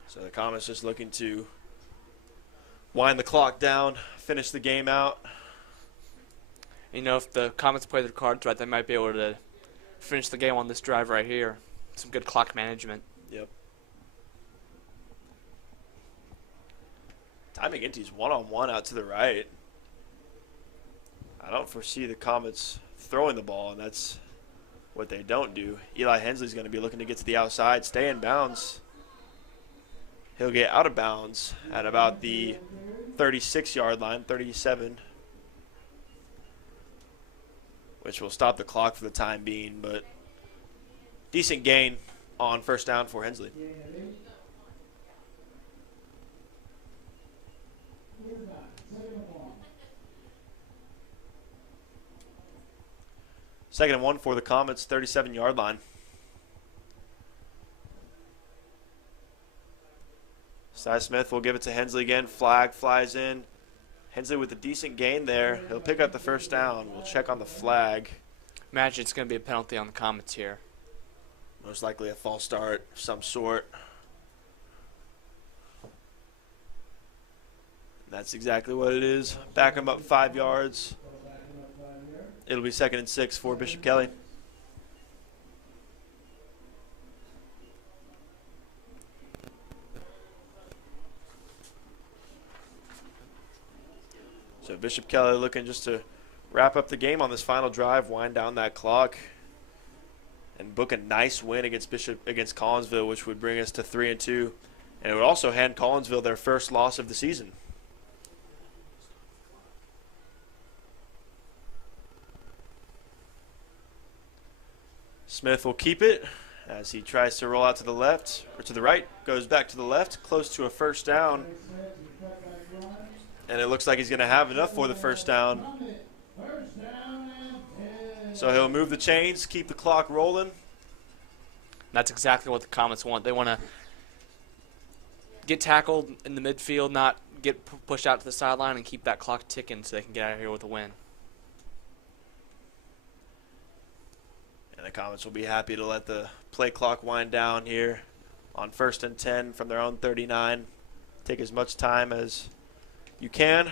So the Comets just looking to wind the clock down, finish the game out. You know, if the Comets play their cards right, they might be able to finish the game on this drive right here. Some good clock management. Yep. Ty McGinty's one-on-one out to the right. I don't foresee the Comets throwing the ball, and that's what they don't do. Eli Hensley's going to be looking to get to the outside, stay in bounds. He'll get out of bounds at about the 36-yard line, 37, which will stop the clock for the time being, but decent gain on 1st down for Hensley. Second and 1 for the Comets, 37-yard line. Cy Smith will give it to Hensley again. Flag flies in. Hensley with a decent gain there. He'll pick up the 1st down. We'll check on the flag. Imagine it's going to be a penalty on the Comets here. Most likely a false start of some sort. That's exactly what it is. Back him up 5 yards. It'll be 2nd and 6 for Bishop Kelly. So Bishop Kelly looking just to wrap up the game on this final drive, wind down that clock, and book a nice win against Collinsville, which would bring us to 3-2, and it would also hand Collinsville their first loss of the season. Smith will keep it as he tries to roll out to the left, or to the right, goes back to the left, close to a 1st down. And it looks like he's going to have enough for the 1st down. So he'll move the chains, keep the clock rolling. That's exactly what the Comets want. They want to get tackled in the midfield, not get pushed out to the sideline, and keep that clock ticking so they can get out of here with a win. And the Comets will be happy to let the play clock wind down here on 1st and 10 from their own 39. Take as much time as you can.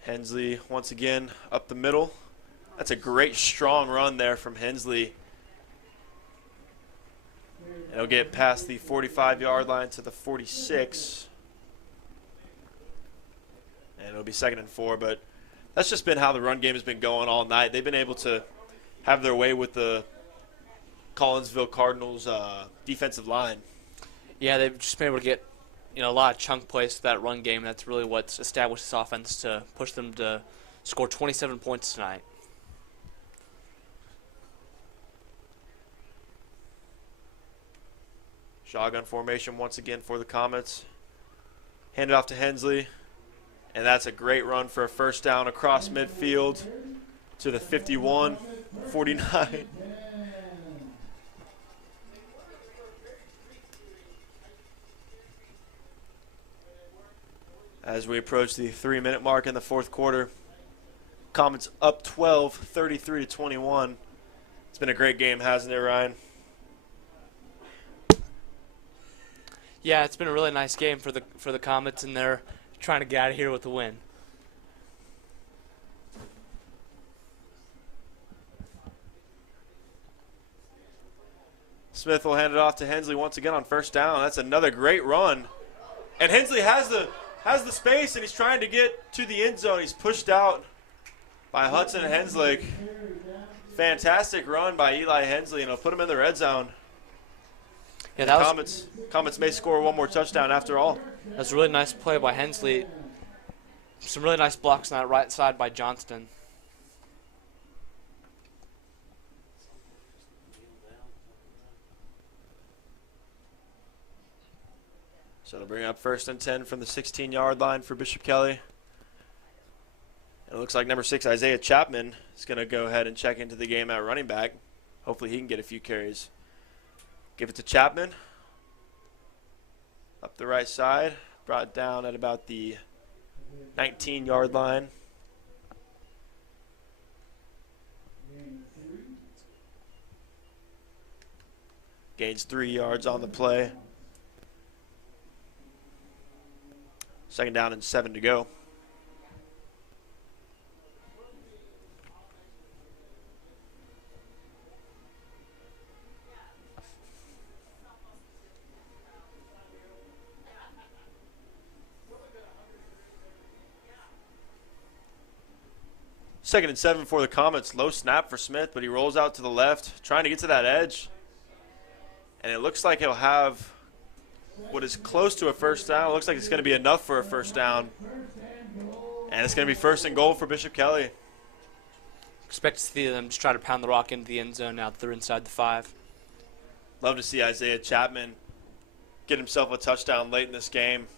Hensley once again up the middle. That's a great strong run there from Hensley. And he'll get past the 45-yard line to the 46. And it'll be 2nd and 4, but that's just been how the run game has been going all night. They've been able to have their way with the Collinsville Cardinals defensive line. Yeah, they've just been able to get a lot of chunk plays to that run game. That's really what's established this offense to push them to score 27 points tonight. Shotgun formation once again for the Comets. Hand it off to Hensley. And that's a great run for a 1st down across midfield to the 51, 49. As we approach the 3-minute mark in the fourth quarter, Comets up 12, 33-21. It's been a great game, hasn't it, Ryan? Yeah, it's been a really nice game for the Comets, and they're trying to get out of here with a win. Smith will hand it off to Hensley once again on first down. That's another great run. And Hensley has the space, and he's trying to get to the end zone. He's pushed out by Hudson Henslick. Fantastic run by Eli Hensley, and it'll put him in the red zone. Yeah, Comets may score one more touchdown after all. That's a really nice play by Hensley. Some really nice blocks on that right side by Johnston. So it'll bring up 1st and 10 from the 16-yard line for Bishop Kelly. It looks like number 6, Isaiah Chapman, is going to go ahead and check into the game at running back. Hopefully he can get a few carries. Give it to Chapman. Up the right side. Brought down at about the 19-yard line. Gains 3 yards on the play. 2nd down and 7 to go. Second and 7 for the Comets. Low snap for Smith, but he rolls out to the left, trying to get to that edge. And it looks like he'll have what is close to a first down. It looks like it's going to be enough for a first down. And it's going to be 1st and goal for Bishop Kelly. Expect to see them just try to pound the rock into the end zone now that they're inside the 5. Love to see Isaiah Chapman get himself a touchdown late in this game.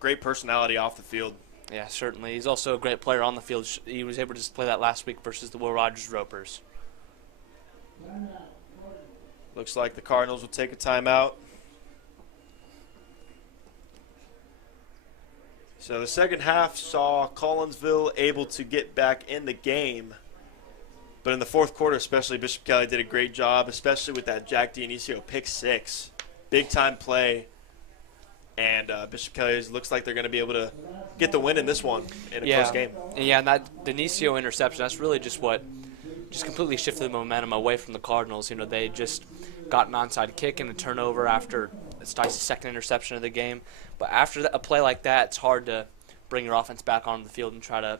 Great personality off the field. Yeah, certainly. He's also a great player on the field. He was able to display that last week versus the Will Rogers Ropers. Looks like the Cardinals will take a timeout. So the second half saw Collinsville able to get back in the game. But in the fourth quarter especially, Bishop Kelly did a great job, especially with that Jack Dionisio pick 6. Big time play. And Bishop Kelly looks like they're going to be able to get the win in this one in a close game. Yeah, and that Dionisio interception, that's really just what just completely shifted the momentum away from the Cardinals. You know, they just got an onside kick and a turnover after Stice's second interception of the game. But after a play like that, it's hard to bring your offense back onto the field and try to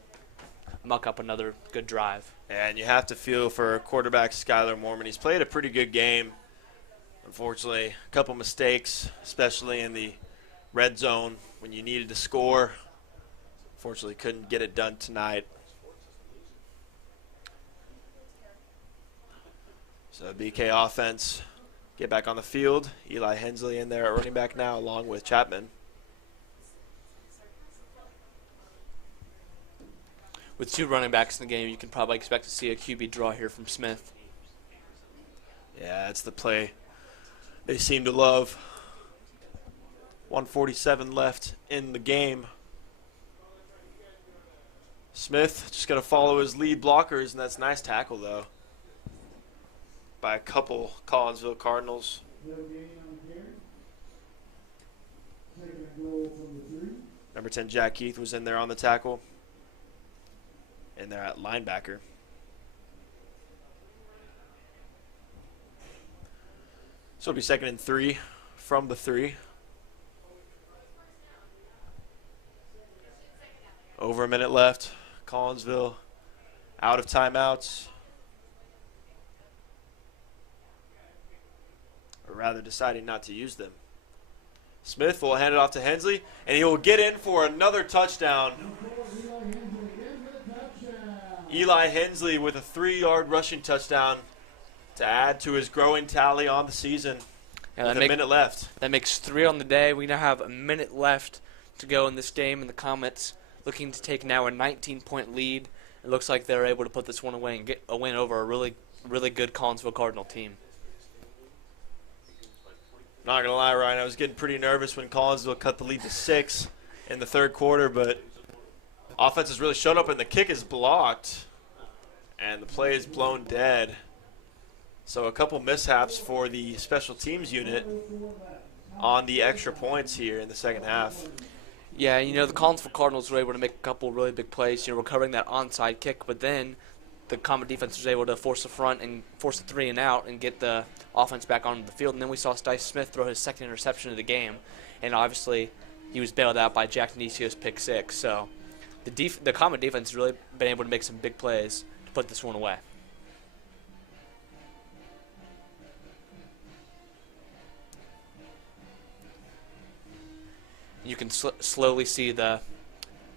muck up another good drive. And you have to feel for quarterback Skylar Mormon. He's played a pretty good game. Unfortunately, a couple mistakes, especially in the red zone when you needed to score. Unfortunately, couldn't get it done tonight. So BK offense get back on the field. Eli Hensley in there at running back now along with Chapman. With 2 running backs in the game, you can probably expect to see a QB draw here from Smith. Yeah, it's the play they seem to love. 1:47 left in the game. Smith just going to follow his lead blockers, and that's a nice tackle, though, by a couple Collinsville Cardinals. Number 10, Jack Keith, was in there on the tackle. And they're at linebacker. So it'll be 2nd and 3 from the 3. Over a minute left. Collinsville out of timeouts. Or rather deciding not to use them. Smith will hand it off to Hensley, and he will get in for another touchdown. Eli Hensley with a 3-yard rushing touchdown to add to his growing tally on the season. With a minute left. That makes 3 on the day. We now have a minute left to go in this game, and the Comets looking to take now a 19-point lead. It looks like they're able to put this one away and get a win over a really, really good Collinsville Cardinal team. Not going to lie, Ryan, I was getting pretty nervous when Collinsville cut the lead to 6. in the third quarter, but offense has really shown up, and the kick is blocked, and the play is blown dead. So a couple mishaps for the special teams unit on the extra points here in the second half. Yeah, the Collinsville Cardinals were able to make a couple really big plays, recovering that onside kick, but then the Comet defense was able to force the front and force the 3 and out and get the offense back onto the field. And then we saw Stice Smith throw his second interception of the game, and obviously he was bailed out by Jack Denicio's pick 6. So the Comet defense has really been able to make some big plays to put this one away. You can slowly see the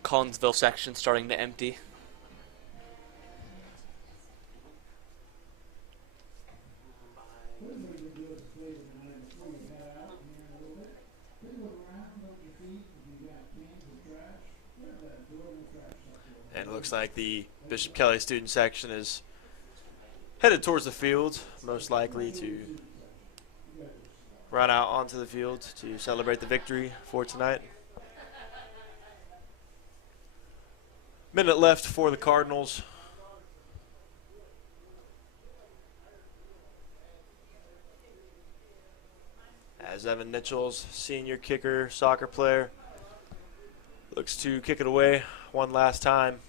Collinsville section starting to empty. And it looks like the Bishop Kelly student section is headed towards the field, most likely to run out onto the field to celebrate the victory for tonight. Minute left for the Cardinals. As Evan Nichols, senior kicker, soccer player, looks to kick it away one last time.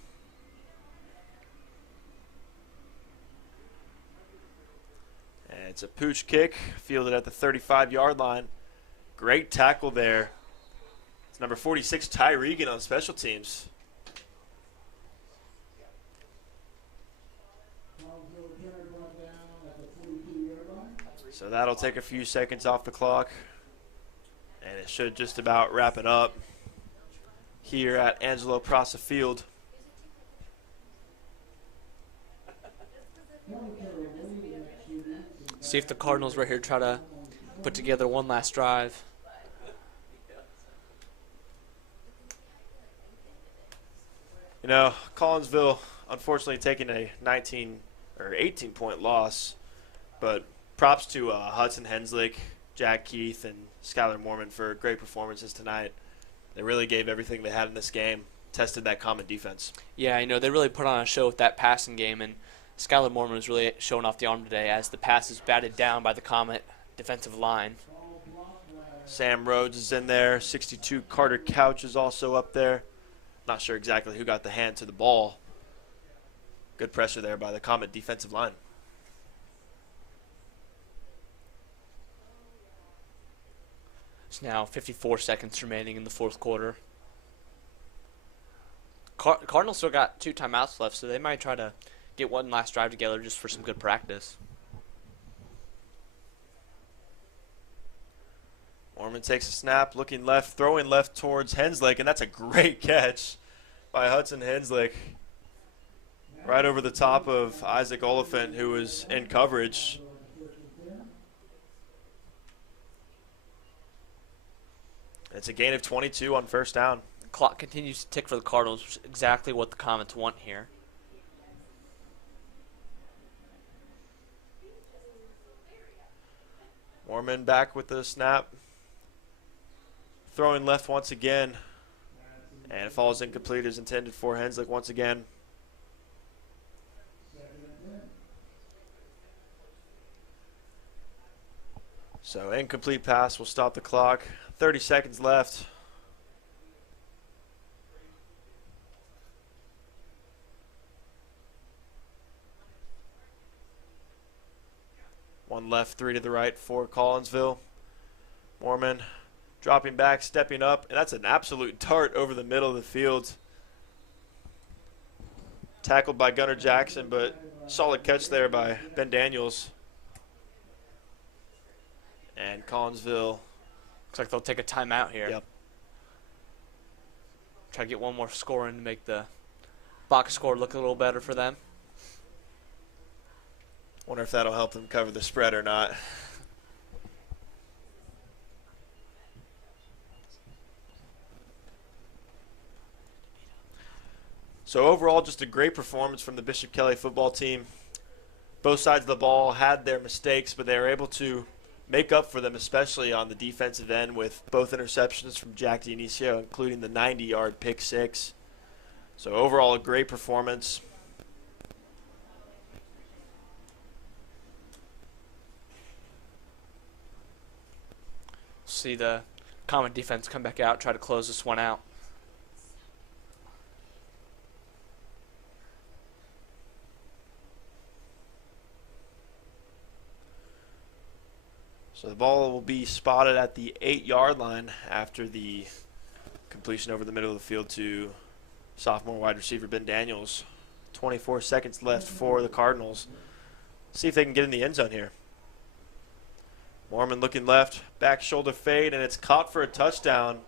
And it's a pooch kick, fielded at the 35-yard line. Great tackle there. It's number 46, Ty Regan, on special teams. So that'll take a few seconds off the clock, and it should just about wrap it up here at Angelo Prasa Field. See if the Cardinals right here try to put together one last drive. Collinsville unfortunately taking a 18-point loss, but props to Hudson Henslick, Jack Keith, and Skylar Mormon for great performances tonight. They really gave everything they had in this game, tested that common defense. Yeah, they really put on a show with that passing game, and Skylar Mormon was really showing off the arm today as the pass is batted down by the Comet defensive line. Sam Rhodes is in there. 62 Carter Couch is also up there. Not sure exactly who got the hand to the ball. Good pressure there by the Comet defensive line. It's now 54 seconds remaining in the fourth quarter. Cardinals still got 2 timeouts left, so they might try to get one last drive together just for some good practice. Mormon takes a snap, looking left, throwing left towards Henslick, and that's a great catch by Hudson Henslick. Right over the top of Isaac Oliphant, who was in coverage. It's a gain of 22 on first down. The clock continues to tick for the Cardinals, which is exactly what the Comets want here. Mormon back with the snap. Throwing left once again. And it falls incomplete as intended for Henslick once again. So incomplete pass will stop the clock. 30 seconds left. One left, 3 to the right for Collinsville. Mormon dropping back, stepping up, and that's an absolute dart over the middle of the field. Tackled by Gunnar Jackson, but solid catch there by Ben Daniels. And Collinsville. Looks like they'll take a timeout here. Yep. Try to get one more score in to make the box score look a little better for them. Wonder if that'll help them cover the spread or not. So overall, just a great performance from the Bishop Kelly football team. Both sides of the ball had their mistakes, but they were able to make up for them, especially on the defensive end with both interceptions from Jack Dionisio, including the 90-yard pick six. So overall, a great performance. See the Comet defense come back out, try to close this one out. So the ball will be spotted at the 8-yard line after the completion over the middle of the field to sophomore wide receiver Ben Daniels. 24 seconds left for the Cardinals. See if they can get in the end zone here. Mormon looking left, back shoulder fade, and it's caught for a touchdown.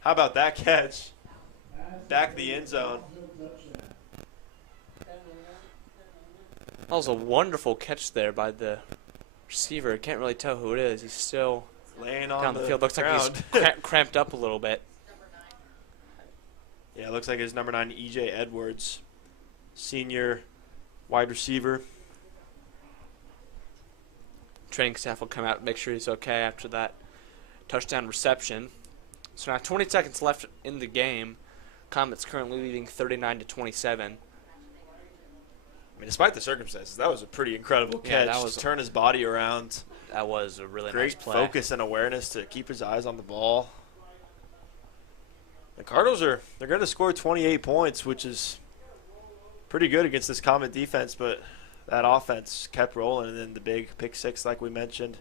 How about that catch? Back of the end zone. That was a wonderful catch there by the receiver. Can't really tell who it is. He's still laying on down the field. Looks ground. like he's cramped up a little bit. Yeah, it looks like it's number 9, E.J. Edwards, senior wide receiver. Training staff will come out and make sure he's okay after that touchdown reception. So now 20 seconds left in the game. Comets currently leading 39-27. I mean, despite the circumstances, that was a pretty incredible catch. That was to turn his body around. That was a really Great nice play. focus and awareness to keep his eyes on the ball. The Cardinals they're going to score 28 points, which is pretty good against this Comet defense, but that offense kept rolling, and then the big pick six, like we mentioned,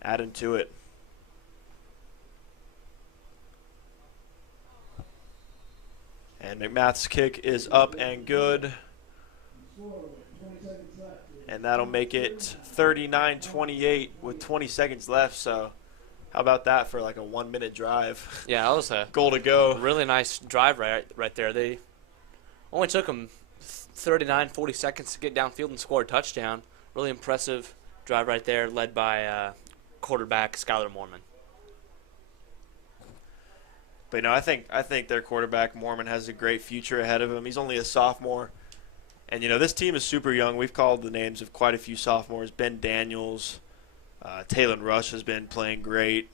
adding to it. And McMath's kick is up and good. And that'll make it 39-28 with 20 seconds left. So how about that for like a 1-minute drive? Yeah, that was a goal to go. Really nice drive right there. They only took them 39, 40 seconds to get downfield and score a touchdown. Really impressive drive right there, led by quarterback Skylar Mormon. But I think their quarterback Mormon has a great future ahead of him. He's only a sophomore, and this team is super young. We've called the names of quite a few sophomores. Ben Daniels, Taylon Rush has been playing great,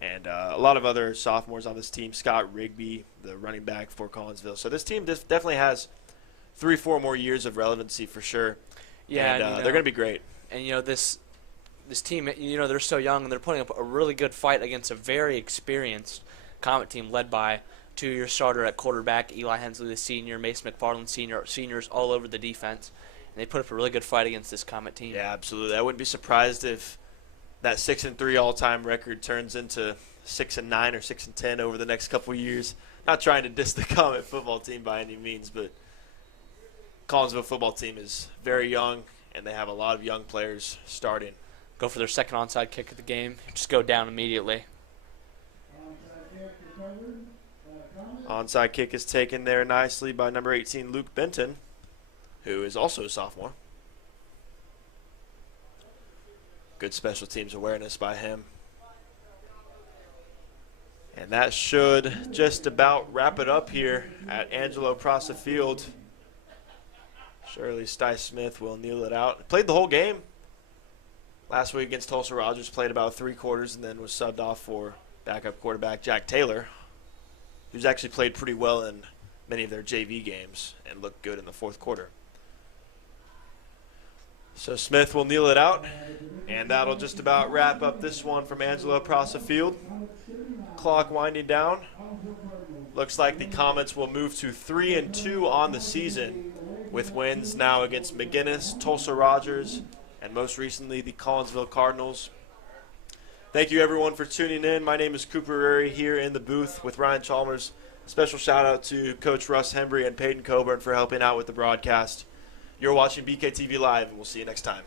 and a lot of other sophomores on this team. Scott Rigby, the running back for Collinsville. So this team definitely has 3-4 more years of relevancy for sure. Yeah, and they're going to be great. And this team, they're so young and they're putting up a really good fight against a very experienced Comet team led by 2-year starter at quarterback Eli Hensley, the senior, Mason McFarland, seniors all over the defense. And they put up a really good fight against this Comet team. Yeah, absolutely. I wouldn't be surprised if that 6-3 all-time record turns into 6-9 or 6-10 over the next couple of years. Not trying to diss the Comet football team by any means, but Collinsville football team is very young, and they have a lot of young players starting. Go for their second onside kick of the game. Just go down immediately. Onside kick is taken there nicely by number 18, Luke Benton, who is also a sophomore. Good special teams awareness by him. And that should just about wrap it up here at Angelo Prasa Field. Shirley Stice-Smith will kneel it out. Played the whole game. Last week against Tulsa Rogers, played about 3 quarters and then was subbed off for backup quarterback Jack Taylor, who's actually played pretty well in many of their JV games and looked good in the 4th quarter. So Smith will kneel it out, and that'll just about wrap up this one from Angelo Prasa Field. Clock winding down. Looks like the Comets will move to 3-2 on the season, with wins now against McGuinness, Tulsa Rogers, and most recently the Collinsville Cardinals. Thank you everyone for tuning in. My name is Cooper Rary here in the booth with Ryan Chalmers. Special shout out to Coach Russ Hembry and Peyton Coburn for helping out with the broadcast. You're watching BKTV Live, and we'll see you next time.